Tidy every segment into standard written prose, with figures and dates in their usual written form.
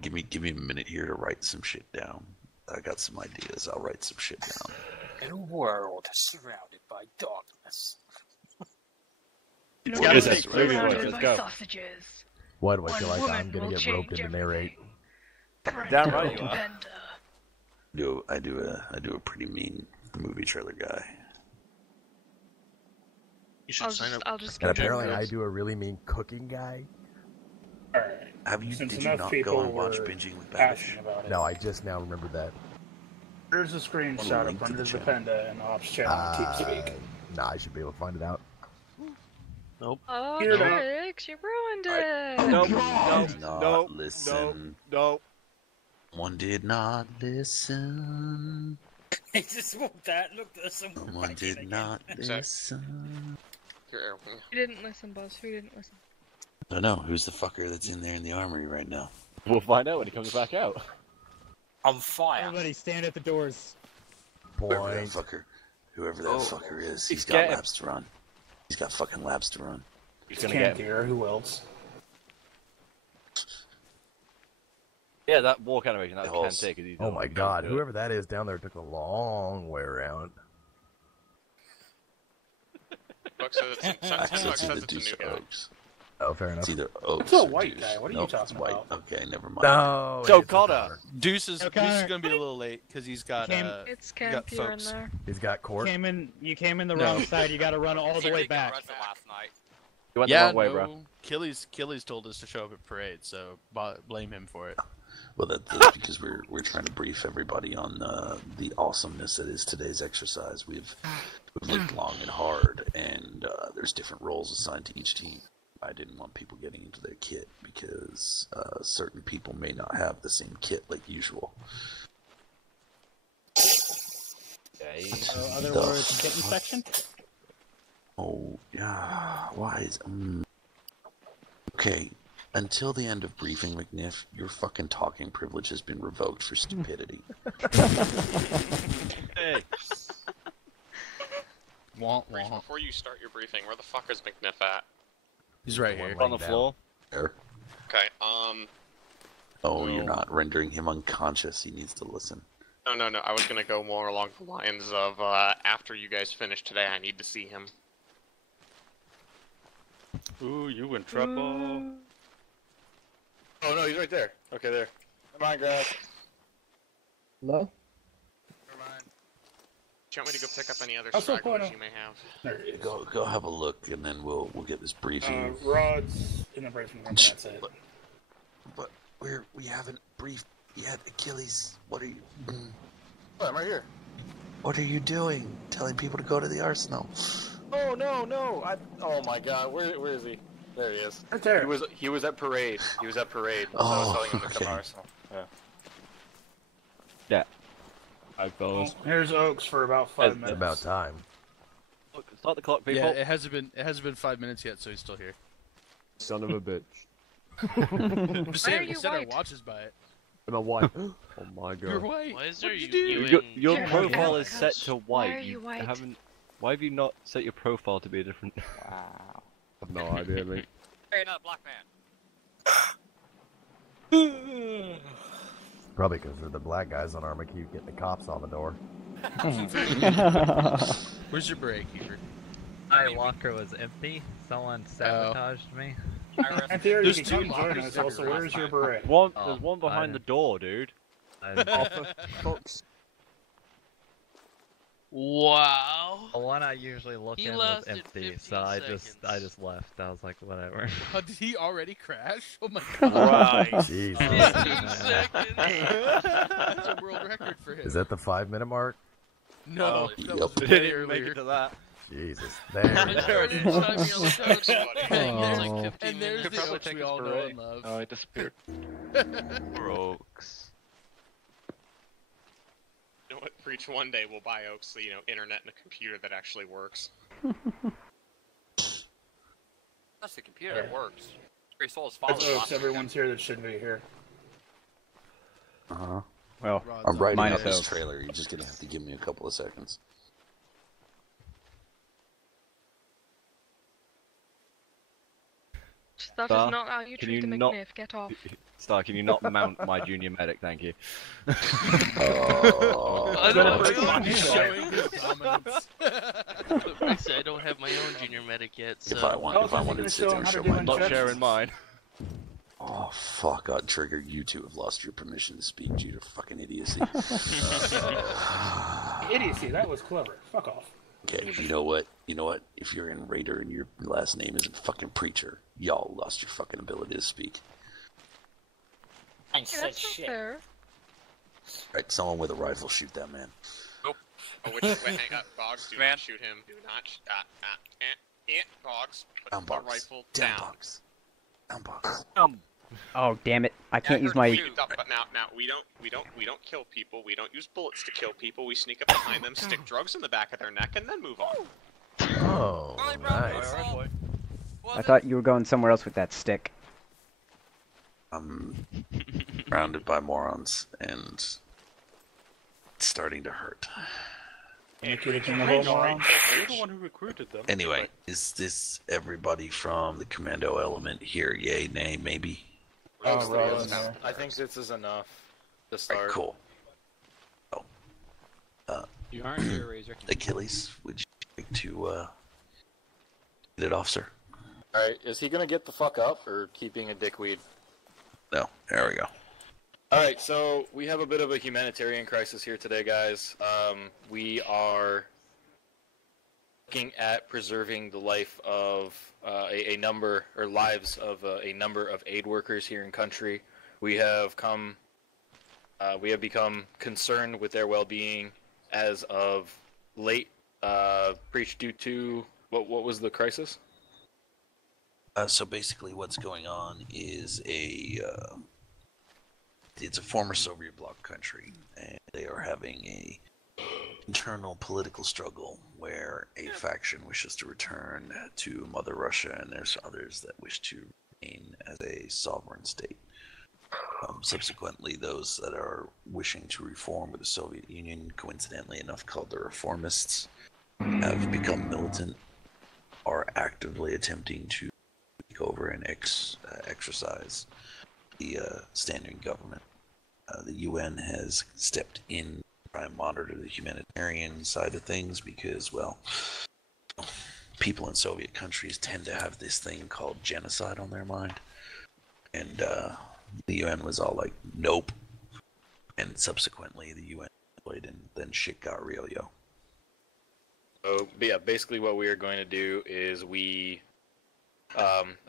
give me a minute here to write some shit down. I got some ideas. I'll write some shit down. In a world surrounded by darkness. Surrounded by sausages. Why do I feel like I'm gonna get roped into narrate? Damn right you are. I do a pretty mean movie trailer guy. You should sign up. I'll just And apparently I do a really mean cooking guy. Alright. Did you not go and watch Binging with Bash? No, I just now remembered that. There's a screenshot of under the Panda and Ops channel on TeamSpeak. Nah, I should be able to find it out. Nope. Oh, Get it out. Alex, you ruined it. Nope. Listen. Nope. One did not listen. I just want that. Look, there's some. One did not listen. Who didn't listen, boss? Who didn't listen? I don't know. Who's the fucker that's in there in the armory right now? We'll find out when he comes back out. On fire. Everybody stand at the doors. Whoever that fucker is, he's got laps to run. He's got fucking laps to run. He's gonna get here. Who else? Yeah, that walk animation, that can take it. Oh my god, whoever that is down there took a long way around. Oh, fair enough. It's either Oaks It's a or white Deuce. guy. What are you Nope, talking it's white. about? Okay, never mind. No. So Connor. Deuce is gonna be a little late because he's got It's campier in there. He's got court. You came in the wrong side. You got to run all the way back. You went the wrong way, bro. Killy's told us to show up at parade, so blame him for it. Well, that's because we're trying to brief everybody on the awesomeness that is today's exercise. We've looked long and hard, and there's different roles assigned to each team. I didn't want people getting into their kit because certain people may not have the same kit like usual. Okay. So, other words, kit inspection? Oh, yeah. Why is... Okay. Until the end of briefing, McNiff, your fucking talking privilege has been revoked for stupidity. Hey. Before you start your briefing, where the fuck is McNiff at? He's right here. On the floor. There. Okay, Oh, you're not rendering him unconscious. He needs to listen. No. I was gonna go more along the lines of, after you guys finish today, I need to see him. Ooh, you in trouble. Oh no, he's right there. Okay, there. Come on, guys. Hello? Never mind. Do you want me to go pick up any other Also, stragglers you may have? There it is. Go have a look, and then we'll get this briefing. Rod's in the briefing room. That's it. But we haven't briefed yet, Achilles. What are you? Oh, I'm right here. What are you doing? Telling people to go to the arsenal? Oh no! Oh my God, where is he? There he is. Right there. He was at parade. He was at parade. So Oh, I was telling him to come okay. to Arsenal. Yeah. Yeah. Alright, fellas. Here's Oaks for about 5 minutes. About time. Look, start the clock, people. Yeah, it hasn't been 5 minutes yet, so he's still here. Son of a bitch. I'm just Why are saying, we you set our white? watches by it. Am I white? Oh my god. You're white. Why is there What'd you you do? doing? Your You're profile white. is set to white. Why are you white? Why have you not set your profile to be a different? Wow. I've no idea, mate. Hey, not black man. Probably because they're the black guys on Arma keep getting the cops on the door. Where's your beret, Keeper? My locker was empty. Someone sabotaged me. And there, you There's can two come join lockers us. there. Also, where's your beret? There's one behind the door, dude. Wow. The one I usually look He in was lasted empty, 15 so I just seconds. left. I was like, whatever. Oh, did he already crash? Oh my god. Right. Jesus. 15 seconds. That's a world record for him. Is that the 5-minute mark? No, Yep. that was Didn't way even make earlier. it to that. Jesus. I There. started timing on the jokes. Dang, it's like Oh. 15 And there's minutes. the Oaks we all know and love. Oh, it disappeared. Brooks. You know what? For each one day, we'll buy Oaks, internet and a computer that actually works. That's the computer. It works. Three souls That's follow. Oaks. Everyone's here that should be here. Uh-huh. Well, I'm writing minus up this Oaks. trailer. You're just gonna have to give me a couple of seconds. That Star, is not how you can treat you a not- McNiff. Get off. Star, can you not mount my junior medic? Thank you. I Gonna know, break my he's name. showing his dominance. Basically, I don't have my own junior medic yet, so... If I wanted to sit there and show my Not sharing mine. Oh fuck! God, Trigger, you two have lost your permission to speak due to fucking idiocy. Idiocy, that was clever. Fuck off. Okay, you know what? If you're in Raider and your last name isn't fucking Preacher, y'all lost your fucking ability to speak. I Yeah, said that's not shit. fair. Right, someone with a rifle shoot that man. Nope. Oh, wait, hang up. Boggs, do not shoot him. Do not. Boggs, put Down the box. rifle Down down. box. Down box. Oh damn it! I can't use heard my. you shoot up, but now we don't kill people. We don't use bullets to kill people. We sneak up behind them, stick drugs in the back of their neck, and then move on. Oh, nice. I thought you were going somewhere else with that stick. I'm surrounded by morons, and it's starting to hurt. You're the king of all morons. You're the one who recruited them. Anyway, is this everybody from the commando element here? Yay, nay, maybe? Oh, Rollins. I think this is enough to start. Alright, cool. You aren't here, Razor. Achilles, would you like to get it off, sir? Alright, is he gonna get the fuck up, or keep being a dickweed? No, there we go. Alright, so we have a bit of a humanitarian crisis here today, guys. We are looking at preserving the life of a number, or lives of a number of aid workers here in country. We have become concerned with their well-being as of late. Preach due to what was the crisis? So basically, what's going on is it's a former Soviet bloc country, and they are having a internal political struggle where a faction wishes to return to Mother Russia, and there's others that wish to remain as a sovereign state. Subsequently, those that are wishing to reform with the Soviet Union, coincidentally enough called the Reformists, have become militant, are actively attempting to take over and exercise the standing government. The UN has stepped in to try and monitor the humanitarian side of things because, well, people in Soviet countries tend to have this thing called genocide on their mind. And the UN was all like, nope. And subsequently, the UN deployed, and then shit got real, yo. So, but yeah, basically what we are going to do is I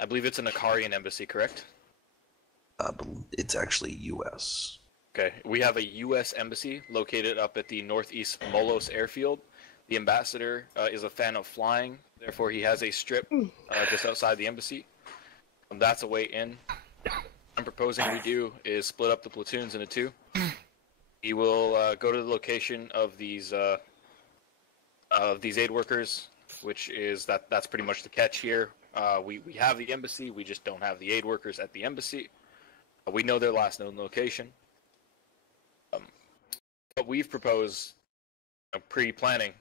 believe it's an Icarian embassy, correct? It's actually U.S. Okay, we have a U.S. embassy located up at the Northeast Molos airfield. The ambassador is a fan of flying, therefore he has a strip just outside the embassy. That's a way in. What I'm proposing we do is split up the platoons into two. He will go to the location of these aid workers, which is that's pretty much the catch here. We have the embassy, we just don't have the aid workers at the embassy. We know their last known location. What we've proposed, pre-planning,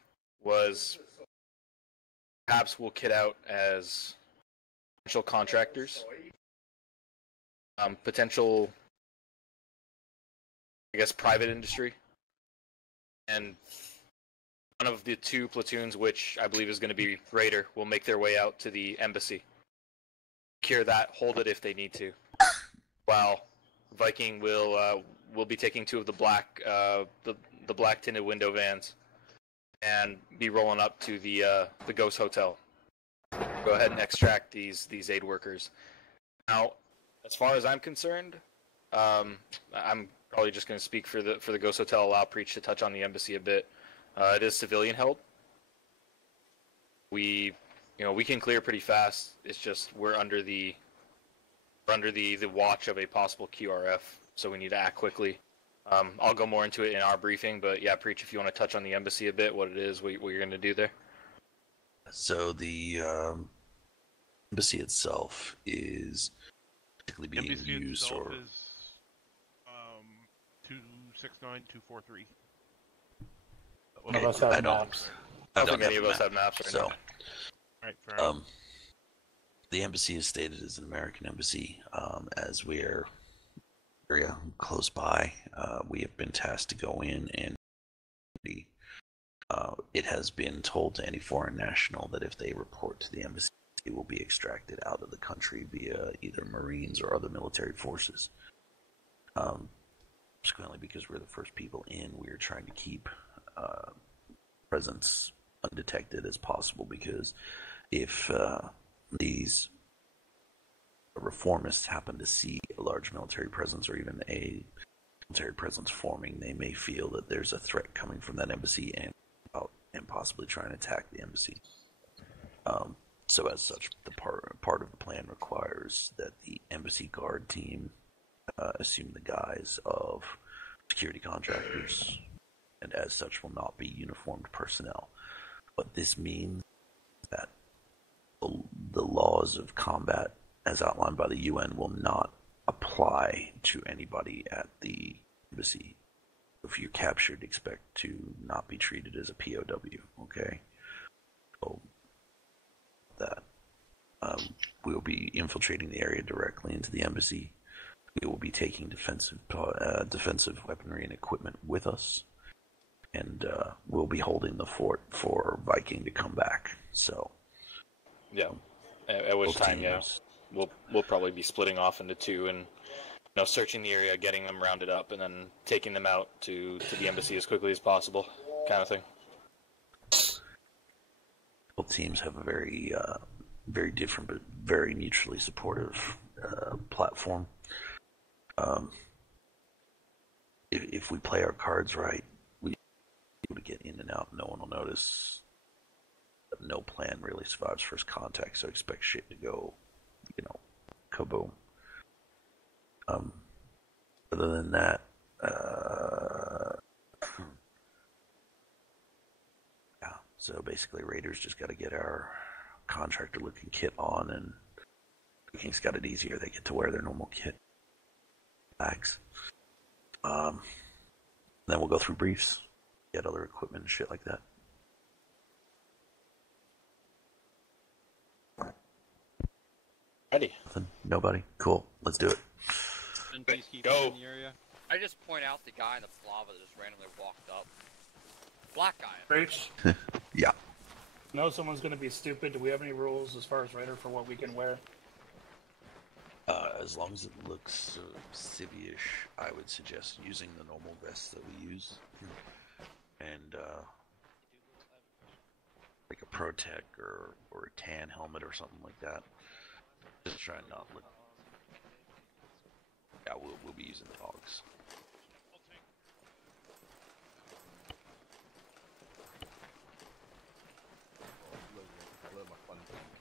was perhaps we'll kit out as potential contractors, potential, I guess, private industry, and one of the two platoons, which I believe is going to be Raider, will make their way out to the embassy, secure that, hold it if they need to, while Viking will be taking two of the black tinted window vans and be rolling up to the Ghost Hotel. Go ahead and extract these aid workers. Now, as far as I'm concerned, I'm probably just going to speak for the Ghost Hotel. Allow Preach to touch on the embassy a bit. It is civilian held. We can clear pretty fast. It's just we're under the watch of a possible QRF, so we need to act quickly. I'll go more into it in our briefing, but yeah, Preach, if you want to touch on the embassy a bit, what it is, what you're going to do there. So the embassy itself is basically being used, or is 269243. None of us have I don't maps. I don't think any of us have maps right so, now. Right, fair enough. The embassy is stated as an American embassy, as we are area close by. We have been tasked to go in and it has been told to any foreign national that if they report to the embassy, they will be extracted out of the country via either Marines or other military forces. Consequently, because we're the first people in, we're trying to keep presence undetected as possible, because if these reformists happen to see a large military presence or even a military presence forming, they may feel that there's a threat coming from that embassy and possibly try and attack the embassy. So as such, the part of the plan requires that the embassy guard team assume the guise of security contractors, and as such will not be uniformed personnel. What this means is that the laws of combat as outlined by the UN will not apply to anybody at the embassy. If you're captured, expect to not be treated as a POW, okay? So that we will be infiltrating the area directly into the embassy. We will be taking defensive weaponry and equipment with us, and we'll be holding the fort for Viking to come back. So, yeah, at which time, we'll probably be splitting off into two and searching the area, getting them rounded up, and then taking them out to the embassy as quickly as possible, kind of thing. Both teams have a very very different but very mutually supportive platform. If we play our cards right, we be able to get in and out. No one will notice. No plan really survives first contact, so expect shit to go, kaboom. Other than that, yeah. So basically, Raiders just got to get our contractor-looking kit on, and Vikings got it easier. They get to wear their normal kit bags. Then we'll go through briefs, get other equipment and shit like that. Ready? Nothing? Nobody? Cool. Let's do it. Go. I just point out the guy in the flava that just randomly walked up. Black guy. Breach? Yeah. No, someone's going to be stupid. Do we have any rules as far as Raider for what we can wear? As long as it looks civvy-ish, I would suggest using the normal vests that we use. And, like a Protec or a tan helmet or something like that. Just try and not look... Yeah, we'll be using the dogs.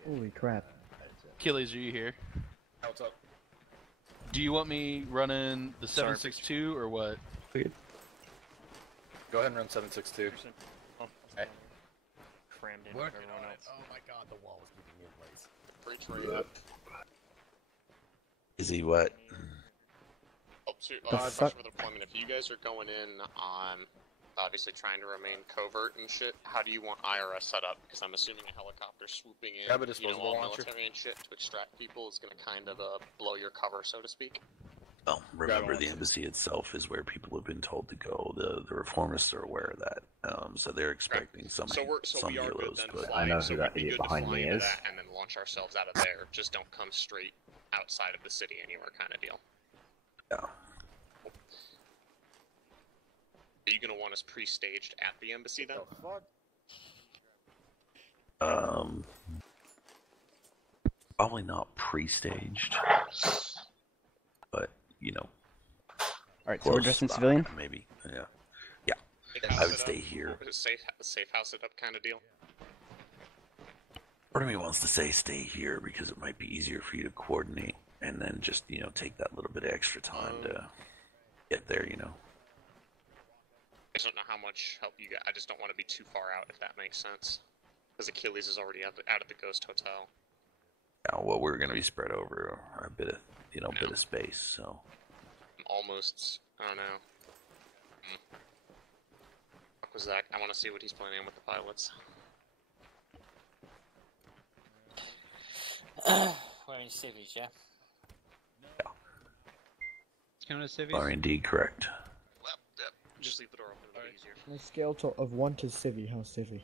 Holy crap. Achilles, are you here? What's up? Do you want me running the 762 or what? Go ahead and run 762. Okay. Crammed in Working everyone on it. else. Oh my god, the wall was keeping me in place. Breach, where you at? Is he what? Question for the deployment. If you guys are going in on obviously trying to remain covert and shit, how do you want IRS set up? Because I'm assuming a helicopter swooping in, Grab a disposable all launcher. military and shit to extract people is going to kind of blow your cover, so to speak. Well, remember the embassy itself is where people have been told to go. The reformists are aware of that, so they're expecting some So we are good helos. then But flying, I know so who that we'd be idiot good to behind fly me into is. that and then launch ourselves out of there. Just don't come straight outside of the city anywhere, kind of deal. Yeah. Are you going to want us pre-staged at the embassy then? Probably not pre-staged, but Alright, so we're dressed in civilian? Maybe, yeah. I would stay here. Safe house it up kind of deal. Part of me wants to say stay here because it might be easier for you to coordinate, and then just take that little bit of extra time to get there. I just don't know how much help you get. I just don't want to be too far out, if that makes sense. Because Achilles is already out of the Ghost Hotel. Yeah, well, we're going to be spread over a bit of, bit of space, so. Almost, I don't know. What was that? I want to see what he's planning with the pilots. We're in civies, yeah? Count as civies? Are indeed correct. Yep. Just leave the door open. It'll be easier. On a scale of 1 to civvy, how's civvy? Leave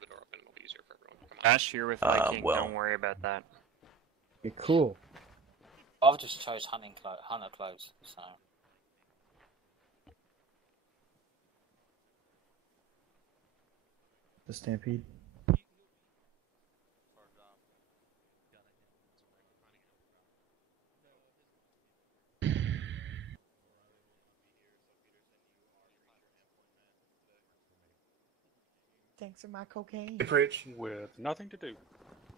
the door open. It'll be easier for everyone. Come on. Ash here with Viking. well. Don't worry about that. Okay, cool. I've just chose hunter clothes, so... The stampede. Thanks for my cocaine. Preach. With nothing to do.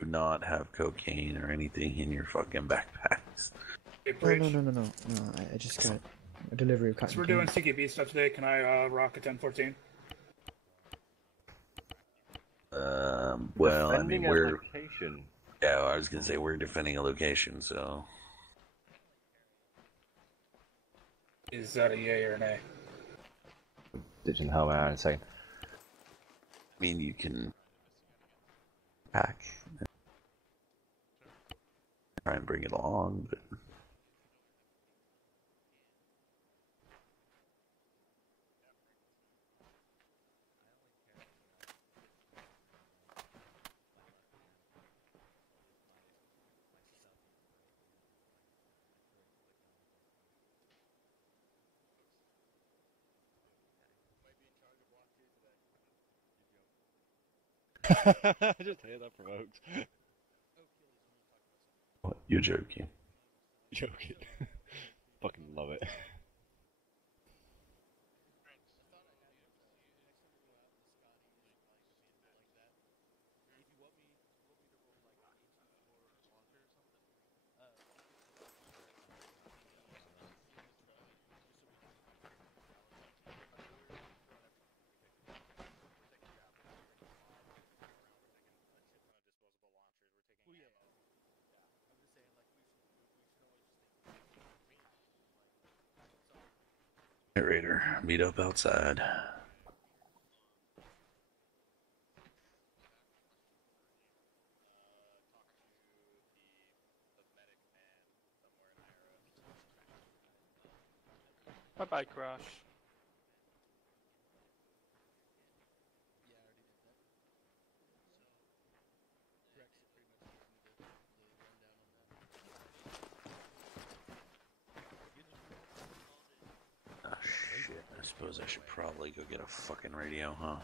Do not have cocaine or anything in your fucking backpacks. No. I just got a delivery of cotton So we're doing CKB stuff today. Can I rock a 1014? Well, I Defending mean, a we're... location. Yeah, I was gonna say we're defending a location, so... Is that a yay or an A? Ditching the helmet out in a second. I mean, you can... pack. Try and bring it along, but... I just hear that provoked. What? You're joking. Joking. Fucking love it. Raider, meet up outside. Bye-bye, Crash. Oh shit, I suppose I should probably go get a fucking radio, huh?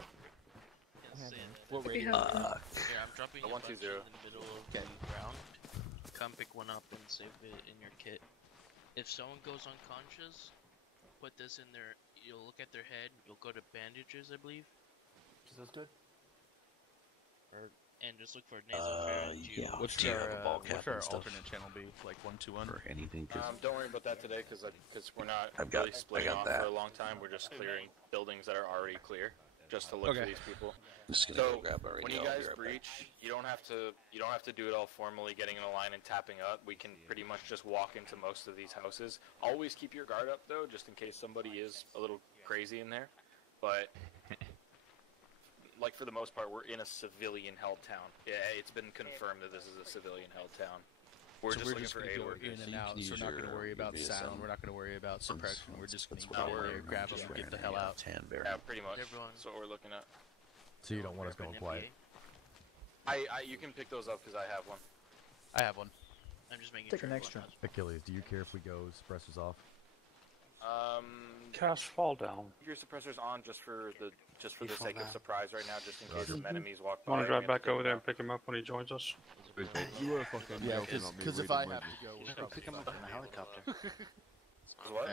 What radio? Here, I'm dropping The a bunch 120. in the middle of the ground. Come pick one up and save it in your kit. If someone goes unconscious, put this in their... You'll look at their head, you'll go to bandages, I believe. Is this good? And just look for nasopharyngeal. Yeah. What's Do you our, have a ball cap what's our and stuff? alternate channel be? Like 121? Or anything? Cause Don't worry about that today, because we're not I've got- really splitting I got off that. for a long time. We're just clearing buildings that are already clear, just to look for Okay. these people. I'm just gonna So go grab my radio. when you I'll guys be right back. breach, you don't have to do it all formally, getting in a line and tapping up. We can pretty much just walk into most of these houses. Always keep your guard up though, just in case somebody is a little crazy in there. But like for the most part, we're in a civilian-held town. Yeah, it's been confirmed that this is a civilian-held town. We're just looking for aid go workers. in and out, so we're not going to worry about sound, we're not going to worry about suppression, we're just going to go in there, grab them, and get the hell out. Yeah, pretty much. That's what we're looking at. So you don't want us going quiet? You can pick those up because I have one. I have one. I'm just making Take sure an extra. Achilles, do you care if we go suppressors off? Cast fall down. Keep your suppressors on just for the fall sake of down. surprise right now, just in case some enemies walk by. Want to drive and we have back over there and pick him up when he joins us? You were fucking Yeah, joking at me because if reading I my- have to go, we're probably Pick him up in a helicopter. What?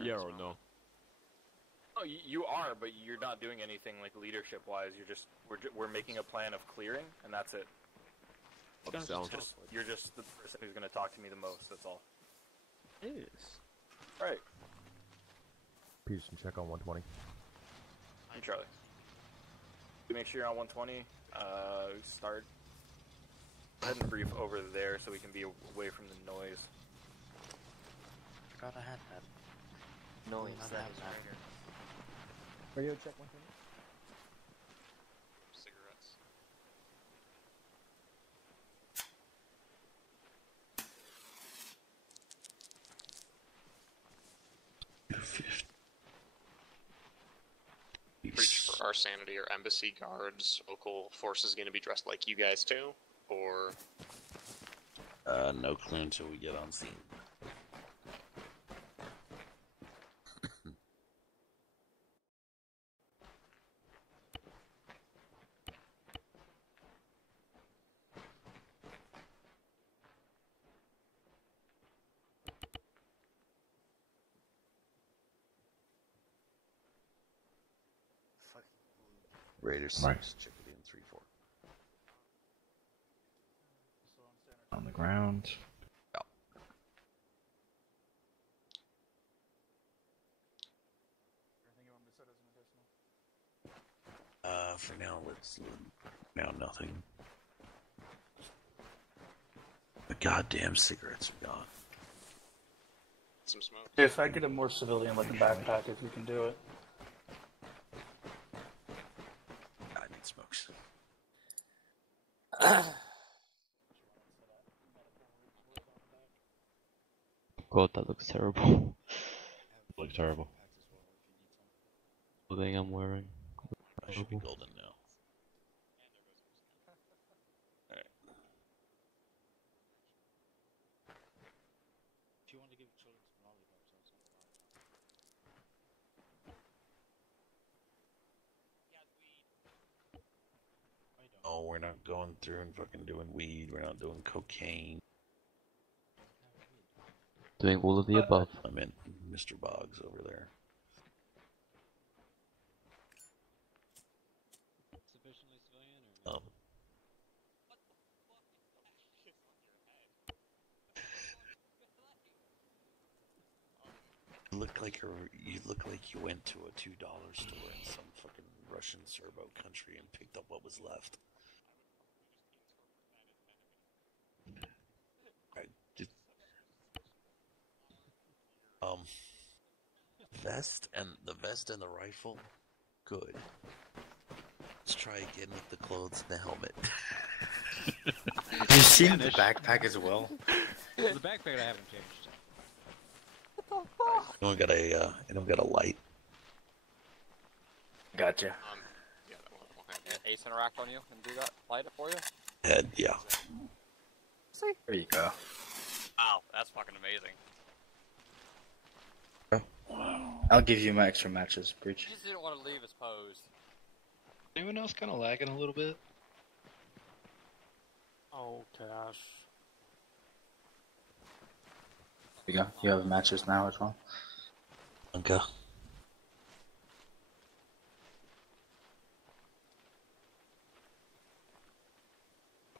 Yeah or no? Oh, you are, but you're not doing anything like leadership-wise. We're making a plan of clearing, and that's it. You're just the person who's going to talk to me the most. That's all. Yes. Right. Peterson, check on 120. Hey, Charlie. You make sure you're on 120. Start. Go ahead and brief over there so we can be away from the noise. Forgot I had that. Noise that was right. Radio check 120. Cigarettes. Preach for our sanity. Are embassy guards, local forces going to be dressed like you guys too, or? No clue until we get on scene. Raider 6, Right. Chickadee and 3-4. On the ground. For now, now nothing. The goddamn cigarettes are gone. Some smoke. If I get a more civilian-looking backpack, if we can do it. I need smokes. God, that looks terrible. Looks terrible. Clothing I'm wearing. I should be golden now. Alright. If you want to give children some lollipops, that's not Oh, we're not going through and fucking doing weed. We're not doing cocaine. Doing all of the above. I meant Mr. Boggs over there. sufficiently civilian, or? You look like you went to a $2 store in some fucking Russian Serbo country and picked up what was left. I just, the vest and the rifle, good. Let's try again with the clothes and the helmet. Have you seen the backpack as well? The backpack I haven't changed. Anyone got a light? Gotcha. Yeah, that one. Ace interact on you and do that, light it for you. Head, yeah. See? There you go. Wow, that's fucking amazing. I'll give you my extra matches, Breach. You just didn't want to leave his posed. Anyone else kind of lagging a little bit? Oh, gosh. There you go. You have matches now as well. Okay.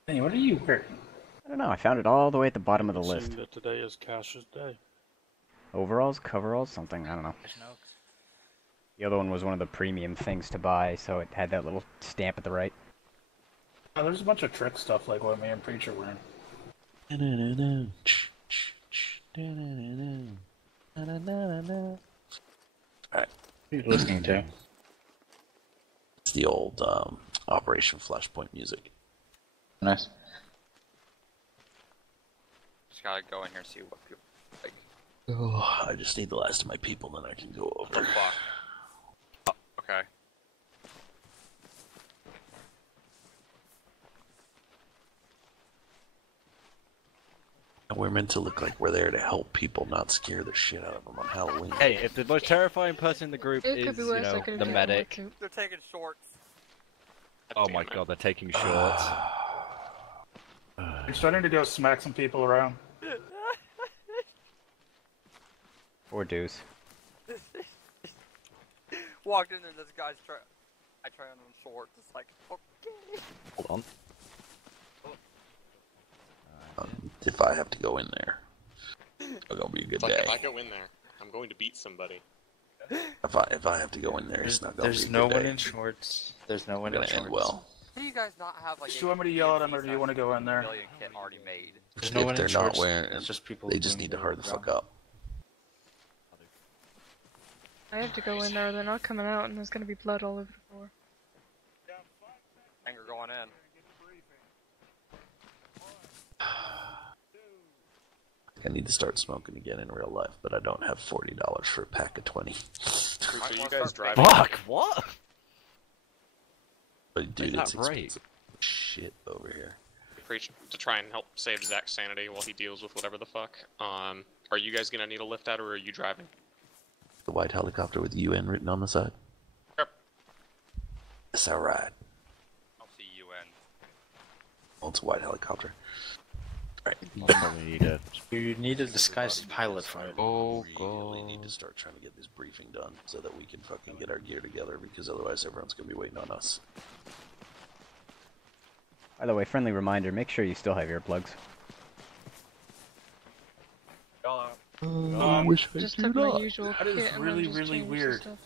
Hey, what are you wearing? I don't know. I found it all the way at the bottom of the list. Assume that today is Cash's day. Overalls, coveralls, something. I don't know. The other one was one of the premium things to buy, so it had that little stamp at the right. Oh, there's a bunch of trick stuff like what me and Preacher wearing. Alright. What are you listening to? It's the old Operation Flashpoint music. Nice. Just gotta go in here and see what people like. Oh, I just need the last of my people, then I can go over. Fuck. Oh, okay. We're meant to look like we're there to help people, not scare the shit out of them on Halloween. Hey, if the most terrifying person in the group It could is, be you worse, I know, could've the taken medic. one too. They're taking shorts. Oh my god, they're taking shorts. You're starting to go smack some people around. Or Deuce. Walked in and this guy's I try on shorts. It's like, okay. Hold on. If I have to go in there, it's gonna be a good It's like day. if I go in there, I'm going to beat somebody. If I have to go in there, it's not gonna be a There's good no day. one in shorts. There's no one in It's gonna shorts. end well. Do you guys not have like? Do you want me to yell at them, or do you want to go in there? Million kit already made. There's no If one they're in not shorts. wearing, It's just people. they just doing need to the hurry the job. fuck up. I have to go in there, they're not coming out, and there's gonna be blood all over the floor. Anger going in. I need to start smoking again in real life, but I don't have $40 for a pack of 20. Are you guys driving? Fuck! What? But dude, That's it's not right. expensive shit over here. Preach to try and help save Zach's sanity while he deals with whatever the fuck. Are you guys gonna need a lift out, or are you driving? The white helicopter with UN written on the side? Yep. Yes, alright. I'll see UN. Well, it's a white helicopter. You need a disguised pilot for it. Oh, really need to start trying to get this briefing done so that we can fucking get our gear together, because otherwise everyone's gonna be waiting on us. By the way, friendly reminder, make sure you still have earplugs. I wish I just did took my not. usual That is kit and really, then just really changed the weird. stuff.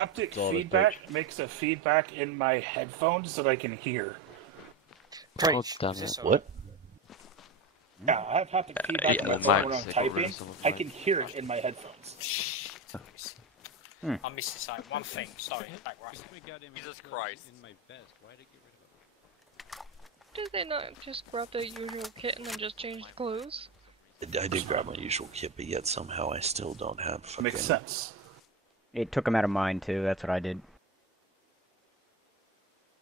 Haptic all the feedback makes a feedback in my headphones that I can hear. Oh, damn it. What? Yeah, I have haptic feedback in my the phone when mic I'm take typing. over some of I mine. can hear it in my headphones. I missed this out. One thing. Sorry. Back right. Jesus Christ. Did they not just grab their usual kit and then just change the clothes? I did grab my usual kit, but yet somehow I still don't have fucking... Makes sense. It took them out of mine too, that's what I did.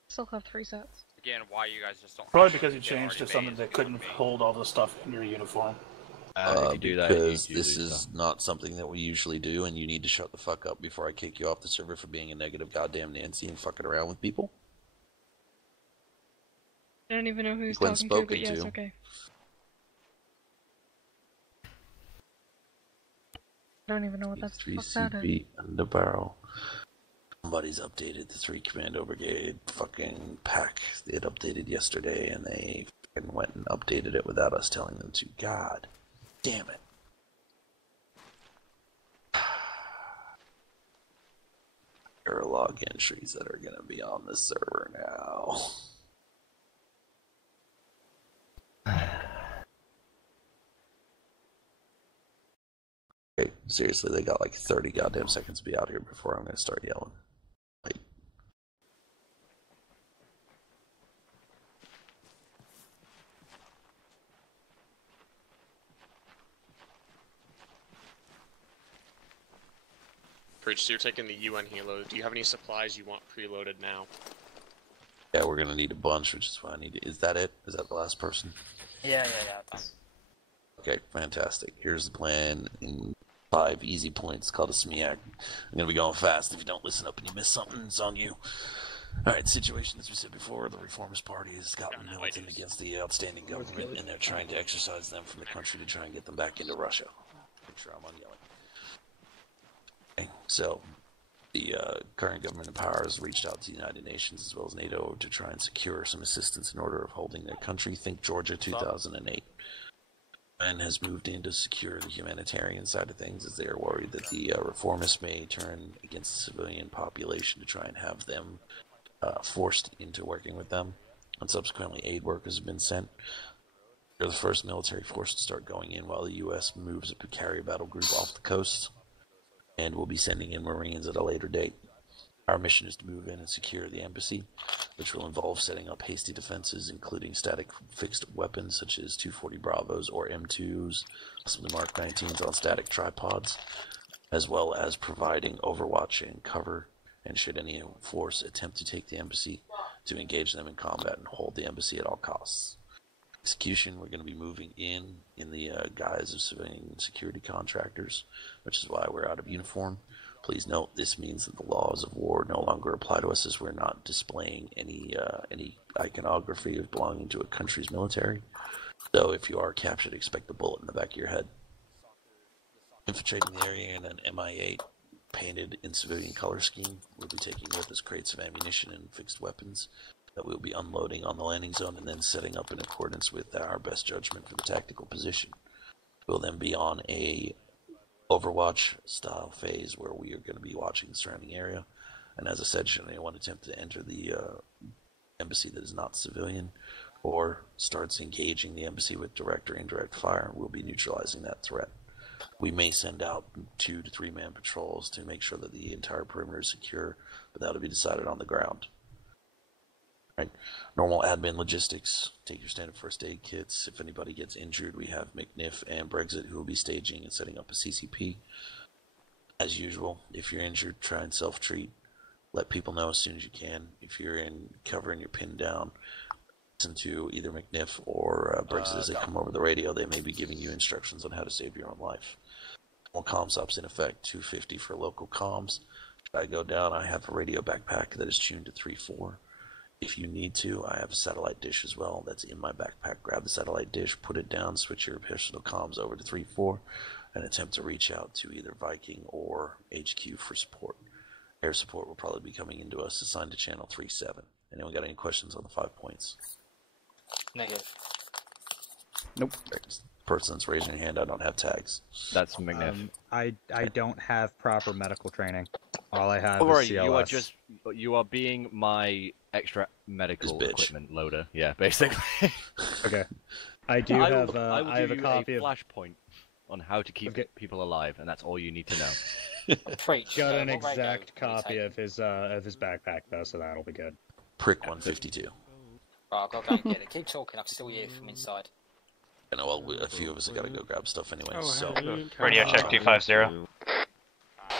Still have 3 sets. Again, why you guys just don't... Probably because you changed to something that couldn't hold all the stuff in your uniform. If you do that, because you this lose is not something that we usually do, and you need to shut the fuck up before I kick you off the server for being a negative goddamn Nancy and fucking around with people. I don't even know who he's When talking to, spoken but yes, to. okay. I don't even know what that's Three fuck that is. CP under barrel. Somebody's updated the 3 Commando Brigade fucking pack. They had updated yesterday, and they fucking went and updated it without us telling them to. God damn it. There are log entries that are going to be on the server now. Okay, seriously, they got like 30 goddamn seconds to be out here before I'm going to start yelling. Like, Preach, so you're taking the UN helo. Do you have any supplies you want preloaded now? yeah, we're going to need a bunch, which is why I need to... Is that it? Is that the last person? Yeah. That's... Okay, fantastic. Here's the plan in 5 easy points called a SMEAC. I'm going to be going fast. If you don't listen up and you miss something, it's on you. Alright, situation as we said before, the Reformist Party has gotten militant against the outstanding government, and they're trying to exercise them from the country to try and get them back into Russia. Make sure I'm on yelling. Okay, so, the current government in power has reached out to the United Nations as well as NATO to try and secure some assistance in order of holding their country. Think Georgia 2008. And has moved in to secure the humanitarian side of things, as they are worried that the reformists may turn against the civilian population to try and have them forced into working with them. And subsequently, aid workers have been sent. They're the first military force to start going in while the U.S. moves a carrier battle group off the coast. And we'll be sending in Marines at a later date. Our mission is to move in and secure the embassy, which will involve setting up hasty defenses, including static fixed weapons such as 240 Bravos or M2s, possibly Mark 19s on static tripods, as well as providing overwatch and cover, and should any force attempt to take the embassy, to engage them in combat and hold the embassy at all costs. Execution, we're going to be moving in the guise of civilian security contractors, which is why we're out of uniform. Please note, this means that the laws of war no longer apply to us, as we're not displaying any iconography of belonging to a country's military. So if you are captured, expect a bullet in the back of your head. Infiltrating the area in an Mi-8 painted in civilian color scheme. We'll be taking with us crates of ammunition and fixed weapons that we'll be unloading on the landing zone and then setting up in accordance with our best judgment for the tactical position. We'll then be on a Overwatch style phase where we are going to be watching the surrounding area, and as I said, should anyone attempt to enter the embassy that is not civilian or starts engaging the embassy with direct or indirect fire, we'll be neutralizing that threat. We may send out 2 to 3 man patrols to make sure that the entire perimeter is secure, but that'll be decided on the ground. Right. Normal admin logistics. Take your standard first aid kits. If anybody gets injured, we have McNiff and Brexit who will be staging and setting up a CCP. As usual, if you're injured, try and self-treat. Let people know as soon as you can. If you're in cover and you're pinned down, listen to either McNiff or Brexit as they come over the radio. They may be giving you instructions on how to save your own life. All comms ops in effect, 250 for local comms. Should I go down, I have a radio backpack that is tuned to 3.4. If you need to, I have a satellite dish as well that's in my backpack. Grab the satellite dish, put it down, switch your personal comms over to 3.4, and attempt to reach out to either Viking or HQ for support. Air support will probably be coming into us assigned to channel 3.7. Anyone got any questions on the 5 points? Negative. Nope. Person's raising your hand. I don't have tags. That's McNiff. I don't have proper medical training. All I have Don't is worry, CLS. you are being my extra medical equipment loader. Yeah, basically. Okay. I do I have. will I have give a you copy a of. flashpoint on how to keep people alive, and that's all you need to know. Preach. Got an exact copy of his backpack though, so that'll be good. Prick 152. Right, I've got to go and get it. Keep talking, I can still hear you from inside. I know, well, a few of us have got to go grab stuff anyway, so... Radio check 250.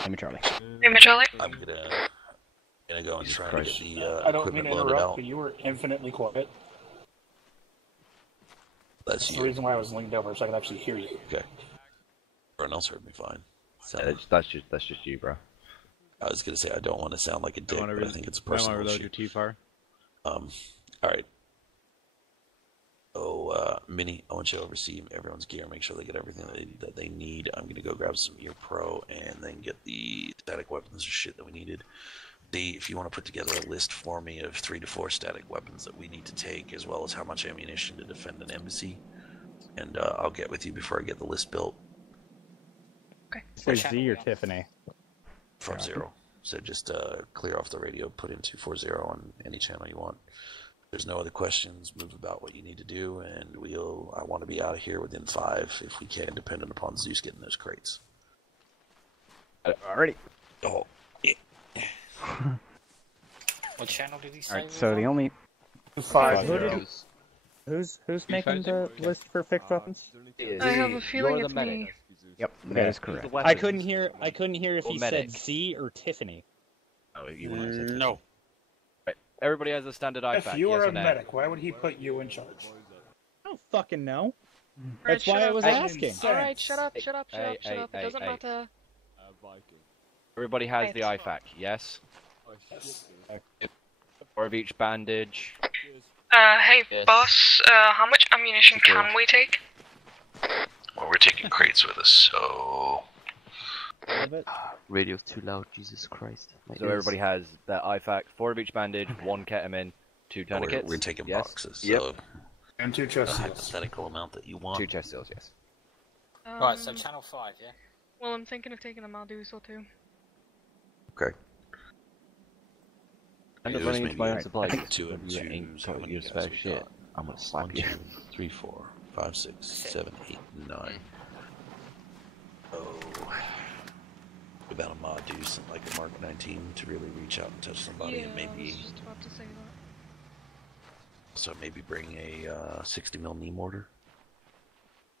Amy Charlie. Amy Charlie. I'm gonna go and try to get the I don't mean equipment to loaded interrupt, out. but you were infinitely quiet. That's the you. reason why I was linked over, so I could actually hear you. Okay. Everyone else heard me fine. That's just you, bro. I was gonna say I don't want to sound like a dick, but I think it's a I want personal to reload issue. your T-far. Alright. So, Minnie, I want you to oversee everyone's gear, make sure they get everything that they need. I'm gonna go grab some Ear Pro and then get the static weapons and shit that we needed. If you want to put together a list for me of 3 to 4 static weapons that we need to take, as well as how much ammunition to defend an embassy, and I'll get with you before I get the list built. Okay. Say Z or Tiffany? From 0. So just clear off the radio, put in 240 on any channel you want. If there's no other questions, move about what you need to do, and I want to be out of here within 5 if we can, dependent upon Zeus getting those crates. Alrighty. Oh, yeah. What channel did he say? Alright, so the only... 5-0. Who's making the list for fixed weapons? I have a feeling it's me. Yep, that is correct. I couldn't hear if he medic. said Z or Tiffany. Oh, you wouldn't have said No. Right. Everybody has a standard If IFAC, you yes were or a no? medic, why would he put you in charge? I don't fucking know. Alright, That's why I was shut up. asking. Alright, shut up. It doesn't hey. matter. Everybody has the Right. IFAC, yes? Yes. 4 of each bandage. Hey, Yes. boss, how much ammunition can we take? Well, we're taking crates with us, so... Radio's too loud, Jesus Christ. My So ears. everybody has their IFAC, 4 of each bandage, 1 ketamine, 2 tourniquets. We're taking yes? boxes, Yep. so... And 2 chest the seals. hypothetical amount that you want. 2 chest seals, yes. Right, so channel 5, yeah? Well, I'm thinking of taking a Maldus or 2. Okay. End up Those running may into my be own supplies. 2 and You 2s. ain't How got many your guys spare we shit. got? I'm gonna slap 1, you. 2, 3, 4, 5, 6, 7, 8, 9. Oh. About a mod deuce and like a Mark 19 to really reach out and touch somebody, and I maybe was just about to say that. so maybe bring a 60mm knee mortar.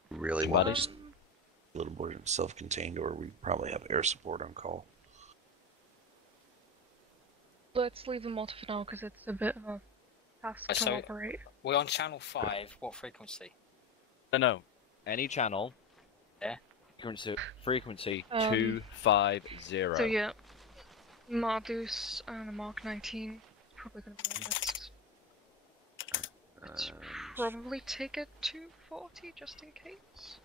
Really want to just a little more self-contained, or we probably have air support on call. Let's leave the multi for now because it's a bit of a task to So- operate. We're on channel 5, what frequency? No. Any channel. Yeah. Frequency Um, 250. So yeah, Maldus and a Mark 19 probably gonna be the best. Let's probably take a 240 just in case.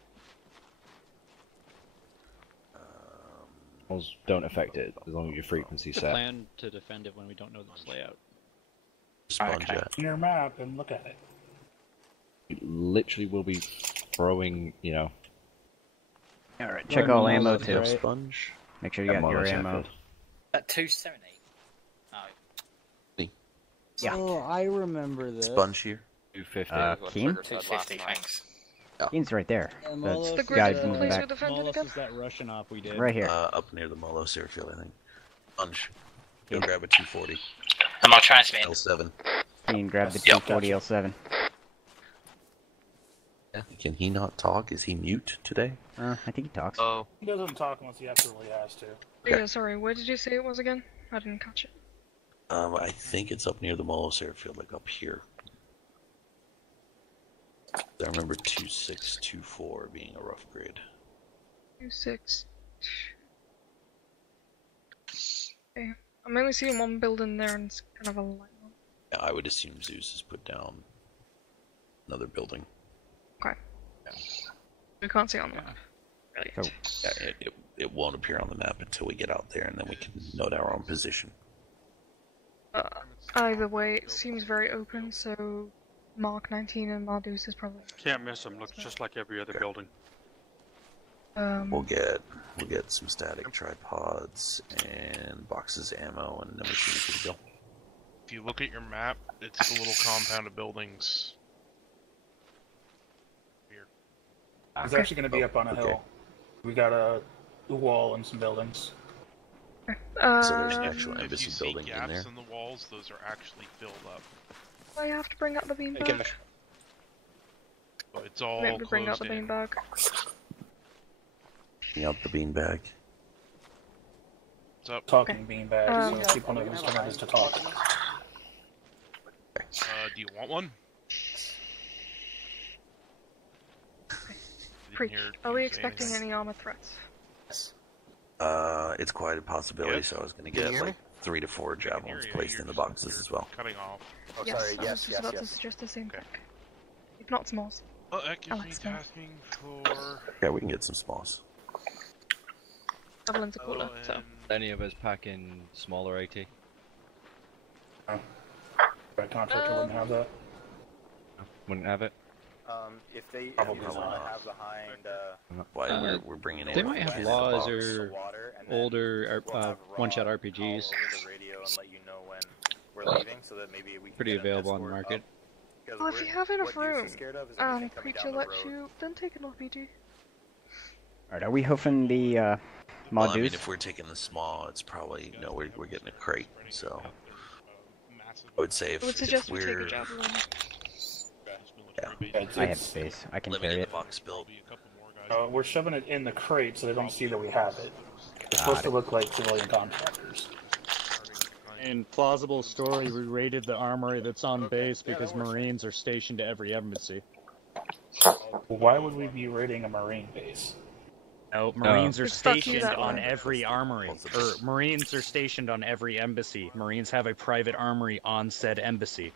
Walls don't affect it as long as your frequency's The set. plan to defend it when we don't know this layout. Sponge Okay. jet. On your map and look at it. You literally will be throwing, you know. Alright, check all ammo Molo's too. right. Sponge. Make sure you got your ammo. At 270? No. Yeah. Oh, I remember this. Sponge here. 250. Keen? 250, thanks. Keen's right there. Molos, The guy greatest moving place back. we defended Molos again? is that Russian op we did. Right here. Up near the Molos airfield, I think. Sponge. Go grab a 240. Am I transmitting? L7. 16, grab the T40L7. Can he not talk? Is he mute today? I think he talks. Oh. He doesn't talk unless he absolutely has to. Yeah, sorry, where did you say it was again? I didn't catch it. I think it's up near the Molos airfield, like up here. I remember 2624 being a rough grade. 26. Okay. I'm only seeing one building there and it's kind of a light one. Yeah, I would assume Zeus has put down another building. Okay. We can't see it on the map. Right. So, yeah, it won't appear on the map until we get out there, and then we can note our own position. Either way, it seems very open, so Mark 19 and Mardus is probably... Can't miss them. Looks just like every other building. We'll get some static tripods and boxes of ammo, and then we should be good to go. If you look at your map, it's a little compound of buildings. Weird. It's actually going to be up on a hill. We got a wall and some buildings. So there's an actual If embassy you see building in there. gaps in the walls, those are actually filled up. I have to bring up the beanbag. So it's all Maybe bring out the closed in. beanbag. Bring out the beanbag. What's up? Talking beanbag, so people know who's coming is to talk. Do you want one? Preach. Are we expecting any armor threats? It's quite a possibility, so I was going to get like 3 to 4 javelins placed in the boxes as well. Cutting off. Oh, Yes, sorry, I was just about to suggest the same thing. If not smalls. Well, that gives me Alex, no. tasking for... Yeah, we can get some smalls. Javelins are cooler, so... Any of us packing smaller AT? Right, contractor wouldn't have that. Wouldn't have it? If they Probably want not. to have behind, Why we're bringing in. They might have laws or older one-shot RPGs. over the radio and let you know when we're leaving, so that maybe we can Pretty get an available on the escort market. up. Well, if you have enough what Zeus room, is scared of is and anything coming Preacher down the lets road. you, then take an RPG. Alright, are we hoofing the Well, I mean, Mardus? if we're taking the small, it's probably we're getting a crate. So I would say I would if suggest we take a we're javelin. I have space. I can carry limiting it. the box build. We're shoving it in the crate so they don't see that we have it. It's supposed to look like civilian contractors. In plausible story, we raided the armory that's on base because Marines are stationed at every embassy. Why would we be raiding a Marine base? No, Marines are It's fuck you stationed that on way. every armory. Marines are stationed on every embassy. Marines have a private armory on said embassy.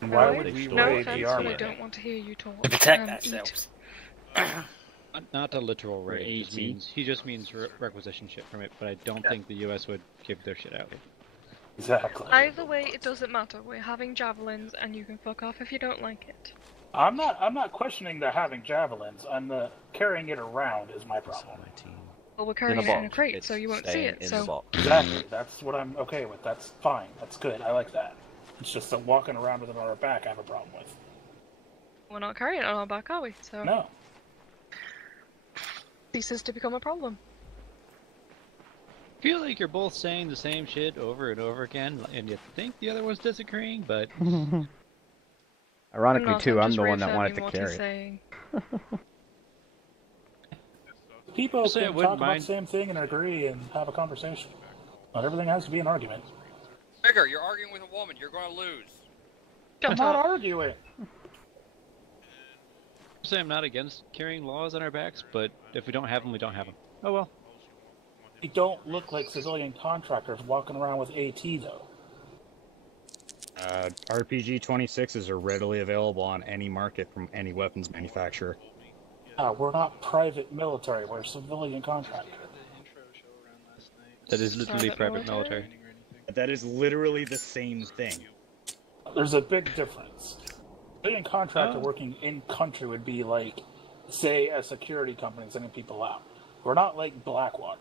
Why would we No raid offense, the but I armory? don't want to hear you talk. To protect eat. ourselves. Not a literal For raid. AT? He just means requisition shit from it, but I don't think the US would give their shit out. Exactly. Either way, it doesn't matter. We're having javelins, and you can fuck off if you don't like it. I'm not questioning the having javelins. I'm the carrying it around is my problem. Well, we're carrying it in a crate, so you won't see it. So Exactly. That's what I'm okay with. That's fine. That's good. I like that. It's just that walking around with it on our back, I have a problem with. we're not carrying it on our back, are we? So No. ceases to become a problem. I feel like you're both saying the same shit over and over again, and you think the other one's disagreeing, but... Ironically, not, too, I'm I'm just the one that reaffirming wanted to what carry he's it. saying. People Just say I can wouldn't talk about mind- the same thing and agree and have a conversation. Not everything has to be an argument. Trigger, you're arguing with a woman. You're going to lose. I'm not arguing. Say I'm not against carrying laws on our backs, but if we don't have them, we don't have them. Oh well. They don't look like civilian contractors walking around with AT, though. RPG 26s are readily available on any market from any weapons manufacturer. We're not private military. We're civilian contractors. That is literally private military. That is literally the same thing. There's a big difference. Civilian contractor working in country would be like, say, a security company sending people out. We're not like Blackwater.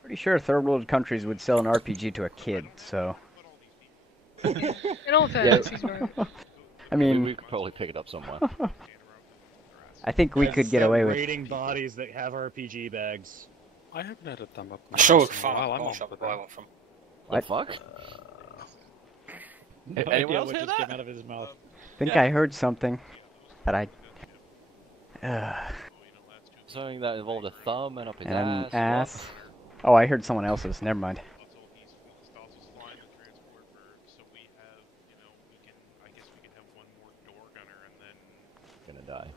Pretty sure third world countries would sell an RPG to a kid, so... In all fairness, he's right. I mean... We could probably pick it up somewhere. I think we could get away with... raiding bodies that have RPG bags. I haven't had a thumb up. I sure found a pawn shop where I went from. What? fuck? No Anyone idea else what hear just that? came out of his mouth. I think I heard something that I. Something that involved a thumb and up his And an ass. ass. Oh, I heard someone else's. Never mind. Gonna die.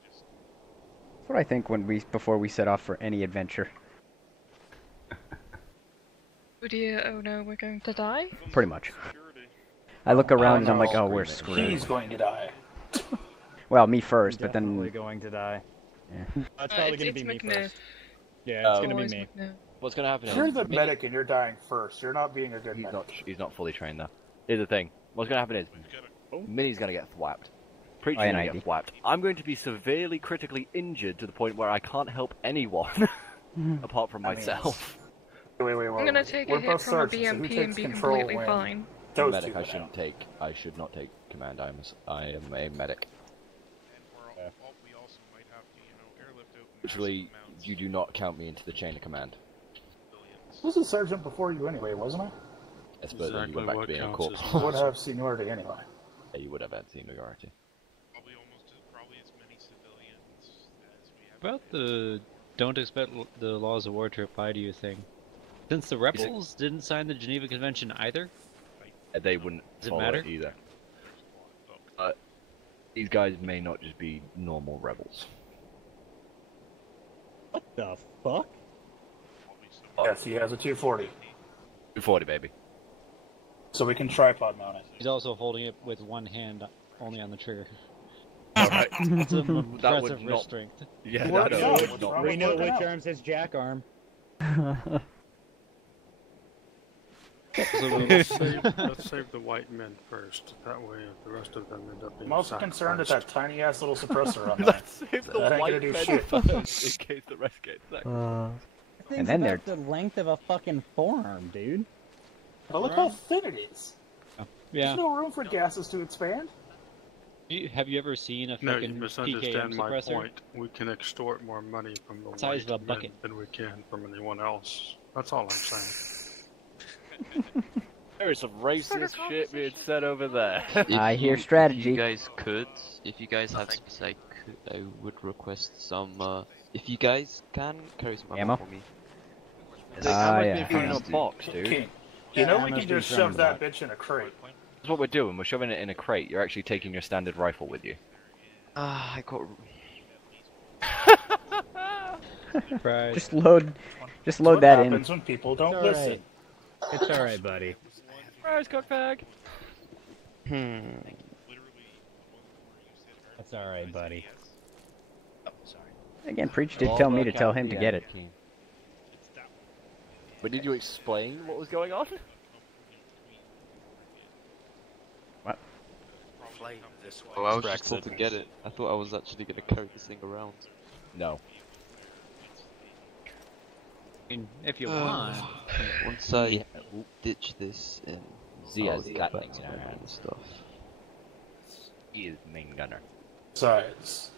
That's what I think before we set off for any adventure. Oh dear, oh no, we're going to die? Pretty much. I look around and I'm like, oh, we're screwed. He's going to die. Well, me first, but Definitely then. going to die. Yeah. It's probably going to be me first. Yeah, it's going to be me. What's gonna happen? You're is the medic and you're dying first. You're not being a good medic. He's not fully trained though. Here's the thing. What's gonna happen is Minnie's gonna get thwapped. Preacher's Oh, yeah, gonna no, get thwapped. I'm going to be severely critically injured to the point where I can't help anyone apart from myself. Wait. I'm gonna take a hit from a BMP and be completely fine. Medic, I should not take command. I am a medic. Literally, you do not count me into the chain of command. I was a sergeant before you anyway, wasn't I? Yes, but then you went back to being a corporal. I would have seniority anyway. Yeah, you would have had seniority. About the don't expect the laws of war to apply to you thing. Since the rebels didn't sign the Geneva Convention either, they wouldn't Does it follow matter? it either. These guys may not just be normal rebels. What the fuck? Yes, he has a 240. 240, baby. So we can tripod mount it. he's also holding it with one hand only on the trigger. Alright. It's an That impressive would wrist not... strength. Yeah, Works that out. would not... We know which arm says jack arm. Let's save the white men first. That way, the rest of them end up being I'm also concerned with that tiny ass little suppressor on there. Let's save the That ain't white gonna do men shit. first, in case the rest get sacked. And then about the length of a fucking forearm, dude. But look how thin it is. Yeah. There's no room for gases to expand. Have you ever seen a No, you fucking misunderstand PKM my suppressor? point. We can extort more money from the Size of a white bucket. men than we can from anyone else. That's all I'm saying. There is some racist shit being said over there. I hear strategy. If you guys could, if you guys have space, I would request some, if you guys can, carry some ammo for me. Yeah. In a box, dude. King, you know we can just shove that bitch in a crate. That's what we're doing. We're shoving it in a crate. You're actually taking your standard rifle with you. I got... Right. Just load That's that what in. happens when people don't It's listen. alright. It's alright, buddy. Rise, cockbag. It's alright, buddy. Again, Preach did tell me to tell him to get it. But did you explain what was going on? What? Oh, I was just told to get it. I thought I was actually going to carry this thing around. No. I mean, if you want. Once I ditch this and Zia's I'll got get back things to in her my hand. other stuff. He is main gunner. Besides,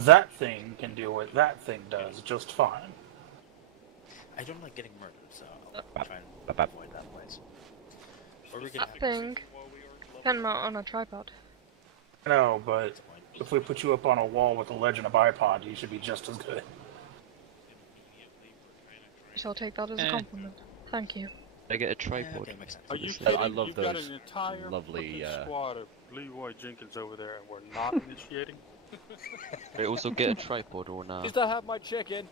that thing can do what that thing does just fine. I don't like getting murdered, so I'll try and avoid that place. Or we can That thing can mount on a tripod. No, but if we put you up on a wall with a Legend of iPod, you should be just as good. I shall take that as a compliment. Thank you. I get a tripod. Okay, makes sense. Are you This kidding? thing. I love You've got those an entire lovely, fucking squad of Leroy Jenkins over there, and we're not initiating? I also get a tripod or not. Please don't have my chicken.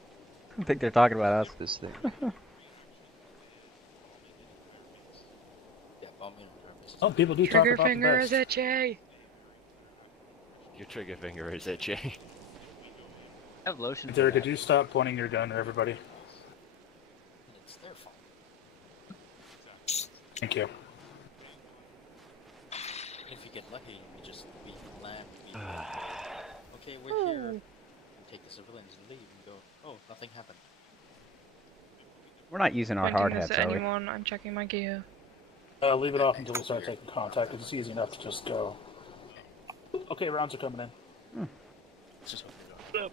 I think they're talking about us. This thing. Yeah, bomb me in return. Oh, people do Trigger talk about finger the is best. itchy. Your trigger finger is itchy. I have lotion. Derek, could you stop pointing your gun at everybody? It's their fault. Thank you. If you get lucky, we can land. Okay, we're here. And take the civilians and leave and go, oh, nothing happened. We're not using our Pointing hard this hats, at are we? anyone, I'm checking my gear. Leave it off until we start taking contact. It's easy enough to just go. Okay, rounds are coming in. Let's just hope they don't.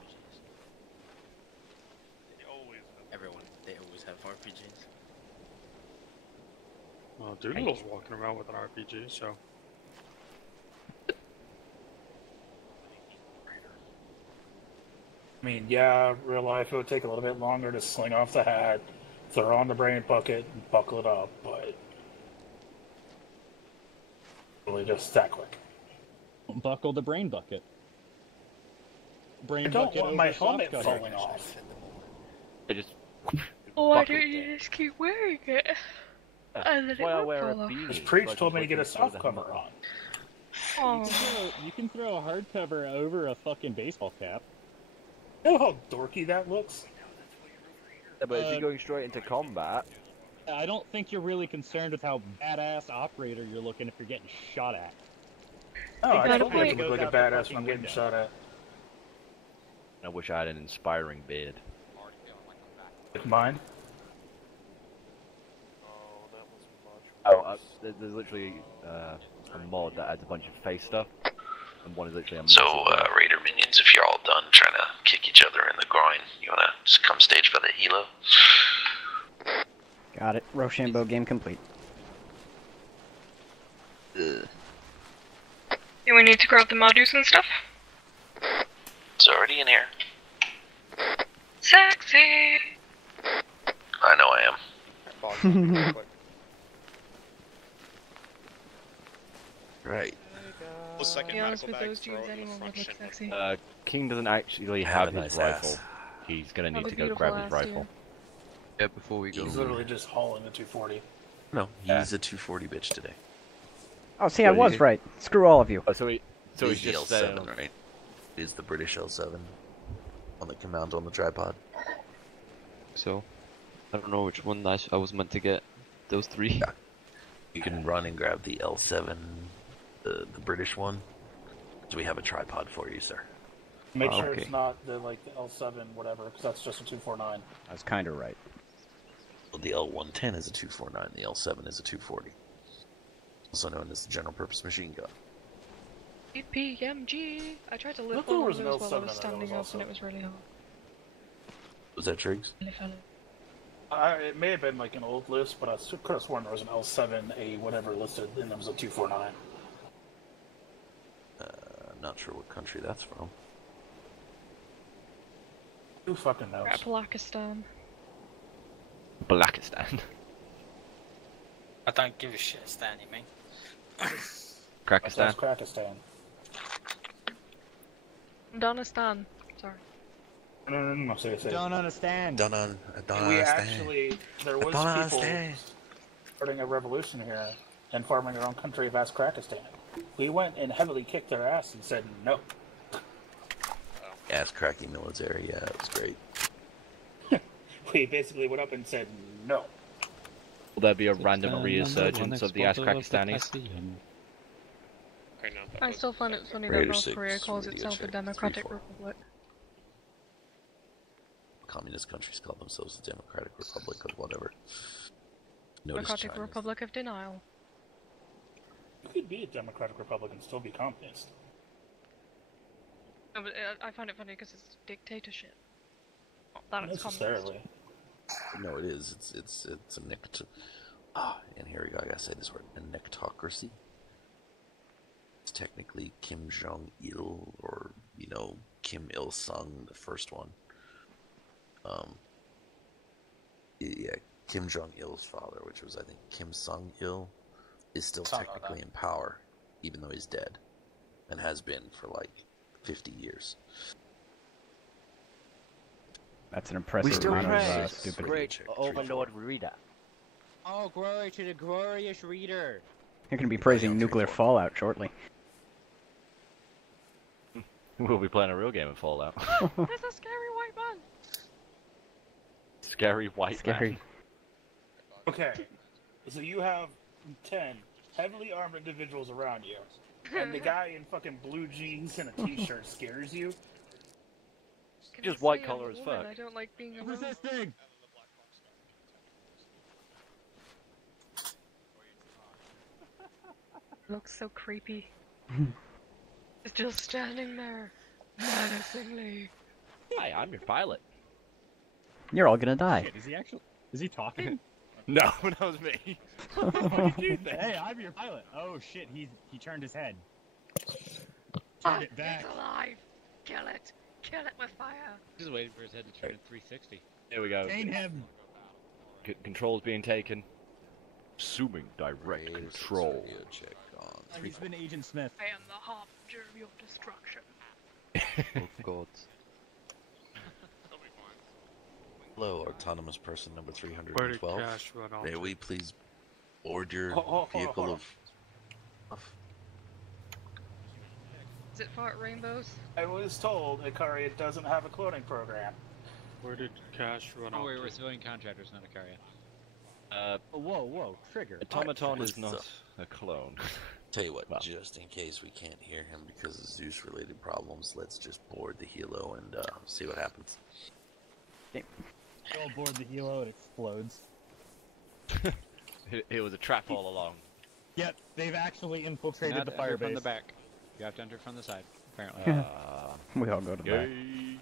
Everyone, they always have RPGs. Well, Doodle's walking around with an RPG, so. I mean, yeah, real life it would take a little bit longer to sling off the hat, throw on the brain bucket, and buckle it up, but really just that quick. Buckle the brain bucket. I don't want my helmet falling off. I just. Why don't you just keep wearing it? And then That's it why I won't wear a fall off. beanie. Because Preach told me to get a soft cover on. You can throw a hardcover over a fucking baseball cap. You know how dorky that looks? Yeah, but if you're going straight into combat... I don't think you're really concerned with how badass operator you're looking if you're getting shot at. Oh, I don't think I look like a badass when I'm getting shot at. I wish I had an inspiring beard. Like mine? Oh, there's literally a mod that adds a bunch of face stuff, and one is literally a So, Raider minions, if you're all done trying to kick each other in the groin, you wanna just come stage for the helo? Got it. Rochambeau game complete. Do we need to grab the modules and stuff? It's already in here. Sexy! I know I am. Right. The second Be honest medical with bag those dudes, throw in the anyone would front look shin. sexy. King doesn't actually Have have a his nice rifle. ass. He's gonna need Have a to go beautiful grab his ass, rifle. Yeah, before we go. He's literally just hauling the 240. No, he's a 240 bitch today. Oh, see, I was right. Screw all of you. Oh, so he's the just L7, right? It is the British L7. One that can mount on the tripod. So, I don't know which one I was meant to get. Those three. Yeah. You can run and grab the L7, the British one. Do we have a tripod for you, sir? Make sure it's not the L7 whatever, because that's just a 249. I was kind of right. Well, the L110 is a 249. The L7 is a 240. Also known as the general purpose machine gun. PMG! I tried to I lift thought there one was of an those while I L7 was in there standing that up was and also- it was really hard. Was that Triggs? It may have been like an old list, but I could have sworn there was an L7, a whatever listed, and there was a 249. I'm not sure what country that's from. Who fucking knows? We're at Pakistan. Blackistan. I don't give a shit, Stan, you mean? Krakistan. That's Krakistan. Donistan. Sorry. No, say. Don't understand. Don't We understand. actually, there was don't people understand. starting a revolution here and forming their own country of Krakistan. We went and heavily kicked their ass and said no. Ass cracking military, yeah, it was great. We basically went up and said no. Will there be a random resurgence of the Azkakistanis? I still find it funny that Raider North 6, Korea calls Radio itself a check, democratic 3-4. republic. Communist countries call themselves the Democratic Republic of whatever. Notice Democratic China. Republic of Denial. You could be a democratic republic and still be communist. No, but I find it funny because it's dictatorship. Not that Not it's communist. necessarily. No, it is. It's a and here we go. I gotta say this word: a nectocracy. It's technically Kim Jong Il, or Kim Il Sung, the first one. Yeah, Kim Jong Il's father, which was I think Kim Sung Il, is still technically in power, even though he's dead, and has been for like 50 years. That's an impressive amount of stupid. Great Overlord Reader. Oh, glory to the glorious reader. You're going to be praising nuclear fallout shortly. We'll be playing a real game of Fallout. There's a scary white man! Scary white man. Okay, so you have 10 heavily armed individuals around you, and the guy in fucking blue jeans and a t-shirt scares you? Just white collar as fuck. I don't like being alone. Resisting! Looks so creepy. It's just standing there, menacingly. Hi, I'm your pilot. You're all gonna die. Shit, is he actually? Is he talking? No, that was me. What did you think? Hey, I'm your pilot. Oh shit, he turned his head. Turned it back. It's alive! Kill it! Kill it with fire! Just waiting for his head to turn at 360. Here we go. Gain him. Control's being taken. Assuming direct control. Check on He's been Agent Smith. I am the harbinger of your destruction. Oh god. Hello, autonomous person number 312. Where did Cash run off May to? we please board your vehicle hold on. of... Is it fart rainbows? I was told Icarian doesn't have a cloning program. Where did Cash run Oh, off wait, we're to? civilian contractors, not a Icarian. Whoa, trigger. Automaton is not a clone. Tell you what, just in case we can't hear him because of Zeus-related problems, let's just board the helo and see what happens. Go aboard the helo, it explodes. It was a trap all along. Yep, they've actually infiltrated Not the enter fire from base. the back. You have to enter from the side, apparently. We all go to the back. You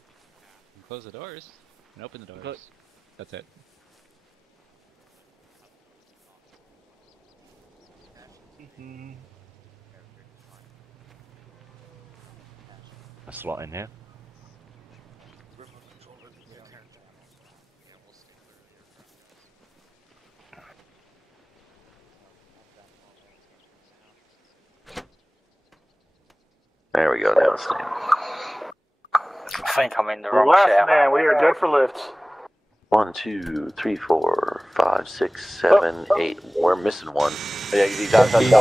close the doors and open the doors. That's it. A slot in here. There we go, downstairs. I think I'm in the wrong Last chair. man, we are good for lifts. 1, 2, 3, 4, 5, 6, 7, 8. We're missing one. Yeah, He's apparently in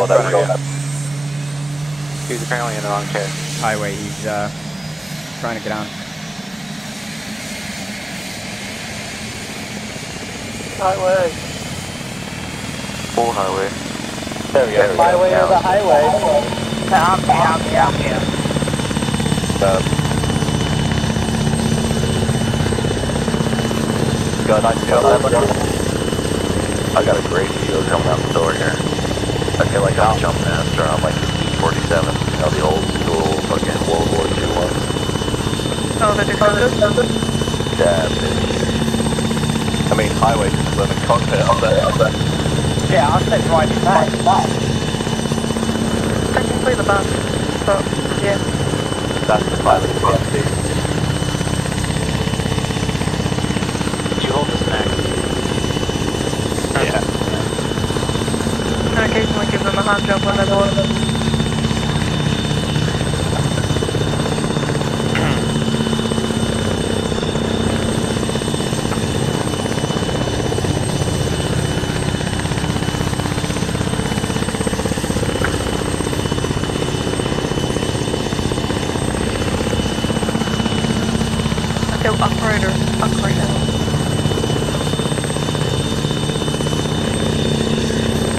the wrong chair. Highway, he's trying to get on. Highway. Full highway. There we go. My way or the highway? I'm here. Got I got a great view coming out the door here. I feel like I'm jumping master on like the T-47, you know, the old school fucking World War II ones. Oh, the defenders? Yeah, bitch. I mean, highway just living cockpit up there. Yeah, I'll take right back. Technically the bus, but yeah. That's the pilot bus, dude. You hold the snack. Yeah. I occasionally give them a hand job when they're bored.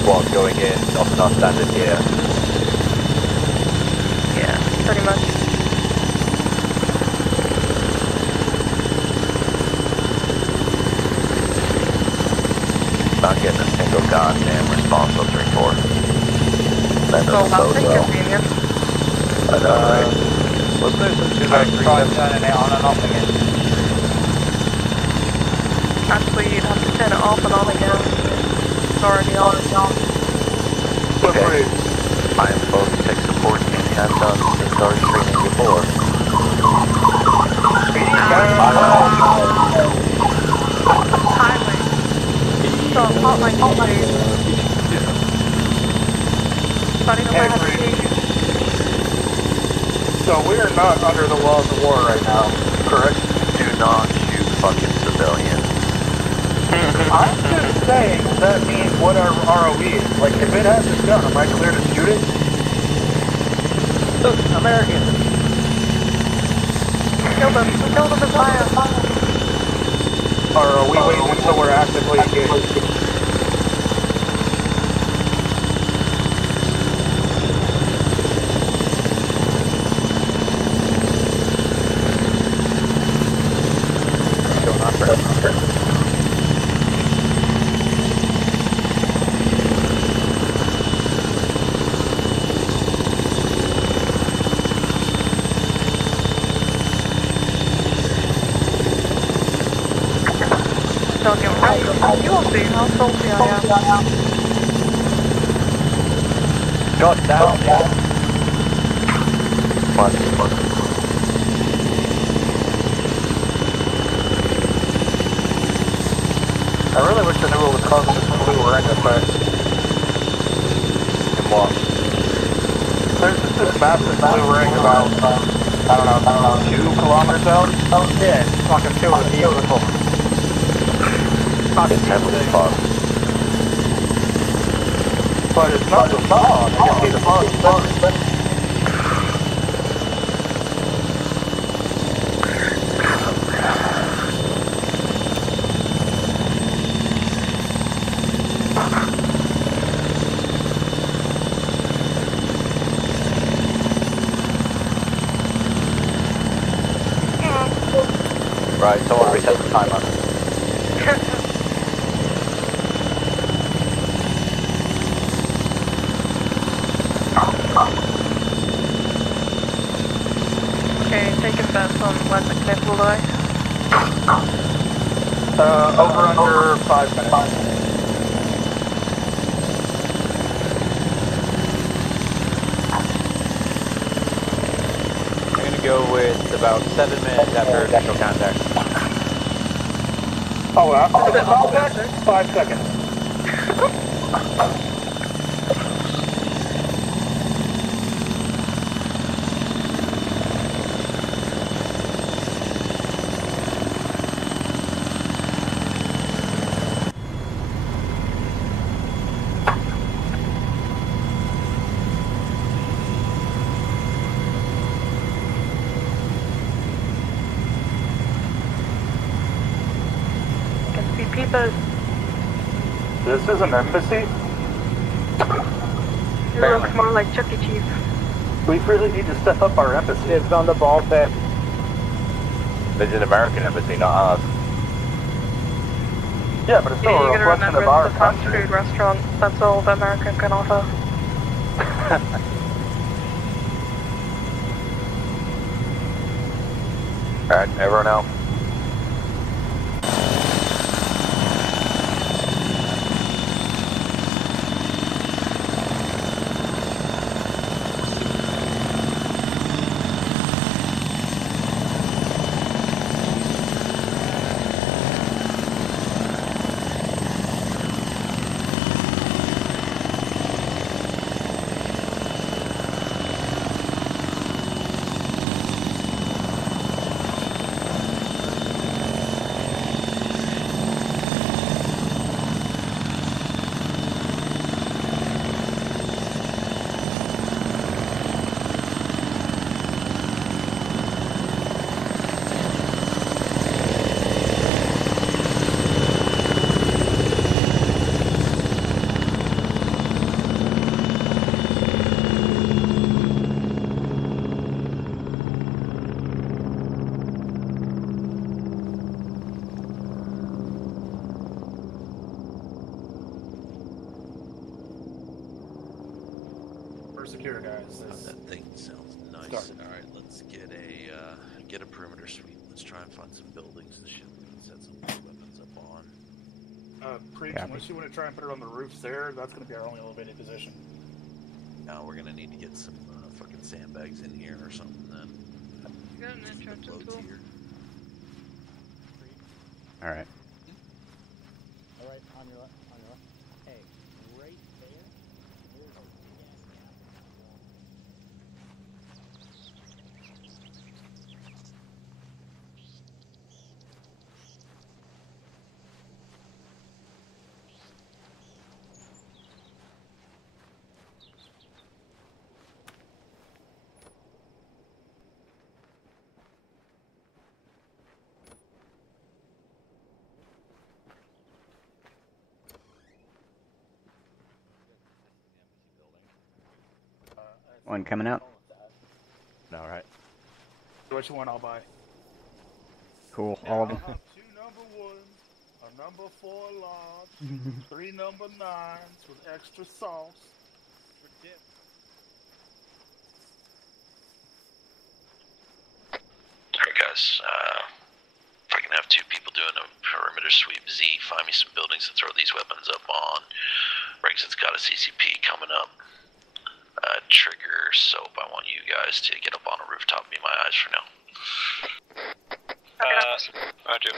While going in, not standard gear. Yeah, pretty much. Not getting a single goddamn response on 3-4. That doesn't bode well. I know, right? Wasn't there some shit I tried turning it on and off again. Actually, you'd have to turn it off and on again. It's already on. Okay. I am supposed to take support and have done in-car training before. Highway. So, hotline issues. Starting to have issues. So we are not under the laws of war right now, correct? Do not shoot fucking civilians. I'm just saying that means what our ROE is. Like, if it has a gun, am I clear to shoot it? Look, Americans. Kill them with fire. Or are we waiting until we're actively engaged? Don't get right. You will see how salty I am. God damn it. I really wish I knew what was causing this blue ring effect. And what? There's just this massive blue ring about, I don't know, 2 kilometers out. Oh yeah, it's fucking beautiful. It's heavily fog. But it's not the fog. I can see the fog. Right, someone reset the timer. Okay, taking bets on when the clip will die. Over under 5 minutes. I'm gonna go with about 7 minutes after initial contact. Oh, after the contact? 5 seconds. People. This is an embassy? It looks more like Chuck E. Cheese. We really need to step up our embassy. It's on the ball pit. This is an American embassy, not ours. Yeah, but it's still Yeah, a you're gonna reflection remember of our it's a fast country. food restaurant. That's all the American can offer. Alright, everyone out. We're secure, guys. That thing sounds nice. All right, let's get a perimeter sweep. Let's try and find some buildings and shit we can set some weapons up on. Preach, unless you want to try and put it on the roofs there, that's going to be our only elevated position. Now we're gonna need to get some fucking sandbags in here or something then. You got an interruption tool? Alright. Alright, on your left, Hey, right there, there's a big-ass gap in that wall. One coming out. Alright. Which one I'll buy? Cool, all of them. I'll have 2 number 1s, a number 4 large, 3 number 9s with extra sauce. For dip. Alright guys, if I can have 2 people doing a perimeter perimeter sweep. Z, find me some buildings to throw these weapons up on. Brexit's got a CCP coming up. Trigger, Soap, I want you guys to get up on a rooftop, be my eyes for now. Roger.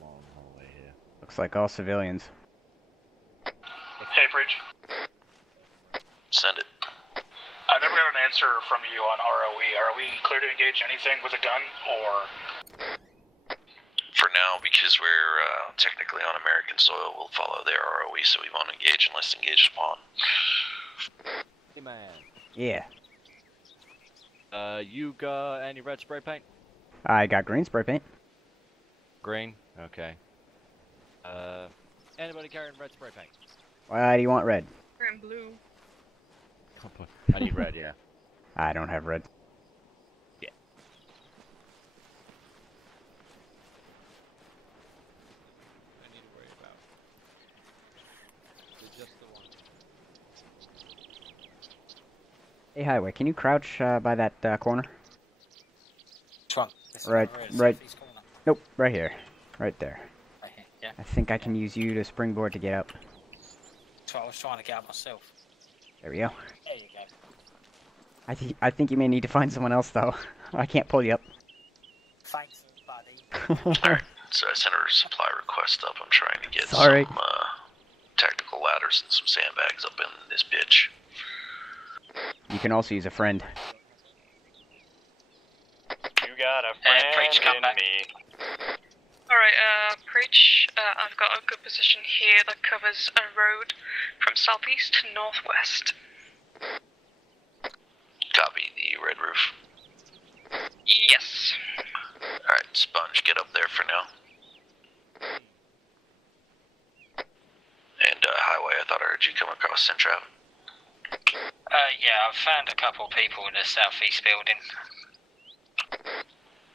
Long hallway here. Looks like all civilians. Hey, Bridge. Send it. I never got an answer from you on ROE. Are we clear to engage anything with a gun, or...? For now, because we're technically on American soil, we'll follow their ROE, so we won't engage unless engaged upon. Hey, man. Yeah. You got any red spray paint? I got green spray paint. Green? Okay. Anybody carrying red spray paint? Why do you want red? And blue. I need red, yeah. I don't have red. Yeah. I need to worry about. They're just the one. Hey, Highway, can you crouch by that corner? Which one? This Right, one right. Southeast corner. Nope, right here. Right there. Right here, yeah. I think I can use you to springboard to get up. That's what I was trying to get out myself. There we go. There you go. I think you may need to find someone else, though. I can't pull you up. Thanks, buddy. Alright, so I sent a supply request up. I'm trying to get Sorry. some tactical ladders and some sandbags up in this bitch. You can also use a friend. You got a friend Preach, come in back. me. Alright, Preach, I've got a good position here that covers a road from southeast to northwest. Copy the red roof. Yes. Alright, Sponge, get up there for now. And Highway, I thought I heard you come across Central. Yeah, I've found a couple people in the southeast building.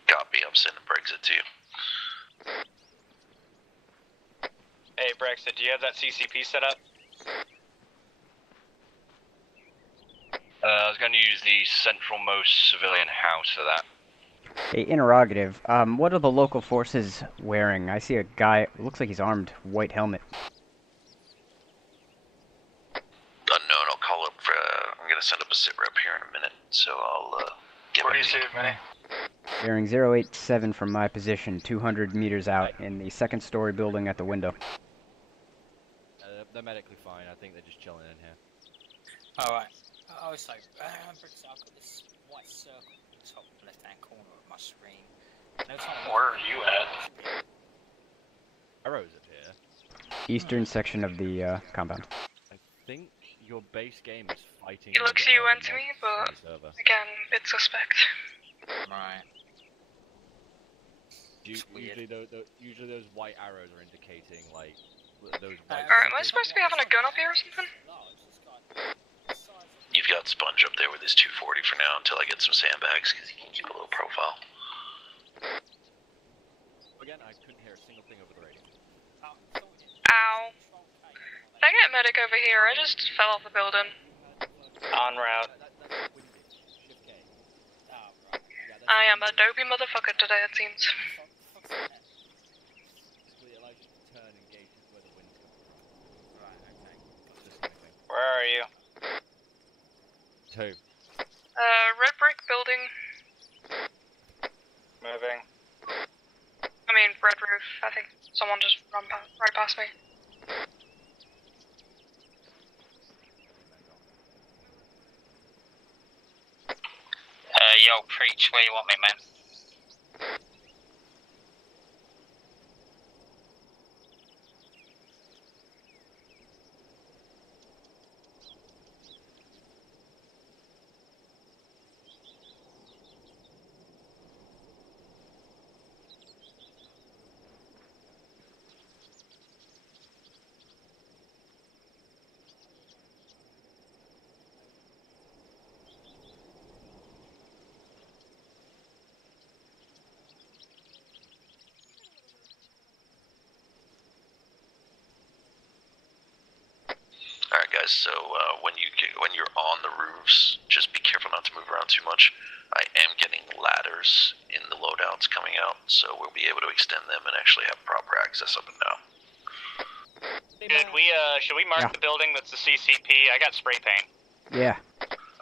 Copy, I'm sending Brexit to you. Hey, Brexit, do you have that CCP set up? I was going to use the centralmost civilian house for that. Hey, interrogative. What are the local forces wearing? I see a guy, looks like he's armed, white helmet. Unknown, I'll call up for, I'm gonna send up a sit rep here in a minute, so I'll, get Where my do you see it, Vinny? Bearing 087 from my position, 200 meters out in the second story building at the window. They're medically fine. I think they're just chilling in here. Alright. Also, Brits, I've got this white circle in the top left-hand corner of my screen. No time Where are you at? Arrows up here. Eastern section of the compound. I think your base game is fighting. He looks the UN to mod me, but server. again, bit suspect. Right. Usually those white arrows are indicating like those white. Alright, am I supposed to be having a gun up here or something? You've got Sponge up there with his 240 for now until I get some sandbags, because he can keep a little profile. Again, I couldn't hear a single thing over the radio. Ow. Can I get a medic over here? I just fell off the building. En route. I am a dopey motherfucker today, it seems. Where are you? Who? Red brick building. Moving. I mean, red roof. I think someone just ran right past me. Yo, Preach, where you want me, man? so when you're on the roofs, just be careful not to move around too much. I am getting ladders in the loadouts coming out, so we'll be able to extend them and actually have proper access up and down. Should we mark the building that's the CCP? I got spray paint. Yeah.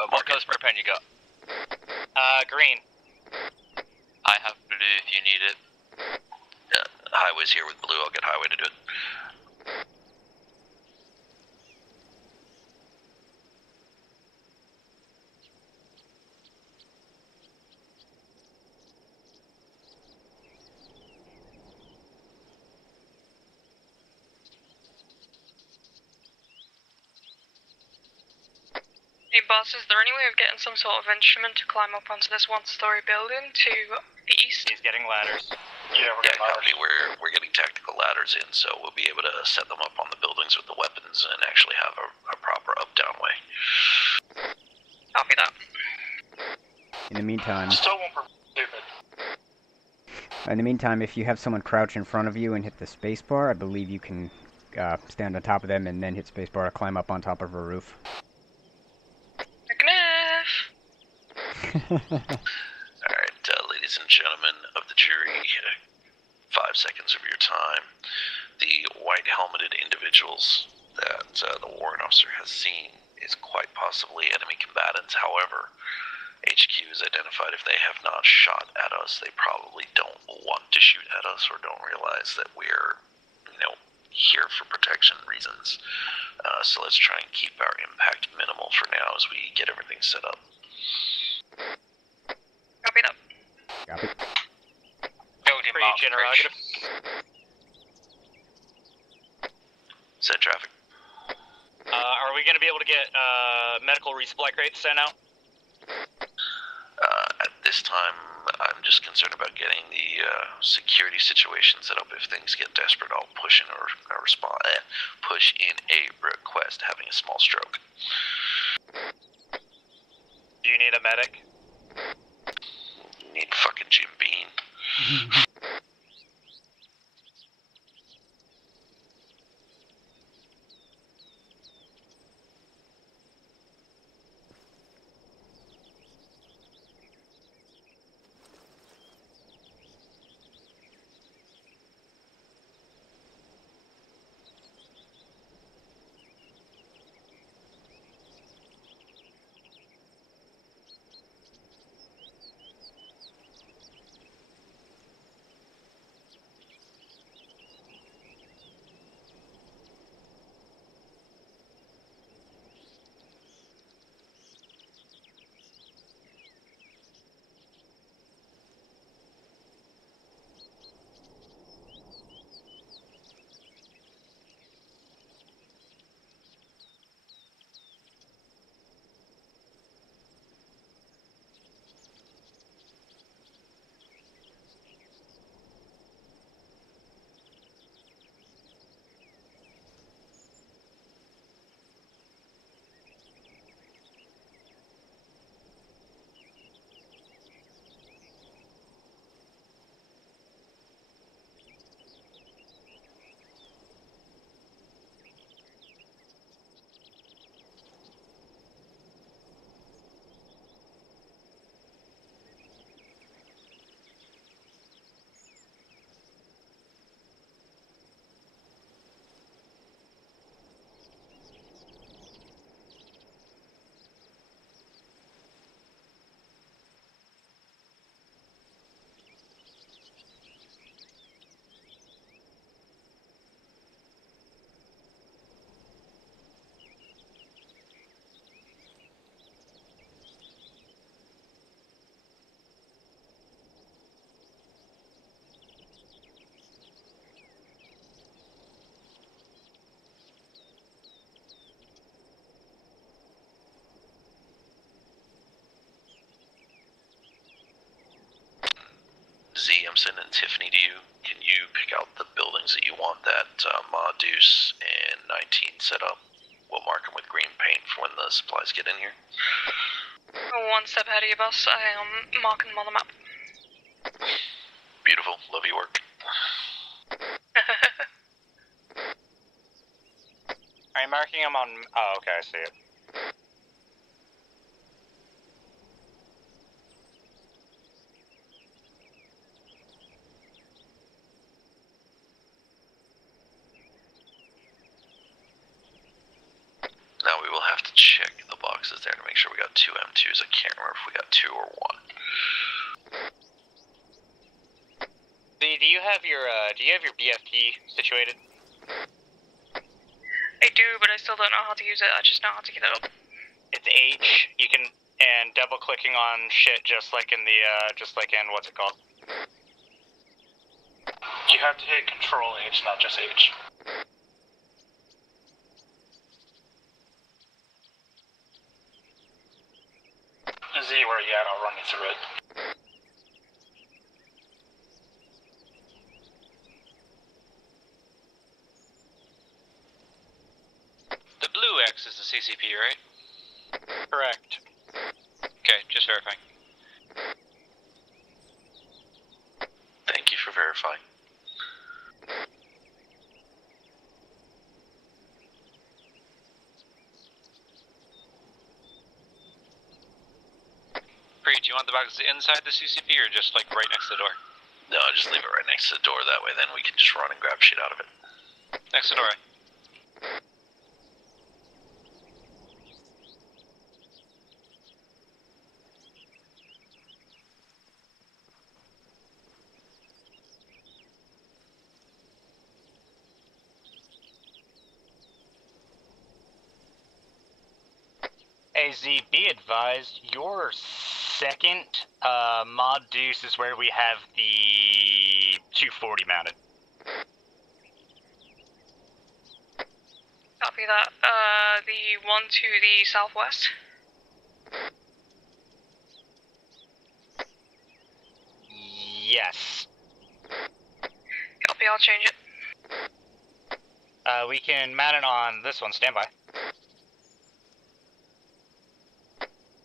What color spray paint you got? Green. I have blue if you need it. Highway's here with blue, I'll get Highway to do it. Hey boss, is there any way of getting some sort of instrument to climb up onto this one-story building to the east? He's getting ladders. Yeah, copy. We're getting tactical ladders in, so we'll be able to set them up on the buildings with the weapons and actually have a proper up-down way. Copy that. In the meantime, Still won't prove stupid. if you have someone crouch in front of you and hit the spacebar, I believe you can stand on top of them and then hit spacebar to climb up on top of a roof. Alright, ladies and gentlemen of the jury, 5 seconds of your time. The white-helmeted individuals that the warrant officer has seen is quite possibly enemy combatants. However, HQ has identified if they have not shot at us, they probably don't want to shoot at us or don't realize that we're, here for protection reasons. So let's try and keep our impact minimal for now as we get everything set up. Copy that. Copy. Breach interrogative. Set traffic. Are we going to be able to get medical resupply crates sent out? At this time, I'm just concerned about getting the security situation set up. If things get desperate, I'll push in a request having a small stroke. Do you need a medic? Need fucking Jim Bean. Z, I'm sending Tiffany to you. Can you pick out the buildings that you want that Ma Deuce and 19 set up? We'll mark them with green paint for when the supplies get in here. One step ahead of you, boss. I am marking them on the map. Beautiful. Love your work. Alright, I'm marking them on. Oh, okay, I see it. Now we will have to check the boxes there to make sure we got 2 M2s. I can't remember if we got 2 or 1. Do you have your BFT situated? I do, but I still don't know how to use it. I just know how to get it up. It's H. You can and double clicking on shit just like in the what's it called? You have to hit Control H, not just H. Z, where you at? I'll run you through it. The blue X is the CCP, right? Correct. Okay, just verifying. Thank you for verifying. Do you want the boxes inside the CCP or just like right next to the door? No, just leave it right next to the door. That way, then we can just run and grab shit out of it. Next to the door. AZ, be advised, your second mod deuce is where we have the 240 mounted. Copy that. The one to the southwest. Yes. Copy, I'll change it. We can mount it on this one, standby.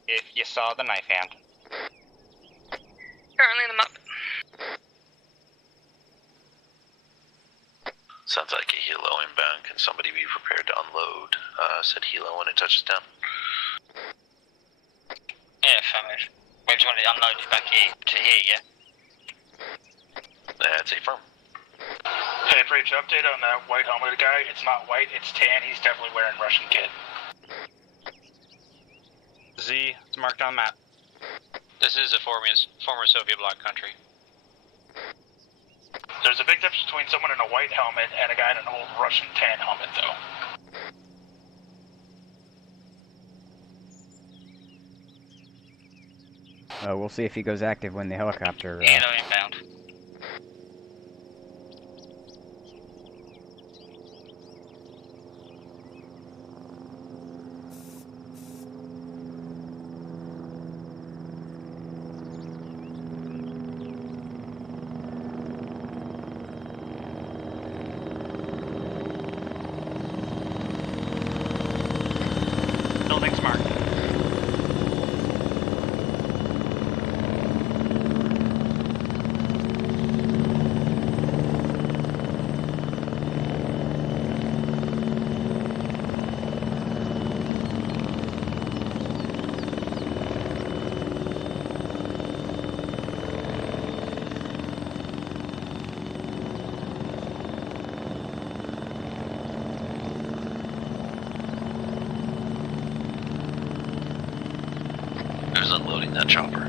If you saw the knife hand. Currently in the map. Sounds like a helo inbound. Can somebody be prepared to unload? Said helo when it touches down. Yeah, affirmative. Where do you want it unloaded back here to here, yeah? That's a firm. Hey, Preach, update on that white helmeted guy. It's not white, it's tan. He's definitely wearing Russian kit. Z, it's marked on map. This is a former Soviet bloc country. There's a big difference between someone in a white helmet and a guy in an old Russian tan helmet, though. We'll see if he goes active when the helicopter... Helo inbound. Building's marked. Who's unloading that chopper?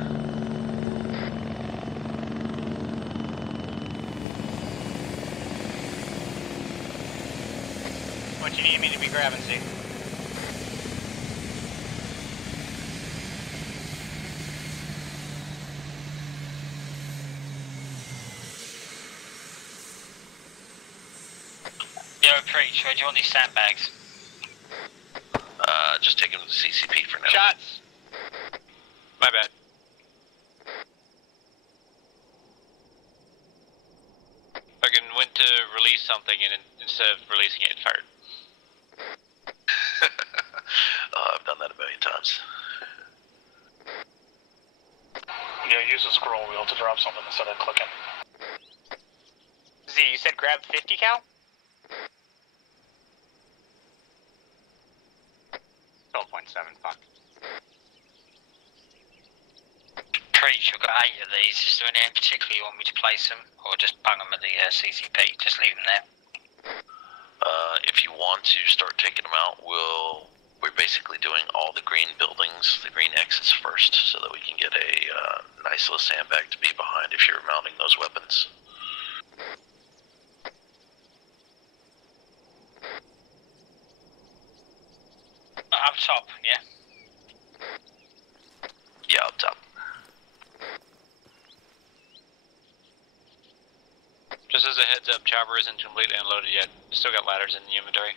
What you need me to be grabbing, Z? Yo, Preach, where do you want these sandbags? Just take him to the CCP for now. Shots! My bad. Fucking went to release something and instead of releasing it, it fired. I've done that a million times. Yeah, use the scroll wheel to drop something instead of clicking. Z, you said grab 50 cal? 10-7, fuck. Preach, I've got 8 of these. Is there any in particular you want me to place them? Or just bung them at the CCP? Just leave them there. If you want to start taking them out, we're basically doing all the green buildings, the green exits first, so that we can get a nice little sandbag to be behind if you're mounting those weapons. Up top, yeah? Yeah, up top. Just as a heads up, chopper isn't completely unloaded yet. Still got ladders in the inventory.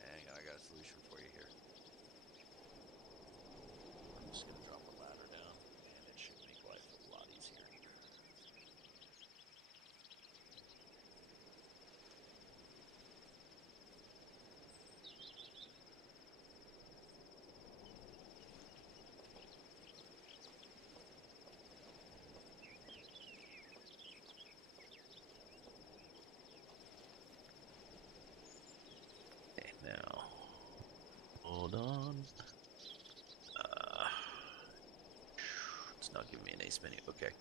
Hang on, I got a solution for you here. I'm just gonna drop a ladder down, and it should make life a lot easier. Okay, now, hold on. It's not giving me an ace menu. Okay,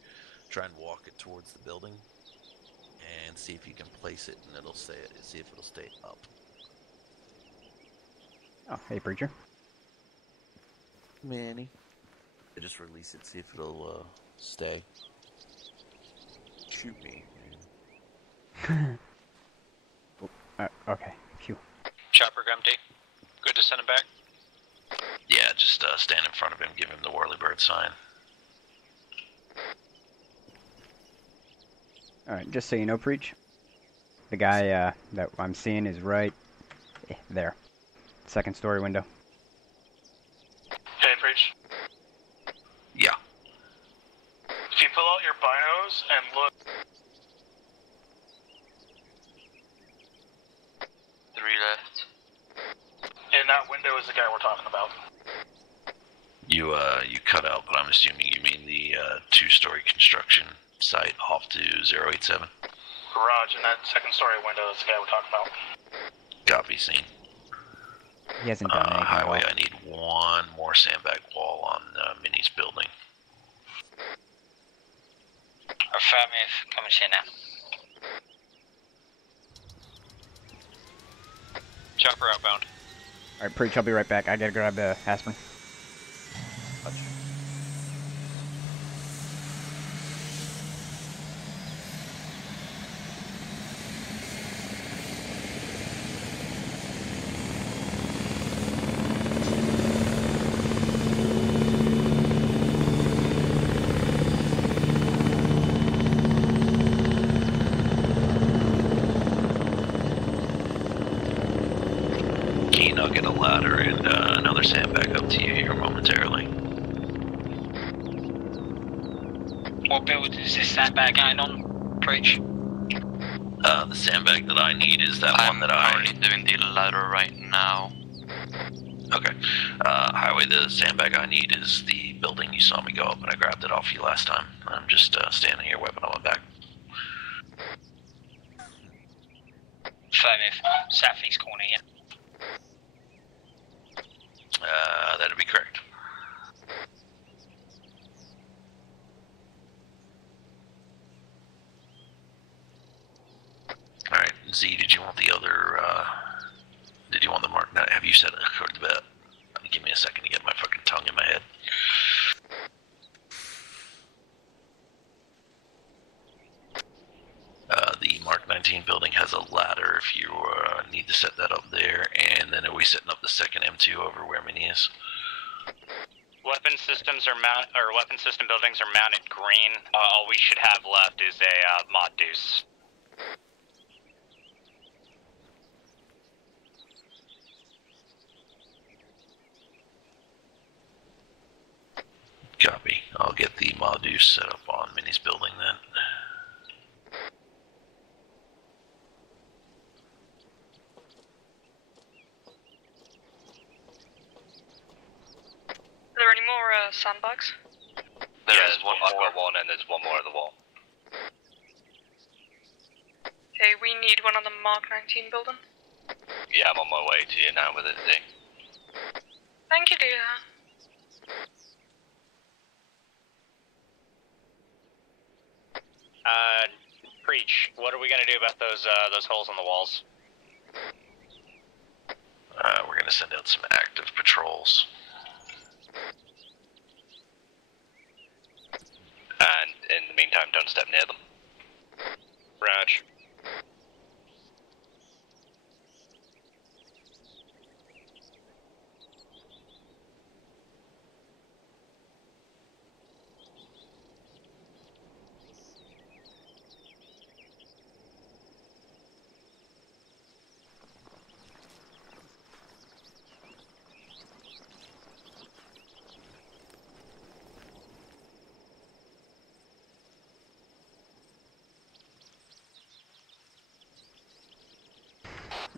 try and walk it towards the building, and see if you can place it, and it'll stay. See if it'll stay up. Oh, hey, Preacher. Manny. I just release it. See if it'll stay. Shoot me. Okay, phew. Chopper empty. Good to send him back. Yeah, just stand in front of him, give him the whirly bird sign. Alright, just so you know, Preach, the guy that I'm seeing is right there. Second story window. Hey, Preach. Yeah. If you pull out your binos and look... 3 left. In that window is the guy we're talking about. You cut out, but I'm assuming you mean the 2-story construction site off to 087? Garage in that second story window is the guy we're talking about. Copy, scene. He hasn't done anything. Highway, I need one more sandbag wall on Minnie's building. Affirmative, coming to you now. Chopper outbound. Alright, Preach, I'll be right back. I gotta grab the aspirin. Keen, I'll get a ladder and another sandbag up to you here momentarily. What building is this sandbag going on, Preach? The sandbag that I need is that one that I'm currently doing the ladder right now. Okay. Highway, the sandbag I need is the building you saw me go up and I grabbed it off you last time. I'm just standing here, weapon on my back. Affirmative. Southeast corner, yeah? That'd be correct. Alright, Z, did you want the other, did you want the Mark 9? Have you said it? Give me a second to get my fucking tongue in my head. The Mark 19 building has a ladder if you need to set that up there, and then are we setting up the second M2 over where Minnie is? weapon systems weapon system buildings are mounted green. All we should have left is a mod deuce. Copy. I'll get the Modus set up on Minnie's building then. Are there any more sandbags? There's one. I've got one, and there's one more at the wall. Okay, we need one on the Mark 19 building. Yeah, I'm on my way to you now with it, Z. Thank you, dear. Preach. What are we gonna do about those holes in the walls? We're gonna send out some active patrols. And in the meantime, don't step near them. Raj.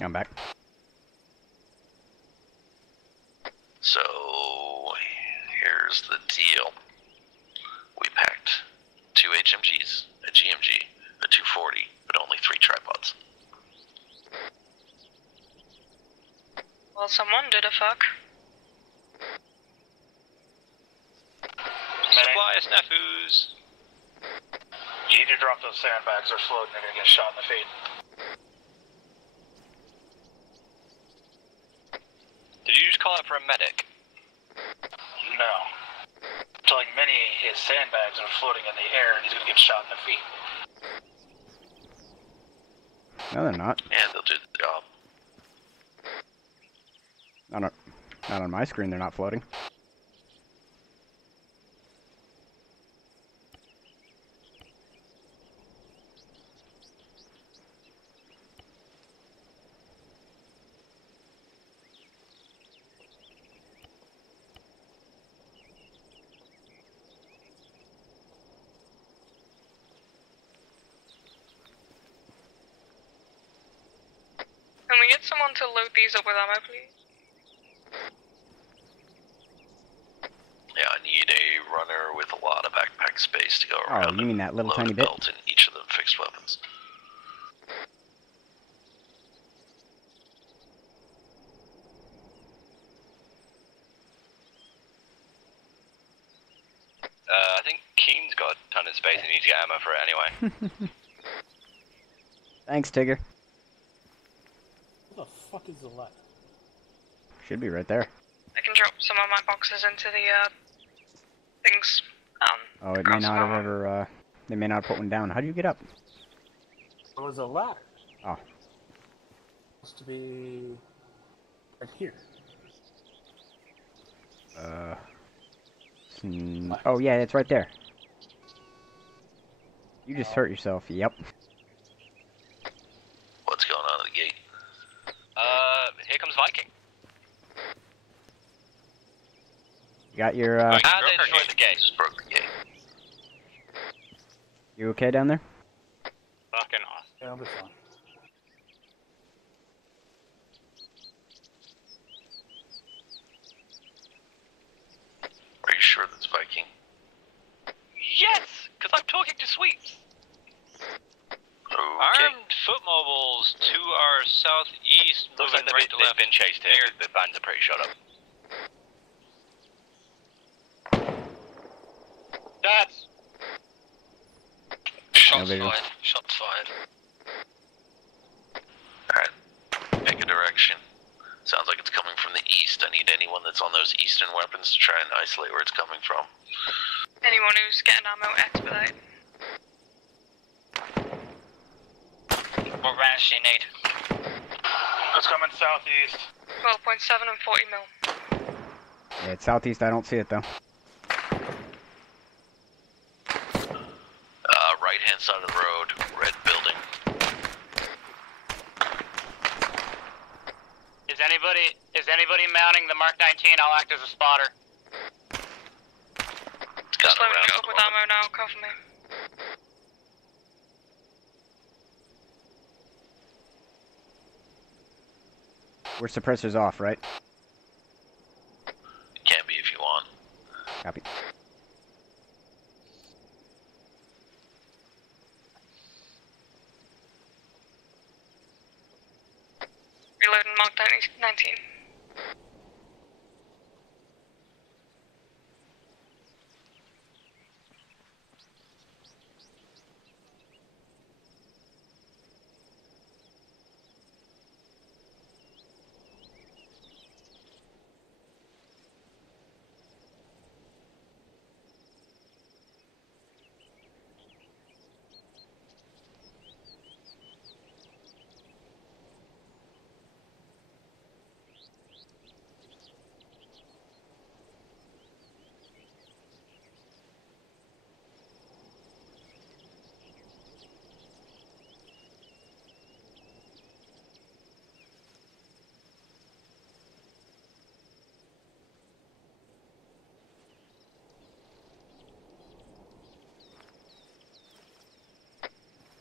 I'm back. So, here's the deal. We packed 2 HMGs, a GMG, a 240, but only 3 tripods. Well, someone did a fuck. Supply snafus. You need to drop those sandbags, they're floating, they're gonna get shot in the feet. Did you just call out for a medic? No. I'm telling Minnie his sandbags are floating in the air and he's gonna get shot in the feet. No, they're not. Yeah, they'll do the job. Not on my screen, they're not floating. Can we get someone to load these up with ammo, please? Yeah, I need a runner with a lot of backpack space to go around. Oh, you mean that little load tiny a bit? belt in each of them fixed weapons. I think Keen's got a ton of space and needs to get ammo for it anyway. Thanks, Tigger. What the fuck is the left? Should be right there. I can drop some of my boxes into the things. Oh, it may not have ever, they may not have put one down. How do you get up? It was a ladder. Oh. Supposed to be right here. Oh yeah, it's right there. You just hurt yourself, yep. What's going on at the gate? Here comes Viking. You got your, And they destroyed the gate. Just broke the gate. You okay down there? Fucking awesome. Yeah, I'll be fine. Are you sure that's Viking? Yes, because I'm talking to Sweets. Okay. Armed foot mobiles to our southeast, Looks moving like right to left. they've been chased here. The bands are pretty shut up. That's Shots Elevator. fired. Shots fired. Alright, pick a direction. Sounds like it's coming from the east. I need anyone that's on those eastern weapons to try and isolate where it's coming from. Anyone who's getting ammo, expedite. What rounds do you need? It's coming southeast. 12.7 and 40 mil. Yeah, it's southeast, I don't see it though. right-hand side of the road, red building. Is anybody mounting the Mark 19? I'll act as a spotter. Just loading it up with ammo now, cover me. We're suppressors off, right? Can be if you want. Copy. Reloading Mark 19.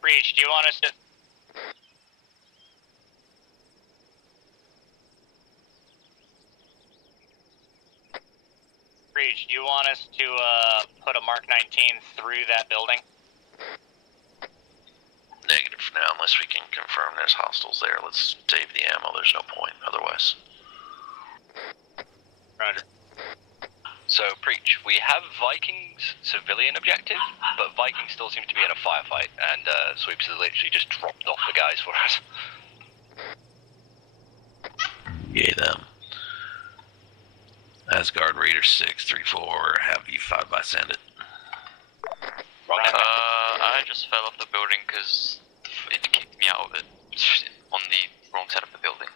Breach, do you want us to... Breach, do you want us to put a Mark 19 through that building? Negative for now, unless we can confirm there's hostiles there. Let's save the ammo, there's no point otherwise. Roger. So, Preach, we have Viking's civilian objective, but Viking still seems to be in a firefight, and Sweeps has literally just dropped off the guys for us. Yay them. Asgard Raider 634, have E5 by send it. I just fell off the building because it kicked me out of it on the wrong side of the building.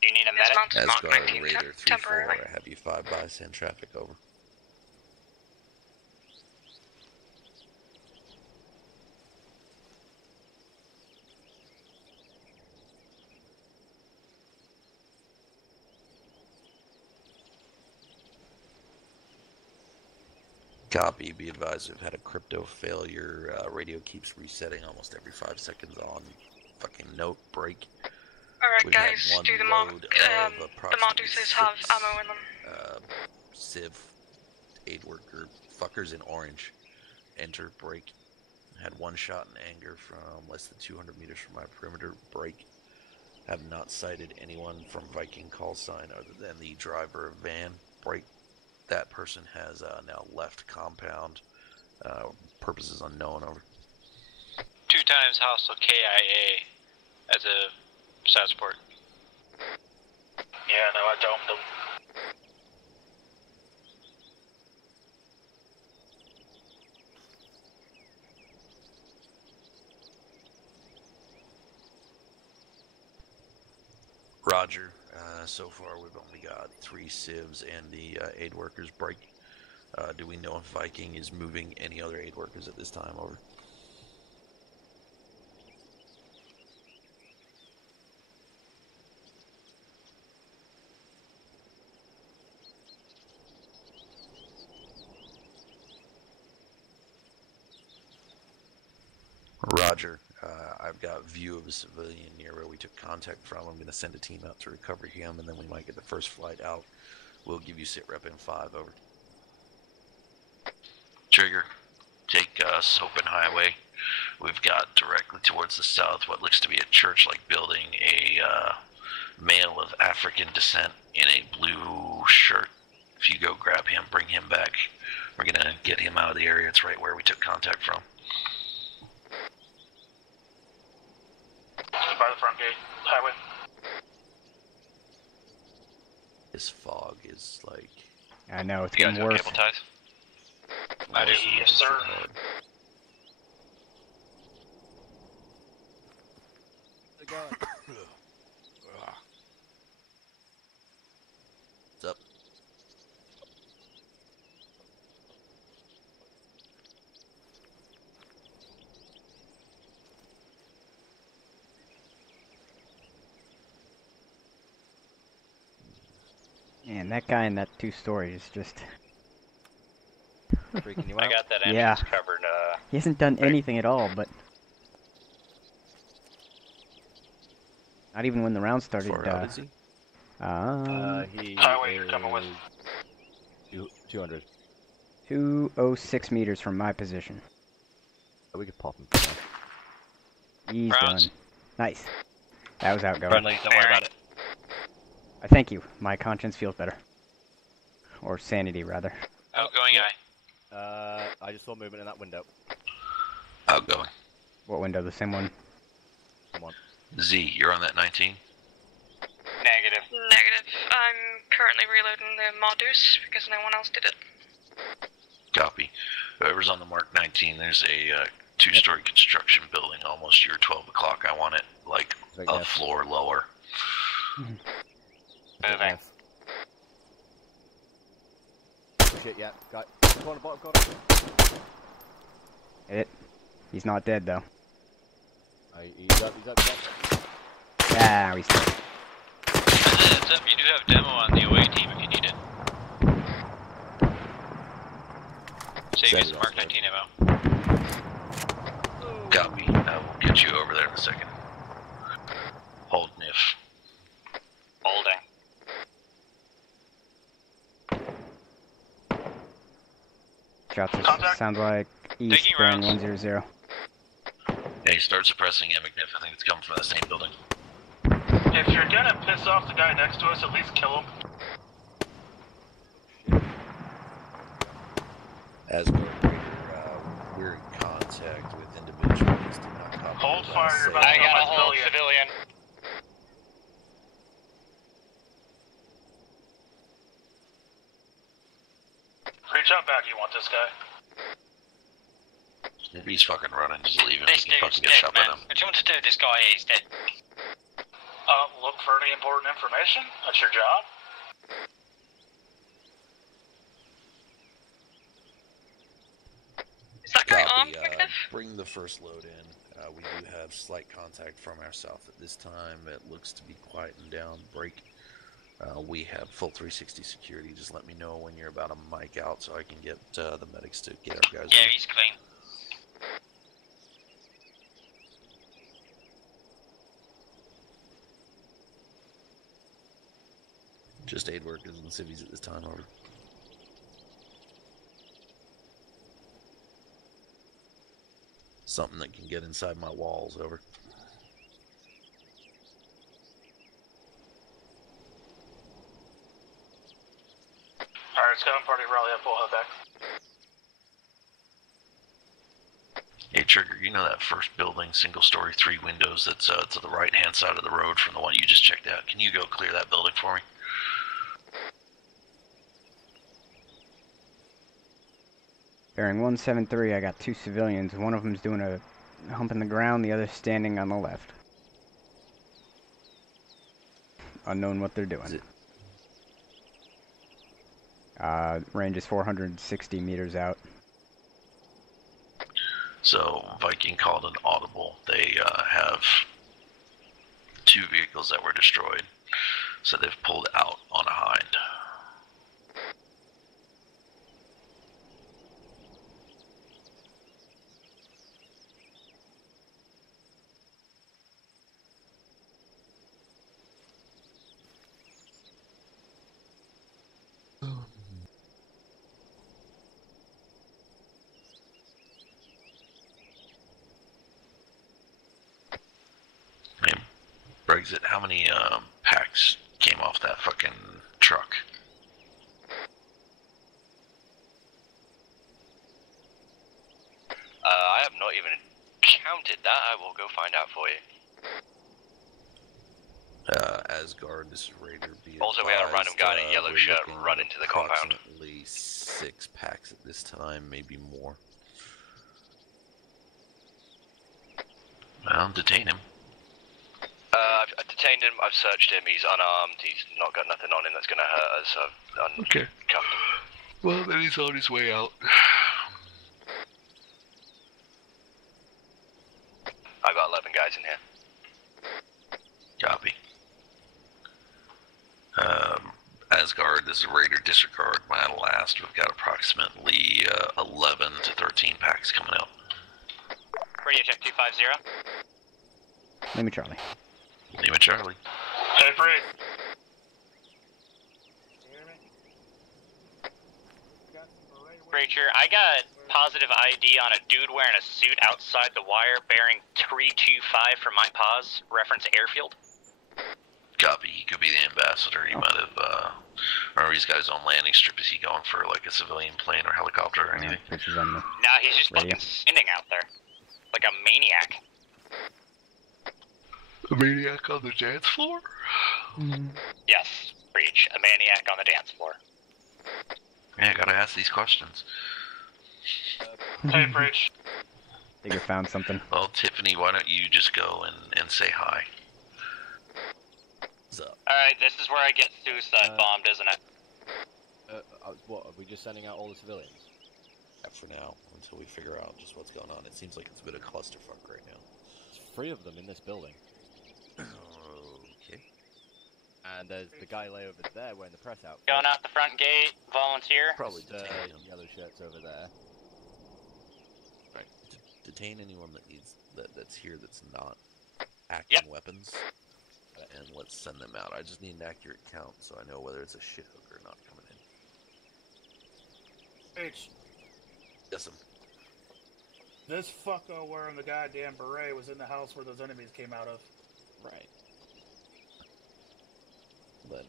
Do you need a medic? Asgard Raider 3-4, have you 5 by send traffic over. Copy, be advised we've had a crypto failure, radio keeps resetting almost every 5 seconds on fucking note break. Alright We've guys, had one do the Mark, load of the approximately Marduces have 6, ammo in them. Civ aid worker fuckers in orange enter break. Had one shot in anger from less than 200 meters from my perimeter break. Have not sighted anyone from Viking call sign other than the driver of van break. That person has now left compound. Purposes unknown over. 2 times hostile KIA as a side support. Yeah, no, I domed them. Roger. So far, we've only got 3 civs and the aid workers break. Do we know if Viking is moving any other aid workers at this time? Over. Roger. I've got view of a civilian near where we took contact from. I'm going to send a team out to recover him, and then we might get the first flight out. We'll give you sit rep in 5, over. Trigger, take us open highway. We've got directly towards the south what looks to be a church-like building, a male of African descent in a blue shirt. If you go grab him, bring him back. We're going to get him out of the area. It's right where we took contact from. By the front gate, highway. This fog is like... I know, it's You guys getting got worse. cable ties? I do, yes sir. What's up? Man, that guy in that 2-story is just... Freaking you out? I got that Yeah. entrance covered. He hasn't done anything at all, but... Not even when the round started. Far out is he? He Highway, you're coming with. 200. 206 meters from my position. We could pop him. He's Rounds. done. Nice. That was outgoing. Friendly, don't worry about it. I thank you. My conscience feels better. Or sanity, rather. Outgoing eye. I just saw movement in that window. Outgoing. What window? The same one? Come on. Z, you're on that 19? Negative. Negative. I'm currently reloading the Modus because no one else did it. Copy. Whoever's on the Mark 19, there's a 2-story construction building almost your 12 o'clock. I want it, like, a floor lower. Moving. Shit, yeah. Got corner, bottom corner. Hit it. He's not dead, though. He's up. Ah, he's dead. Heads up, you do have demo on the away team if you need it. Save you some Mark 19 ammo. Copy. I will get you over there in a second. Hold NIF. Holding. Shots sounds like east Taking bearing rounds. 100. Hey, start suppressing McNiff. I think it's coming from the same building. If you're gonna piss off the guy next to us, at least kill him. As we're in contact with individuals. Do not copy. Hold fire, you're about I to kill got a my hold civilian. civilian. Reach out back, you want this guy. If he's fucking running, just leave him. This He can dude's fucking get dead, shot by man. them. What do you want to do? This guy is dead. Look for any important information. That's your job. Is that guy armed, Copy. McNiff? Bring the first load in. We do have slight contact from our south at this time. It looks to be quieting down. Break. We have full 360 security. Just let me know when you're about a mic out so I can get the medics to get our guys. Yeah, in. he's clean. Just aid workers and civvies at this time, over. Something that can get inside my walls, over. Alright, scouting party rally up, we'll head back. Hey, Trigger, you know that first building, single story, 3 windows that's to the right-hand side of the road from the one you just checked out? Can you go clear that building for me? Bearing 173, I got 2 civilians. One of them's doing a hump in the ground, the other's standing on the left. Unknown what they're doing. Range is 460 meters out. So, Viking called an audible. They have 2 vehicles that were destroyed, so they've pulled out on a hind. Brexit, how many packs came off that fucking truck? I have not even counted that. I will go find out for you. Asgard, this is Raider. Also, we had a random guy in a yellow shirt run into the compound. Approximately 6 packs at this time, maybe more. Well, detain him. I've detained him, I've searched him, he's unarmed, he's not got nothing on him that's gonna hurt us, so I've Okay. cuffed him. Well, then he's on his way out. I've got 11 guys in here. Copy. Asgard, this is Raider Disregard. My last, we've got approximately 11 to 13 packs coming out. Radio check 250. Lima Charlie. Lima Charlie. Hey, Bree. Preacher, I got positive ID on a dude wearing a suit outside the wire bearing 325 for my pause, reference airfield. Copy. He could be the ambassador. He might have, remember he's got his own landing strip. Is he going for like a civilian plane or helicopter or anything? Pictures on the Nah, he's just radio. fucking standing out there. Like a maniac. A maniac on the dance floor? Yes, Preach, a maniac on the dance floor. Yeah, gotta ask these questions. Hey, Preach. Think you found something. Well, Tiffany, why don't you just go and say hi? What's up? Alright, this is where I get suicide bombed, isn't it? What, are we just sending out all the civilians? Yeah, for now, until we figure out just what's going on. It seems like it's a bit of clusterfuck right now. There's 3 of them in this building. Okay. And there's the guy lay over there wearing the press outfit. Going out the front gate, volunteer. Probably The detain him. yellow shirts over there. Right. Detain anyone that needs that's here that's not acting weapons, and let's send them out. I just need an accurate count so I know whether it's a shithook or not coming in. H. Yes, This fucko wearing the goddamn beret was in the house where those enemies came out of. Right. Then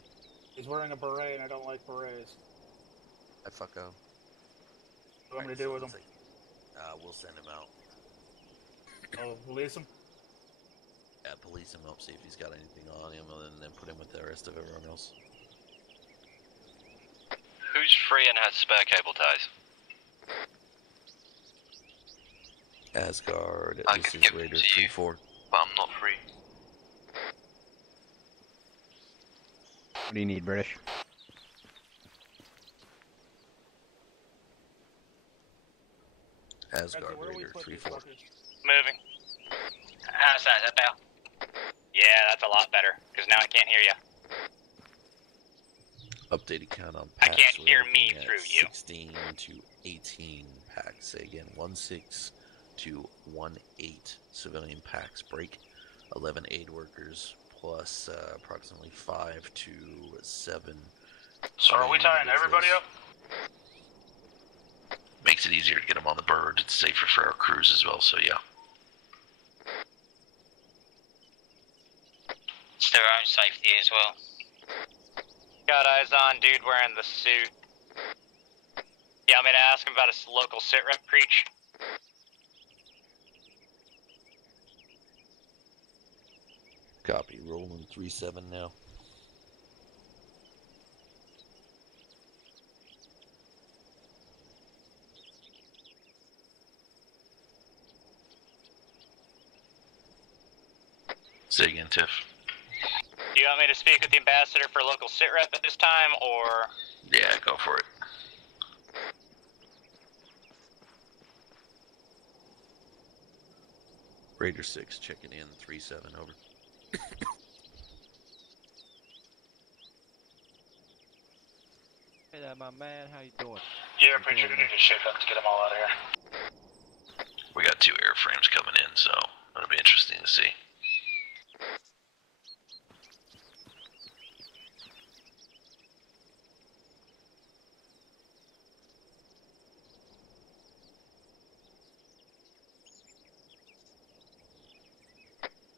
He's wearing a beret, and I don't like berets. fucko. What do you want me to do with him? We'll send him out. Oh, release him? Yeah, police him up, see if he's got anything on him, and then put him with the rest of everyone else. Who's free and has spare cable ties? Asgard, I this could is give them Raider to you. 3-4. But I'm not free. What do you need, British? Asgard, Raider 3-4. Moving. How's that? Is that better? Yeah, that's a lot better, because now I can't hear you. Updated count on I packs. can't we're hear looking me at through you. 16 to 18 packs. Say again, 16 to 18 civilian packs. Break 11 aid workers plus approximately 5 to 7. So are we tying everybody up? Makes it easier to get them on the bird. It's safer for our crews as well, so yeah. It's their own safety as well. Got eyes on dude wearing the suit. You want me to ask him about his local sit rep Preach? Copy. Rolling 3-7 now. Say again, Tiff. Do you want me to speak with the ambassador for local sit rep at this time, or? Yeah, go for it. Raider 6 checking in 3-7 over. Hey there, my man. How you doing? Yeah, Preacher, we need to shake up to get them all out of here. We got 2 airframes coming in, so it'll be interesting to see.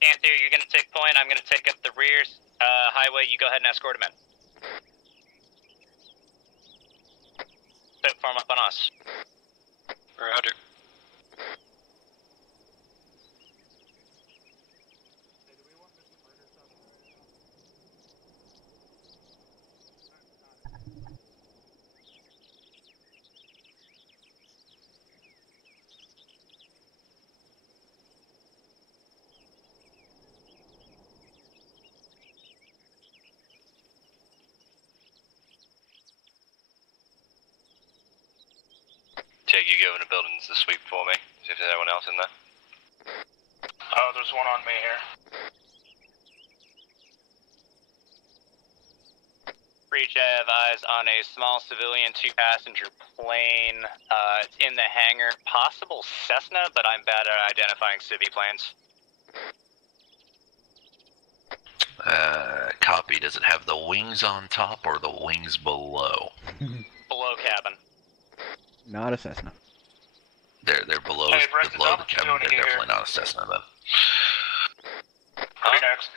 Panther, you're gonna take point, I'm gonna take up the rears. Highway, you go ahead and escort him in. Don't form up on us. Roger. Take you go in the buildings to sweep for me. See if there's anyone else in there. Oh, there's one on me here. Breach, I have eyes on a small civilian 2-passenger plane. It's in the hangar. Possible Cessna, but I'm bad at identifying civvy planes. Copy. Does it have the wings on top or the wings below? Below cabin. Not a Cessna. They're below, below the cabin. They're definitely not a Cessna then. Pretty next.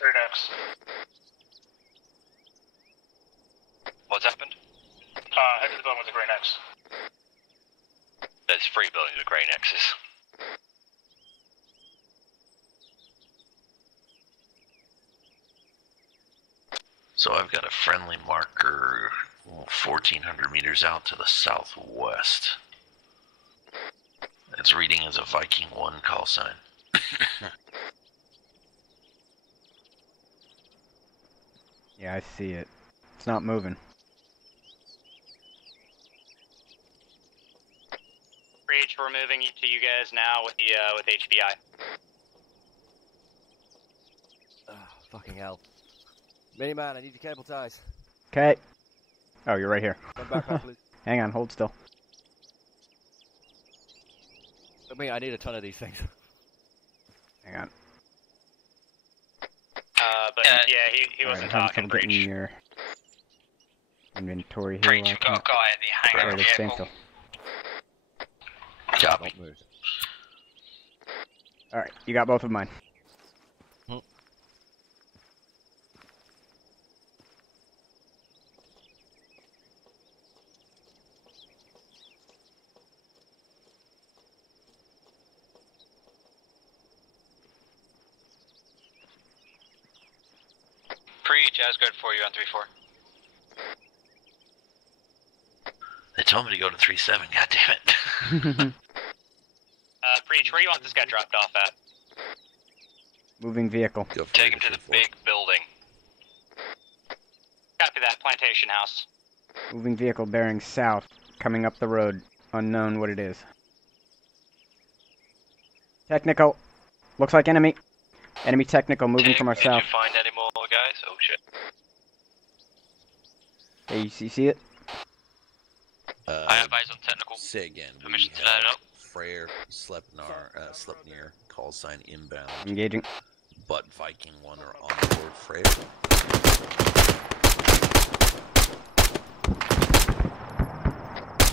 What's happened? Head to the building with the Grey Nexus. There's 3 buildings with Grey Nexus. So I've got a friendly marker 1,400 meters out to the southwest. It's reading as a Viking 1 call sign. Yeah, I see it. It's not moving. Breach, we're moving to you guys now with the with HBI. Fucking hell. Miniman, I need your cable ties. Okay. Oh, you're right here. Come back, please. Hang on, hold still. I mean, I need a ton of these things. Hang on. But yeah, he wasn't talking. Getting your inventory here. Breach, we've got a guy at the hangar Right, vehicle. Copy. Alright, you got both of mine. Preach, Asgard for you on 3-4. They told me to go to 3-7, god damn it. Preach, where do you want this guy dropped off at? Moving vehicle. Take him to the big building. Copy that, plantation house. Moving vehicle bearing south, coming up the road. Unknown what it is. Technical. Looks like enemy. Enemy technical moving from our south. Did you find any more guys? Oh shit. Hey, you see it? I have eyes on technical. Say again. Permission to light it up. Freyr, Sleipnir, call sign inbound. Engaging. But Viking 1 are on board Freyr.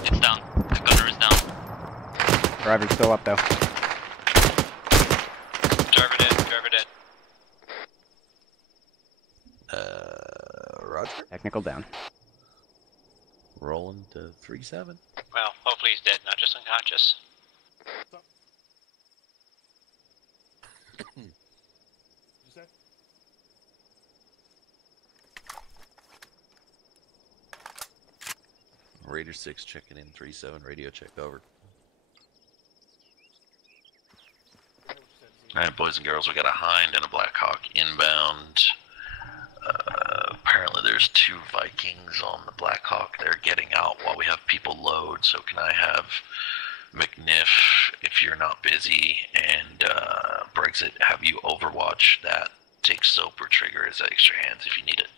It's down. The gunner is down. Driver's still up though. Driver dead. Driver dead. Roger. Technical down. Rolling to 3-7. Well, hopefully he's dead, not just unconscious. Raider 6 checking in 3-7. Radio check over. Alright, boys and girls, we got a Hind and a Blackhawk inbound. Apparently there's 2 Vikings on the Blackhawk. They're getting out while we have people load, so can I have McNiff, if you're not busy, and Brexit, have you overwatch that? Take Soap or Trigger as extra hands if you need it.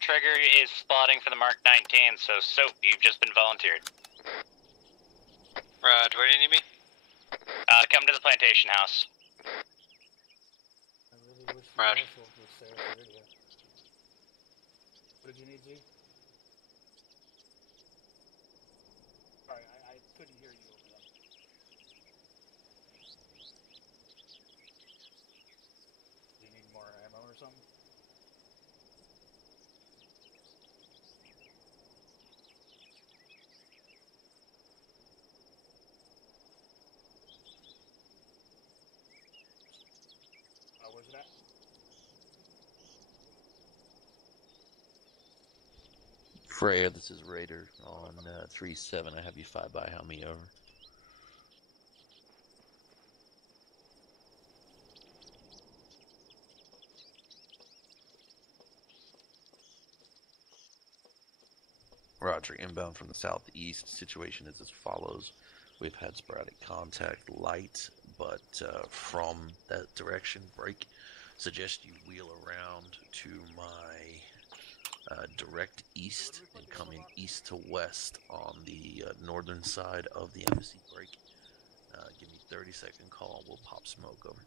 Trigger is spotting for the Mark 19, so Soap, you've just been volunteered. Rod, where do you need me? Come to the plantation house. Rod. What did you need, Z? Sorry, I couldn't hear you over that. Do you need more ammo or something? Where's it at? Freya, this is Raider on 3-7. I have you 5 by. How me over? Roger, inbound from the southeast. Situation is as follows. We've had sporadic contact, light, but from that direction, break. suggest you wheel around to my direct east and come in east to west on the northern side of the embassy break. Give me 30-second call. We'll pop smoke over.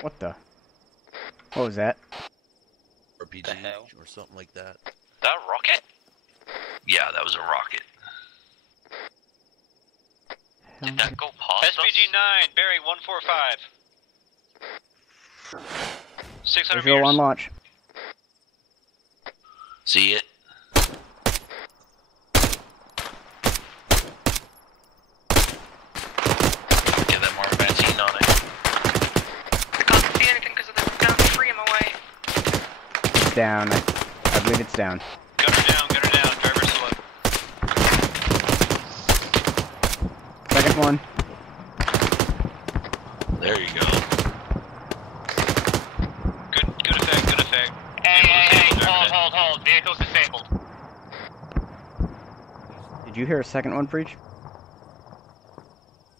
What the? What was that? RPG or something like that. That rocket? Yeah, that was a rocket. Did that go past us? SPG-9, Barry 145. 600 Visual meters. on launch. See it? Get that Mark 19 on it. I can't see anything because of the down 3 in my way. It's down. I believe it's down. Gunner down, driver slow. Second one. There you go. Good effect. Hey, hold. Vehicle's disabled. Did you hear a second one, Breach?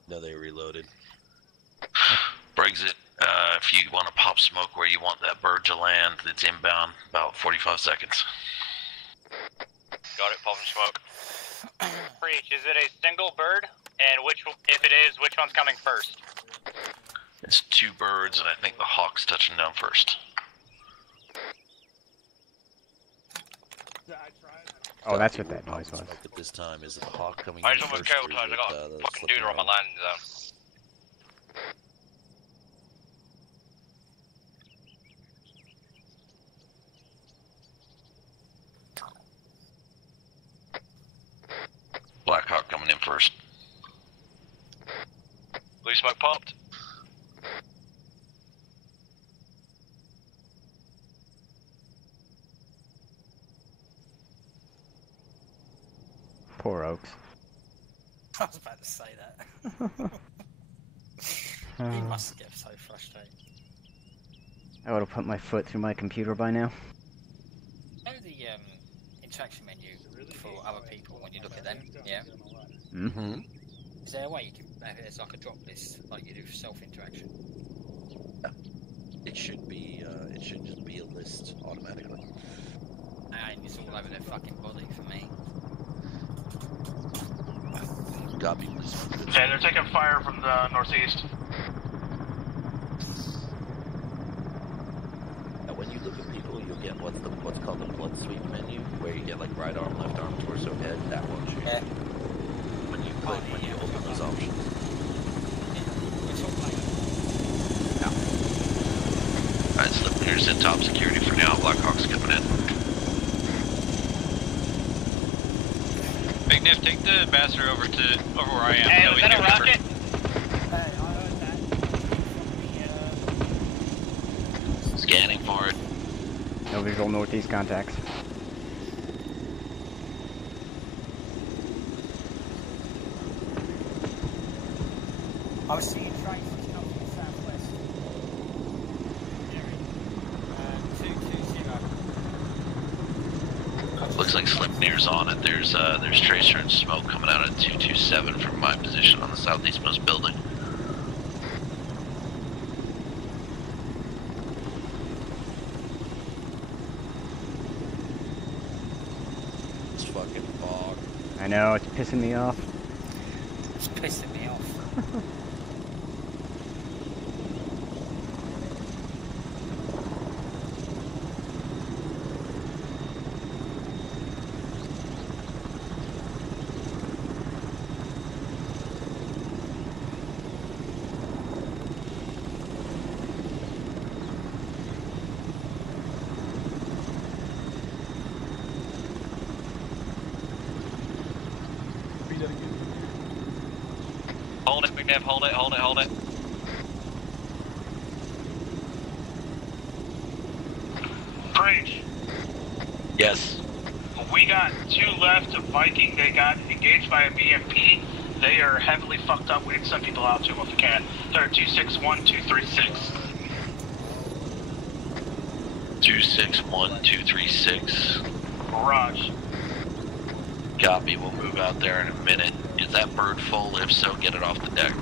No, they reloaded. Brexit, if you want to pop smoke where you want that bird to land, it's inbound, about 45 seconds. Got it, popping smoke. Preach, is it a single bird? And if it is, which one's coming first? It's 2 birds, and I think the hawk's touching down first. Oh, that's what that noise was. At this time, is it the hawk coming I in just first? almost killed. I got a fucking dude on my landing zone. Black Hawk coming in first. Blue smoke popped. Poor Oaks. I was about to say that. You must get so frustrated. I would have put my foot through my computer by now. You know the interaction menu for other people when you look at them? Yeah. Mm-hmm. Is there a way you can have it as like a drop list, like you do for self-interaction? It should be, it should just be a list automatically. And it's all over their fucking body for me. Copy, please. Okay, they're taking fire from the northeast. Now, when you look at people, you'll get what's called the blood sweep menu, where you get like right arm, left arm, torso, head. That won't change. Yeah. When you click, when you open those options. Alright, Slipner's in top security for now. Black Hawk's coming in. Big Niff, take the ambassador over where I am. Hey, was that a rocket? Scanning for it. No visual northeast contacts. I was seeing trains coming up from the southwest. 220. Looks like Slipner's on it. There's tracer and smoke coming out of 227 from my position on the southeastmost building. It's fucking fog. I know, it's pissing me off. It's pissing me off. Hold it, McNabb, hold it. Breach. Yes. We got 2 left of Viking. They got engaged by a BMP. They are heavily fucked up. We can send people out to them if we can. They're 261, 236. 261, 236. Mirage. Copy, we'll move out there in a minute. Is that bird full? If so, get it off the deck.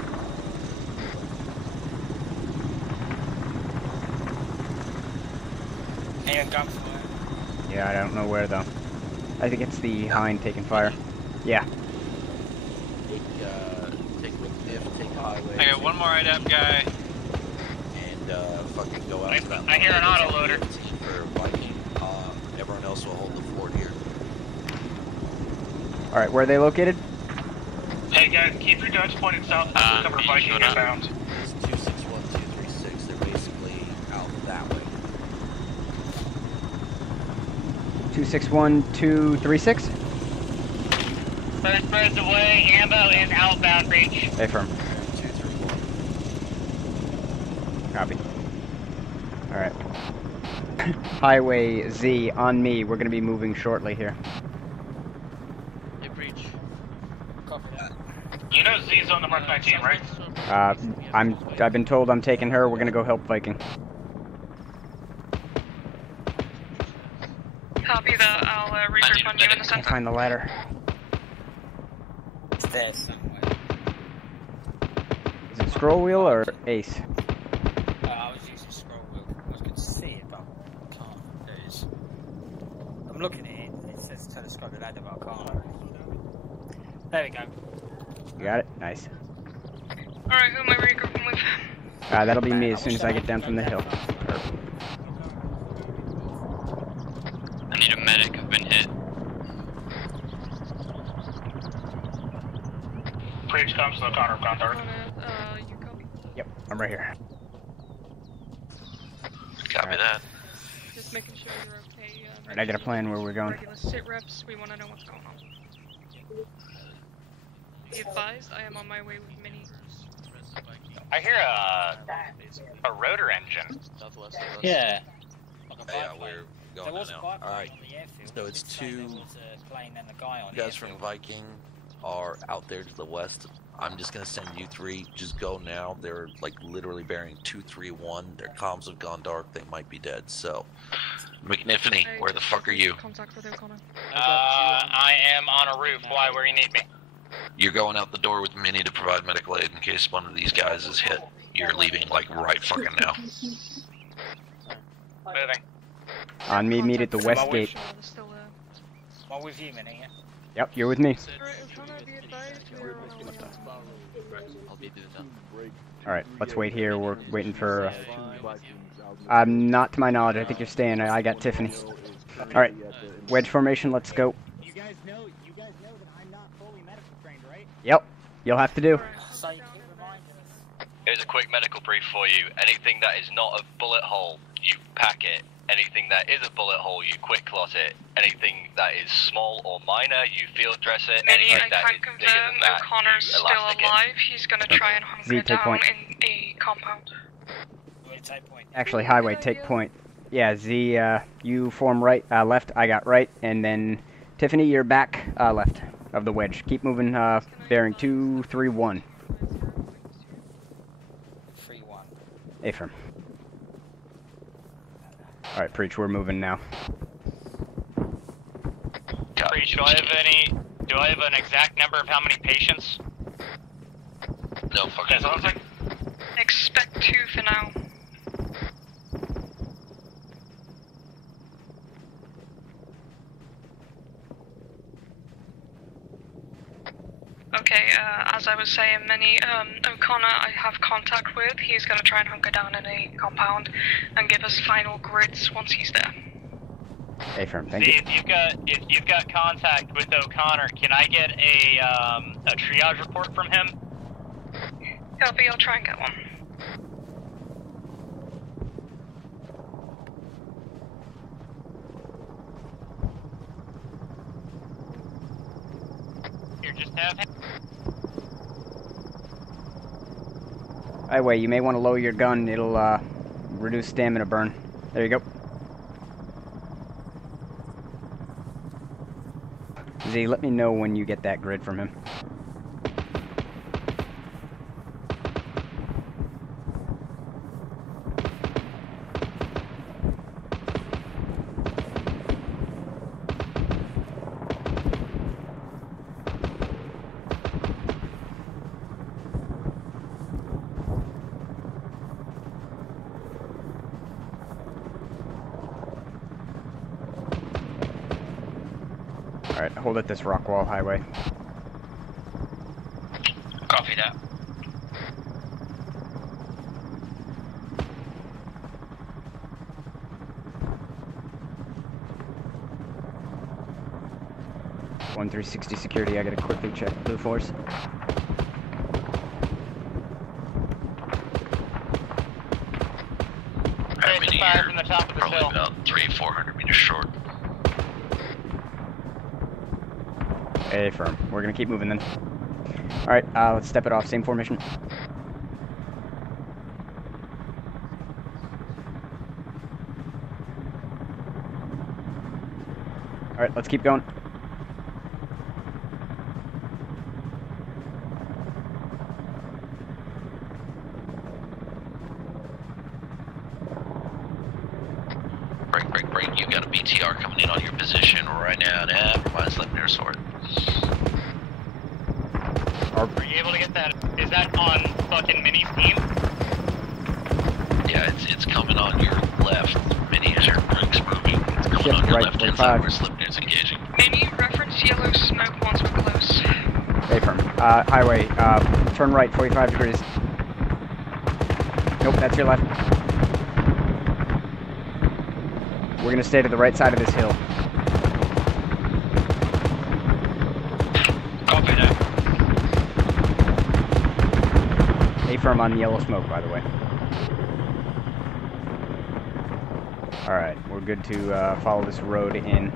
Anyone gunfire? Yeah, I don't know where though. I think it's the Hind taking fire. Yeah. Take if, take highway. I got one more IDAP guy. And fucking go out. I hear an autoloader. For Viking. Everyone else will hold the fort here. Alright, where are they located? Hey guys, keep your guns pointed south. Cover Viking inbound. It's 261, 236. They're basically out that way. 261, 236? First bird's away, ammo is outbound reach. Affirm. 231. Copy. Alright. Highway Z on me. We're gonna be moving shortly here. Hey, breach. Copy that. You know Z's on the Mark 19, right? I've been told I'm taking her. We're gonna go help Viking. Copy that. I'll regroup on you in the Can't center. find the ladder. It's there somewhere. Is it scroll wheel or ace? I was using scroll wheel. I was going to see it, but I can't. There it is. I'm looking at it. It says telescopic ladder, but I can't. There we go. You got it? Nice. Alright, who am I regrouping with? That'll be me as soon as I get down from the hill. I need a medic. I've been hit. Preach comes to the corner of Gondar. You copy? Yep, I'm right here. Copy that. Just making sure you're okay. Alright, I got a plan where we're going. Regular sit reps, we want to know what's going on. Be advised, I am on my way with mini. I hear a rotor engine. Yeah. Yeah, we're going There was now. a biplane Alright, on the airfield. so it's It did say there two was a plane and a guy on you the guys from airfield. Viking are out there to the west. I'm just gonna send you three. Just go now. They're like literally bearing 231. Their comms have gone dark. They might be dead. So, McNiffany, where the fuck are you? Contact with O'Connor. I am on a roof. Why? Where you need me? You're going out the door with Minnie to provide medical aid in case one of these guys is hit. You're leaving like right fucking now. Moving. On me, meet at the west gate. Well, with you, Minnie, yeah? Yep, you're with me. I'll be doing that. Alright, let's wait here. We're waiting for... not to my knowledge. I think you're staying. I got Tiffany. Alright, wedge formation, let's go. You guys know that I'm not fully medical trained, right? Yep, you'll have to do. So you keep reminding us. Here's a quick medical brief for you. Anything that is not a bullet hole, you pack it. Anything that is a bullet hole, you quick clot it. Anything that is small or minor, you field dress it. Minnie, Anything I that can is bigger confirm than that, O'Connor's you still elastic it. alive. He's gonna try and hunt Z, her take down point. in a compound. Actually, highway, take point. Yeah, Z, you form right, left, I got right, and then Tiffany, you're back, left of the wedge. Keep moving, bearing 231. 3-1. Affirm. Alright, Preach, we're moving now. Preach, do I have an exact number of how many patients? No fucking. Expect 2 for now. Okay, as I was saying, Minnie, O'Connor I have contact with. He's gonna try and hunker down in a compound and give us final grids once he's there. Affirm, thank See, you. if you've got contact with O'Connor, can I get a triage report from him? Copy, I'll try and get one. Here, just have him. Highway, you may want to lower your gun. It'll, reduce stamina burn. There you go. Z, let me know when you get that grid from him. Alright, hold at this rock wall highway. Copy that. One 360 security, I gotta quickly check Blue Force. Fire from the top of this Probably hill. about 400 meters short. A firm. We're gonna keep moving then. Alright, let's step it off. Same formation. Alright, let's keep going. Break. You got a BTR coming in on your position right now. Mine's left near sword. Are you able to get that? Is that on fucking Mini's team? Yeah, it's coming on your left. Mini as your break's moving. It's coming on your right, left hand 45. side where Slipner's engaging. Mini, reference yellow smoke once we're close. A firm. Highway, turn right 45 degrees. Nope, that's your left. We're gonna stay to the right side of this hill. Copy that. A firm on yellow smoke, by the way. Alright, we're good to follow this road in.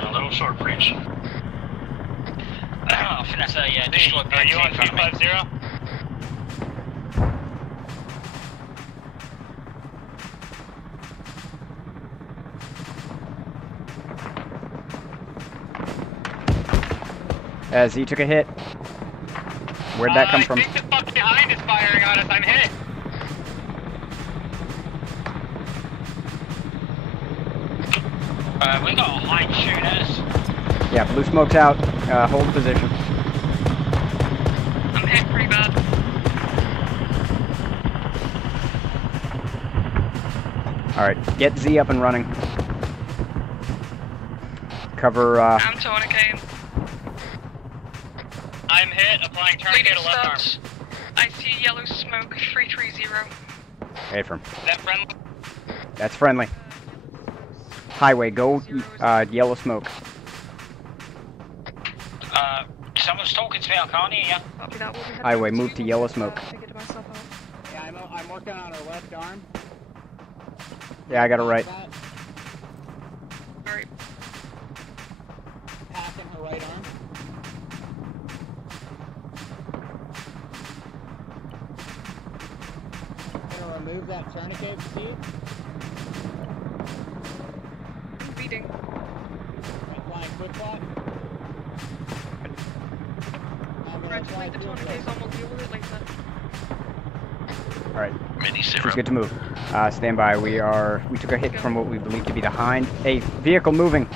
A little short bridge. I think that's a destroyed. Are you on 250? As he took a hit. Where'd that come from? I think the fuck behind is firing on us. I'm hit. We got a line shooters. Yeah, blue smoke's out. Hold position. I'm hit pretty bad. Alright, get Z up and running. Cover, I'm tourniqueting. I'm hit. Applying tourniquet to left arm. I see yellow smoke 330. A firm. Is that friendly? That's friendly. Highway, go yellow smoke. Someone's talking to me. I can't hear you. Copy that. We'll be heading Highway, move to yellow smoke. figured myself out. Yeah, I'm working on her left arm. Yeah, I got it right. Alright. Passing her right arm. Gonna remove that tourniquet, Steve. I'm beating. Applying quick lock. Congratulate the tourniquets on, we'll deal with it later. Alright. Mini She's zero. good to move. Stand by. We took a hit from what we believe to be the hind. A vehicle moving.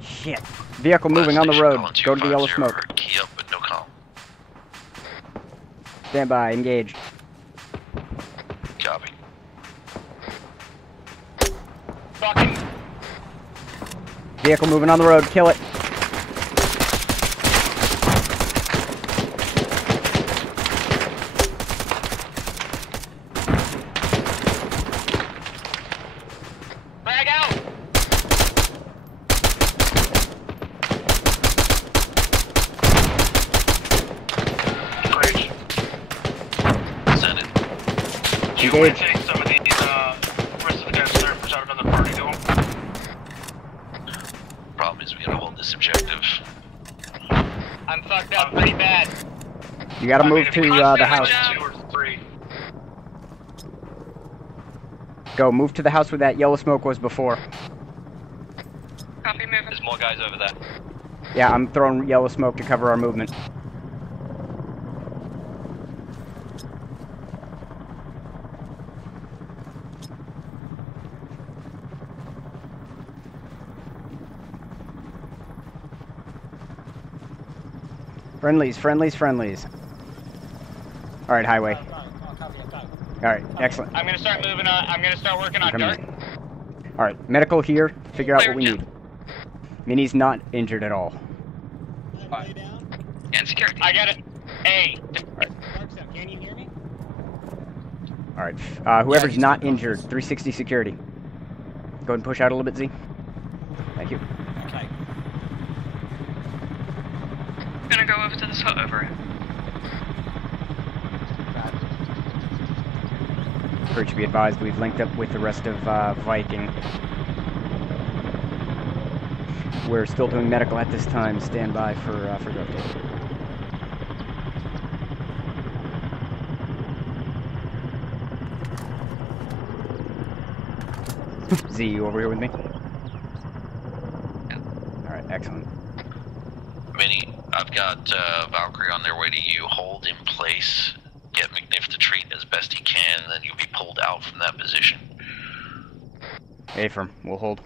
Shit. Vehicle moving on the road. Go to the yellow smoke. Key up with no call. Stand by. Engage. Copy. Fucking. Vehicle moving on the road. Kill it. Frag out. Bridge. Send it. You Engage. want to take some of these, rest of the guys there, push out another party to them? Problem is we gotta hold this objective. I'm fucked up pretty bad. You gotta move to the house. 2 or 3. Go. Move to the house where that yellow smoke was before. Copy, moving. There's more guys over there. Yeah, I'm throwing yellow smoke to cover our movement. Friendlies, friendlies, friendlies. Alright, highway. Alright, excellent. I'm gonna start moving on. I'm gonna start working on Come dark. in. Alright, medical here. Figure out what we need. Minnie's not injured at all. And security. I got it. Hey. Can you hear me? Alright, whoever's not injured, 360 security. Go ahead and push out a little bit, Z. Thank you. Okay. I'm gonna go over to this hut over here. Preach, be advised, we've linked up with the rest of Viking. We're still doing medical at this time. Stand by for the update. Z, you over here with me? Yeah. Alright, excellent. Minnie, I've got Valkyrie on their way to you. Hold in place. Get McNiff to treat as best he can, then you'll be pulled out from that position. Affirm, we'll hold.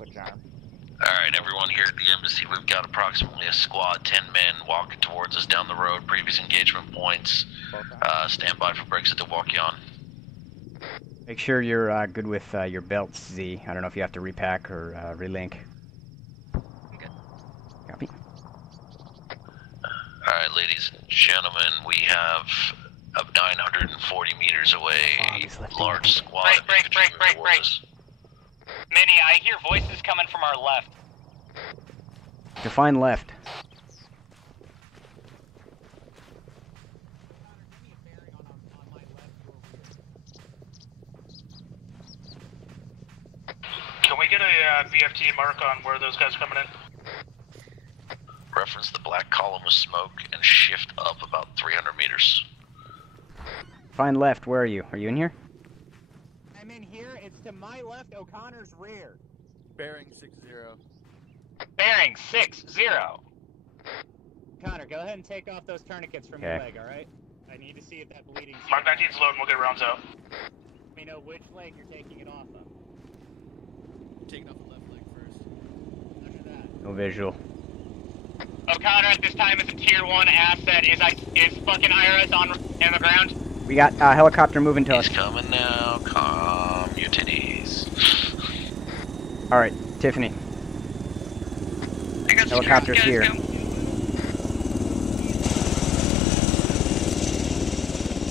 Alright, everyone here at the embassy, we've got approximately a squad, 10 men, walking towards us down the road. Previous engagement points. Stand by for breaks at the walk-on. Make sure you're good with your belts, Z. I don't know if you have to repack or relink. Okay. Copy. Alright, ladies and gentlemen, we have 940 meters away, a large squad of infantry moving towards us. Minnie, I hear voices coming from our left. Define left. Can we get a BFT mark on where those guys are coming in? Reference the black column of smoke and shift up about 300 meters. Define left, where are you? Are you in here? I'm in here. It's to my left, O'Connor's rear. Bearing 60. Bearing 60. Connor, go ahead and take off those tourniquets from your leg, alright? I need to see if that bleeding... Mark 19's low and we'll get rounds out. Let me know which leg you're taking it off of. Taking off the left leg first. After that. No visual. O'Connor at this time is a tier 1 asset. Is fucking IRS on the ground? We got a helicopter moving to us. He's coming now. Calm your titties. Alright, Tiffany. Helicopter's here.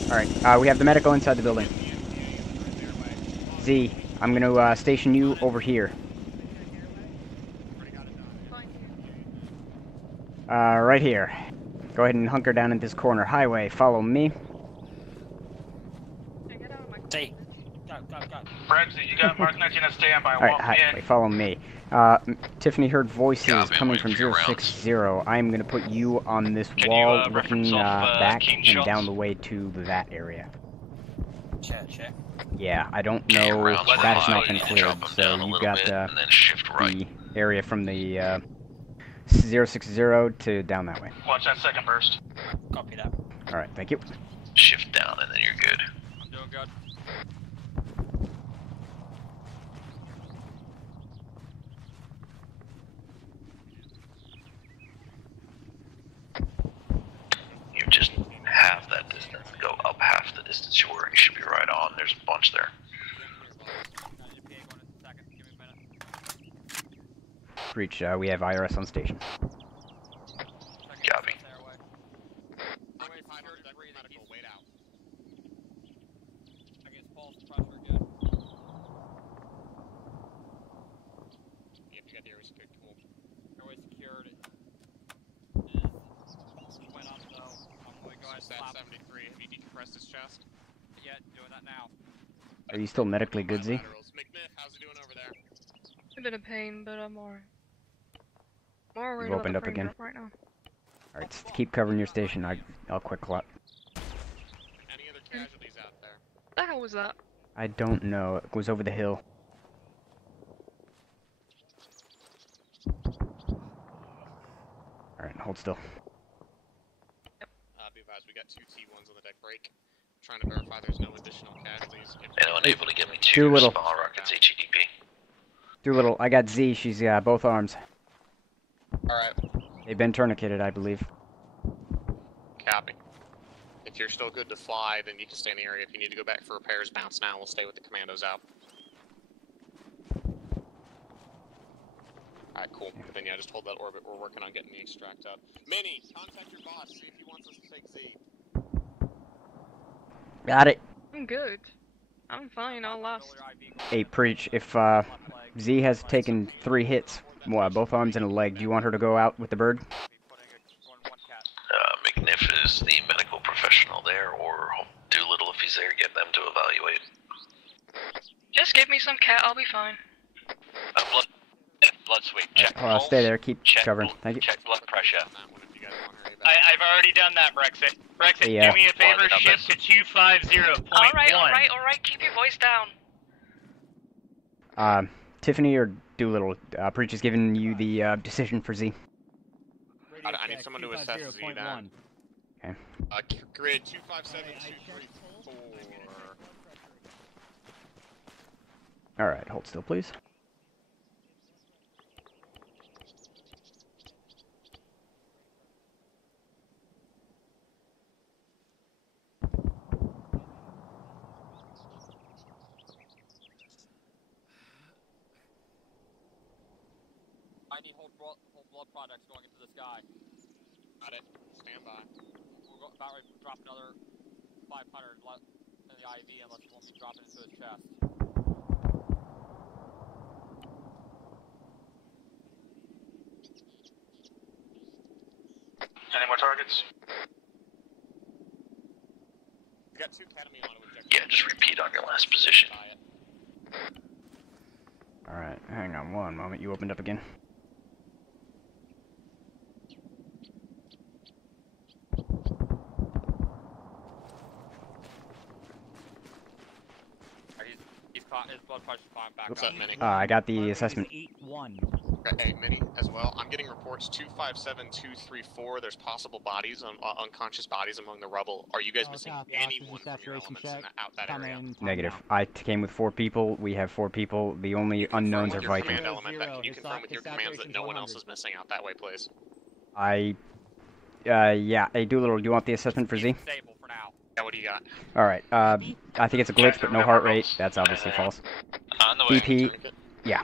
Alright, we have the medical inside the building. Z, I'm gonna station you over here. Right here. Go ahead and hunker down in this corner. Highway, follow me. See. Go. Brexit, you got Mark 19 at standby. Alright, highway, follow me. Tiffany heard voices coming from 060. I'm going to put you on this wall looking back and down the way to that area. Check. Yeah, I don't know. That has not been cleared, so you got the area from the 060 to down that way. Watch that second burst. Copy that. Alright, thank you. Shift down and then you're good. I'm doing good. You're just half that distance. Go up half the distance you were. You should be right on. There's a bunch there. Breach, we have IRS on station. Copy. Sat 73, have you decompressed his chest? Yeah, doing that now. Are you still medically good, Z? McNiff, how's it doing over there? A bit of pain, but I'm alright. More worried You've about opened the up frame again. drop right now. Alright, keep covering your station. I'll quick clot. Any other casualties out there? What the hell was that? I don't know. It goes over the hill. Alright, hold still. Be advised, we got 2 T1s on the deck break. Trying to verify there's no additional casualties. Anyone able to get me 2 small rockets HEDP? Doolittle, I got Z. She's got both arms. Alright. They've been tourniqueted, I believe. Copy. If you're still good to fly, then you can stay in the area. If you need to go back for repairs, bounce now. We'll stay with the commandos out. Alright, cool. But then yeah, just hold that orbit. We're working on getting the extract up. Minnie, contact your boss. See if he wants us to take Z. Got it. I'm good. I'm fine, I'll last. Hey, Preach, if Z has taken 3 hits, both arms and a leg, do you want her to go out with the bird? McNiff is the medical professional there, or Doolittle if he's there, get them to evaluate. Just give me some cat, I'll be fine. Blood sweep. Check Hold on, pulse, stay there, keep check covering. Thank you. Check blood pressure. I've already done that, Brexit. Brexit, Yeah. do me a favor, shift to 250.1. Alright, keep your voice down. Tiffany or Doolittle, Preach has given you the decision for Z. I need someone to assess Z that. Okay. Grid 257234. Alright, hold still, please. I need whole blood products going into the sky. Got it. Stand by. We're about ready to drop another 500 in the IV unless you want me to drop it into his chest. Any more targets? We got 2 ketamine on it. Yeah, just repeat on your last position. Alright, hang on one moment. You opened up again. His blood pressure's fine back What's up. up, Minnie? I got the assessment. Hey, Minnie, as well. I'm getting reports 257234. There's possible bodies, unconscious bodies among the rubble. Are you guys missing anyone from your elements out that area? Negative. I came with 4 people. We have 4 people. The only unknowns are Your Viking. command element, can you confirm with your commands that no one else is missing out that way, please? Yeah. Hey, Doolittle, do you want the assessment for Z? Stable for now. Yeah, what do you got? Alright, I think it's a glitch, but no heart rate. That's obviously false. On the way. BP, yeah.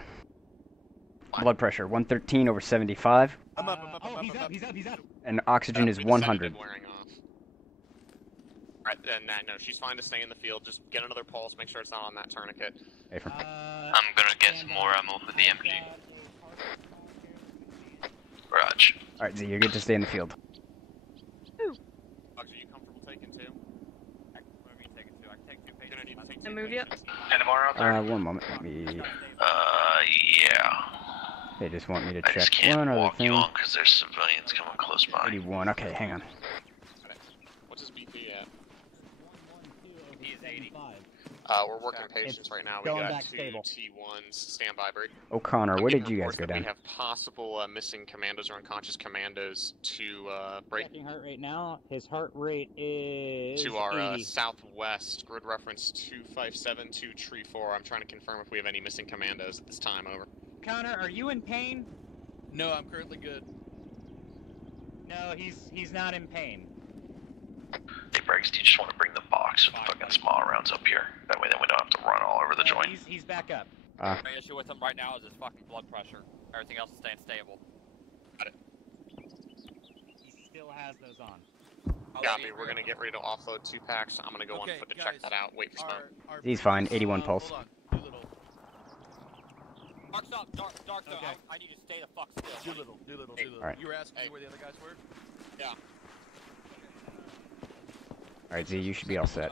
Blood pressure, 113/75. I'm up. Oh, he's up. And oxygen is 100. Right, then, no, she's fine to stay in the field. Just get another pulse, make sure it's not on that tourniquet. I'm gonna get some more ammo for the MG. Raj. Alright, Z, you're good to stay in the field. Bugs, are you comfortable taking 2? I can take 2 patients. Gonna need to take And move yet? Any more out there? One moment, let me... Yeah. They just want me to I just check can't one other walk you thing. on because there's civilians coming close by. 81, okay, hang on. What's his BP at? He is 80. We're working patients right now. We got 2 T1s. Stand by, Brady. O'Connor, where did you guys go We down? have possible missing commandos or unconscious commandos to break Checking heart rate now. His heart rate is to our 80. southwest. Grid reference 257234. I'm trying to confirm if we have any missing commandos at this time. Over. Connor, are you in pain? No, I'm currently good. No, he's not in pain. Hey, Briggs, do you just want to bring the box with the fucking small rounds up here? That way then we don't have to run all over the joint. He's back up. My issue with him right now is his fucking blood pressure. Everything else is staying stable. Got it. He still has those on. Copy. We're gonna get ready to offload 2 packs. I'm gonna go on foot to check that out. Wait for smoke. He's fine, 81 pulse. Dark stop, dark stop. Okay. I need you to stay the fuck still. Doolittle. Alright. You were asking me where the other guys were? Yeah. Alright, Z, you should be all set.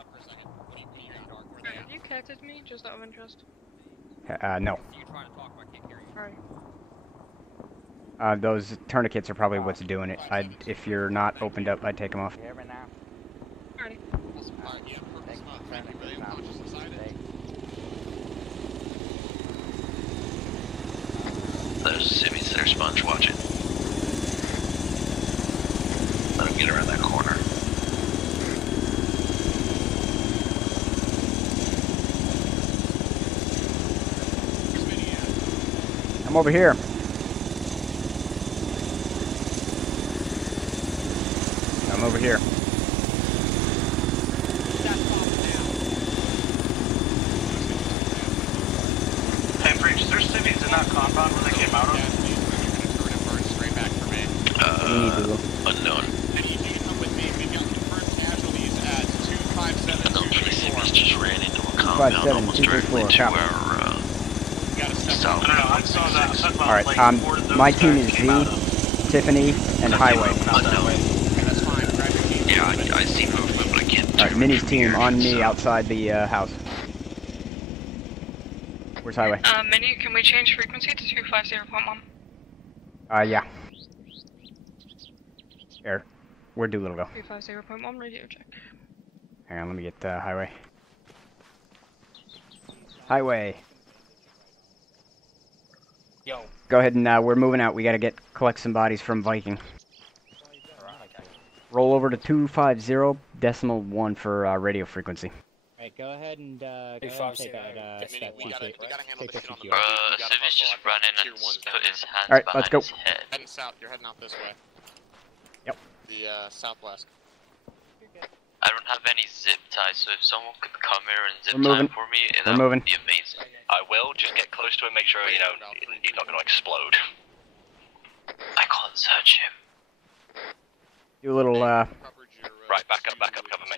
Have you catted me, just out of interest? No. You trying to talk, I can't hear you. Alright. Those tourniquets are probably what's doing it. If you're not opened up, I'd take them off. You hear me now? Alrighty. Yeah, perfect spot. Thank you. Really unconscious inside it. Those civvies that are sponge watching. Let them get around that corner. I'm over here. I'm over here. Hey, Breach, is there civvies in that compound where they came out of? Me, Doodle. Unknown. I need you to come with me. We've got confirmed casualties at 257, 234. Just ran into a compound almost directly to our south. No, I saw that. I'm talking about, Alright, like, my team is Z, Tiffany, and Highway. Yeah, I see movement, but I can't. Alright, Minnie's team on me outside the house. Where's Highway? Minnie, can we change frequency to 250.1? Yeah. Here. Where'd Doolittle go? 250.1 radio check. Hang on, let me get Highway. Highway. Yo. Go ahead and we're moving out. We gotta collect some bodies from Viking. Roll over to 250.1 for radio frequency. Alright, go ahead and take out step Civi's just running and put his hands Alright, behind let's go. his head. Heading south. You're heading out this way. Yep. The southwest. I don't have any zip ties, so if someone could come here and zip We're moving. tie for me, We're that moving. would be amazing. I will, just get close to it, make sure, you know, he's not going to explode. I can't search him. Do a little Right, back up, cover me.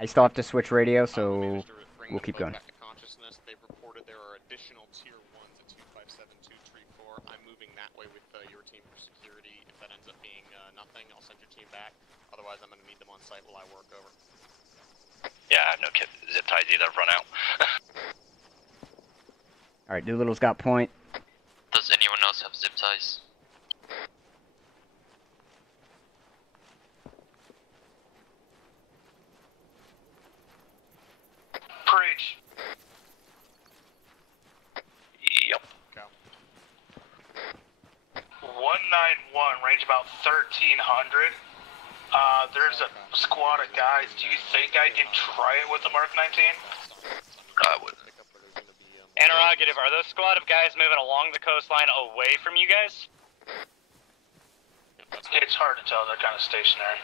I still have to switch radio, so we'll keep going. Consciousness. They've reported there are additional tier 1s at 257-234. I'm moving that way with your team for security. If that ends up being nothing, I'll send your team back. Otherwise, I'm going to need them on site while I work over. Yeah, I have no zip ties either. I've run out. Alright, Doolittle's got point. Does anyone else have zip ties? Preach. Yep. Go. 191, range about 1300. There's a squad of guys. Do you think I can try it with the Mark 19? I wouldn't. Interrogative, are those squad of guys moving along the coastline away from you guys? It's hard to tell. They're kind of stationary.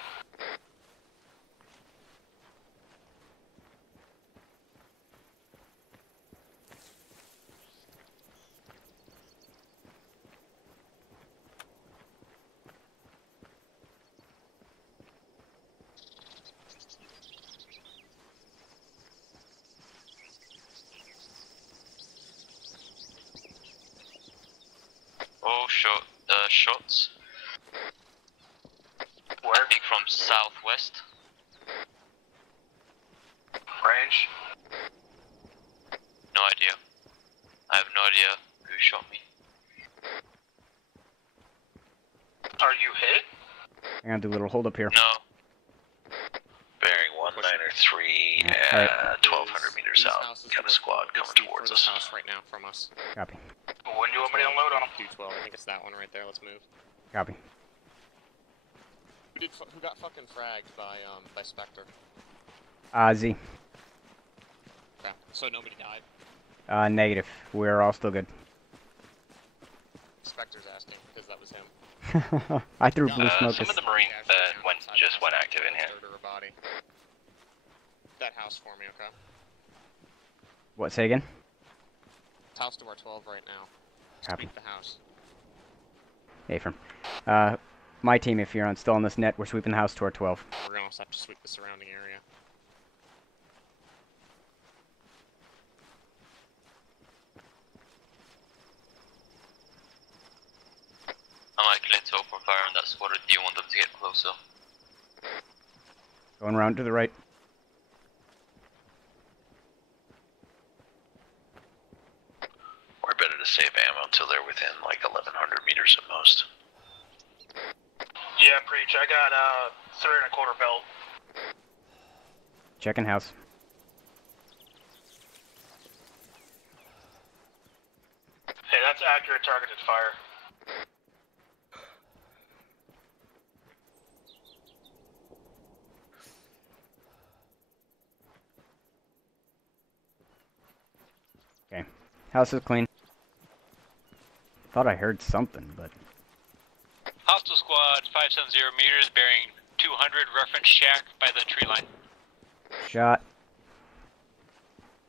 Oh, shots. Where? I think from southwest. Range? No idea. I have no idea who shot me. Are you hit? Hang on, Doolittle, hold up here. No. Bearing 193 Alright. 1200 meters out. Got a squad coming towards us. House right now from us. Copy. When do you want me to unload on them? 212. I think it's that one right there. Let's move. Copy. Who got fucking fragged by Spectre? Z. Okay. So nobody died? Negative. We're all still good. Spectre's asking, because that was him. I threw blue smoke. Some of the Marines just went active in here. Body. That house for me, okay? What, say again? House to our 12 right now. Copy. Sweep the house. Hey, firm. My team, if you're still on this net, we're sweeping the house to our 12. We're gonna also have to sweep the surrounding area. I'm likely to open fire on that squad. Do you want them to get closer? Going around to the right. We're better to save ammo until they're within like 1100 meters at most. Yeah, preach. I got 3 1/4 belt. Checking house. Hey, that's accurate targeted fire. Okay. House is clean. Thought I heard something, but... Hostile squad, 570 meters, bearing 200, reference shack by the tree line. Shot.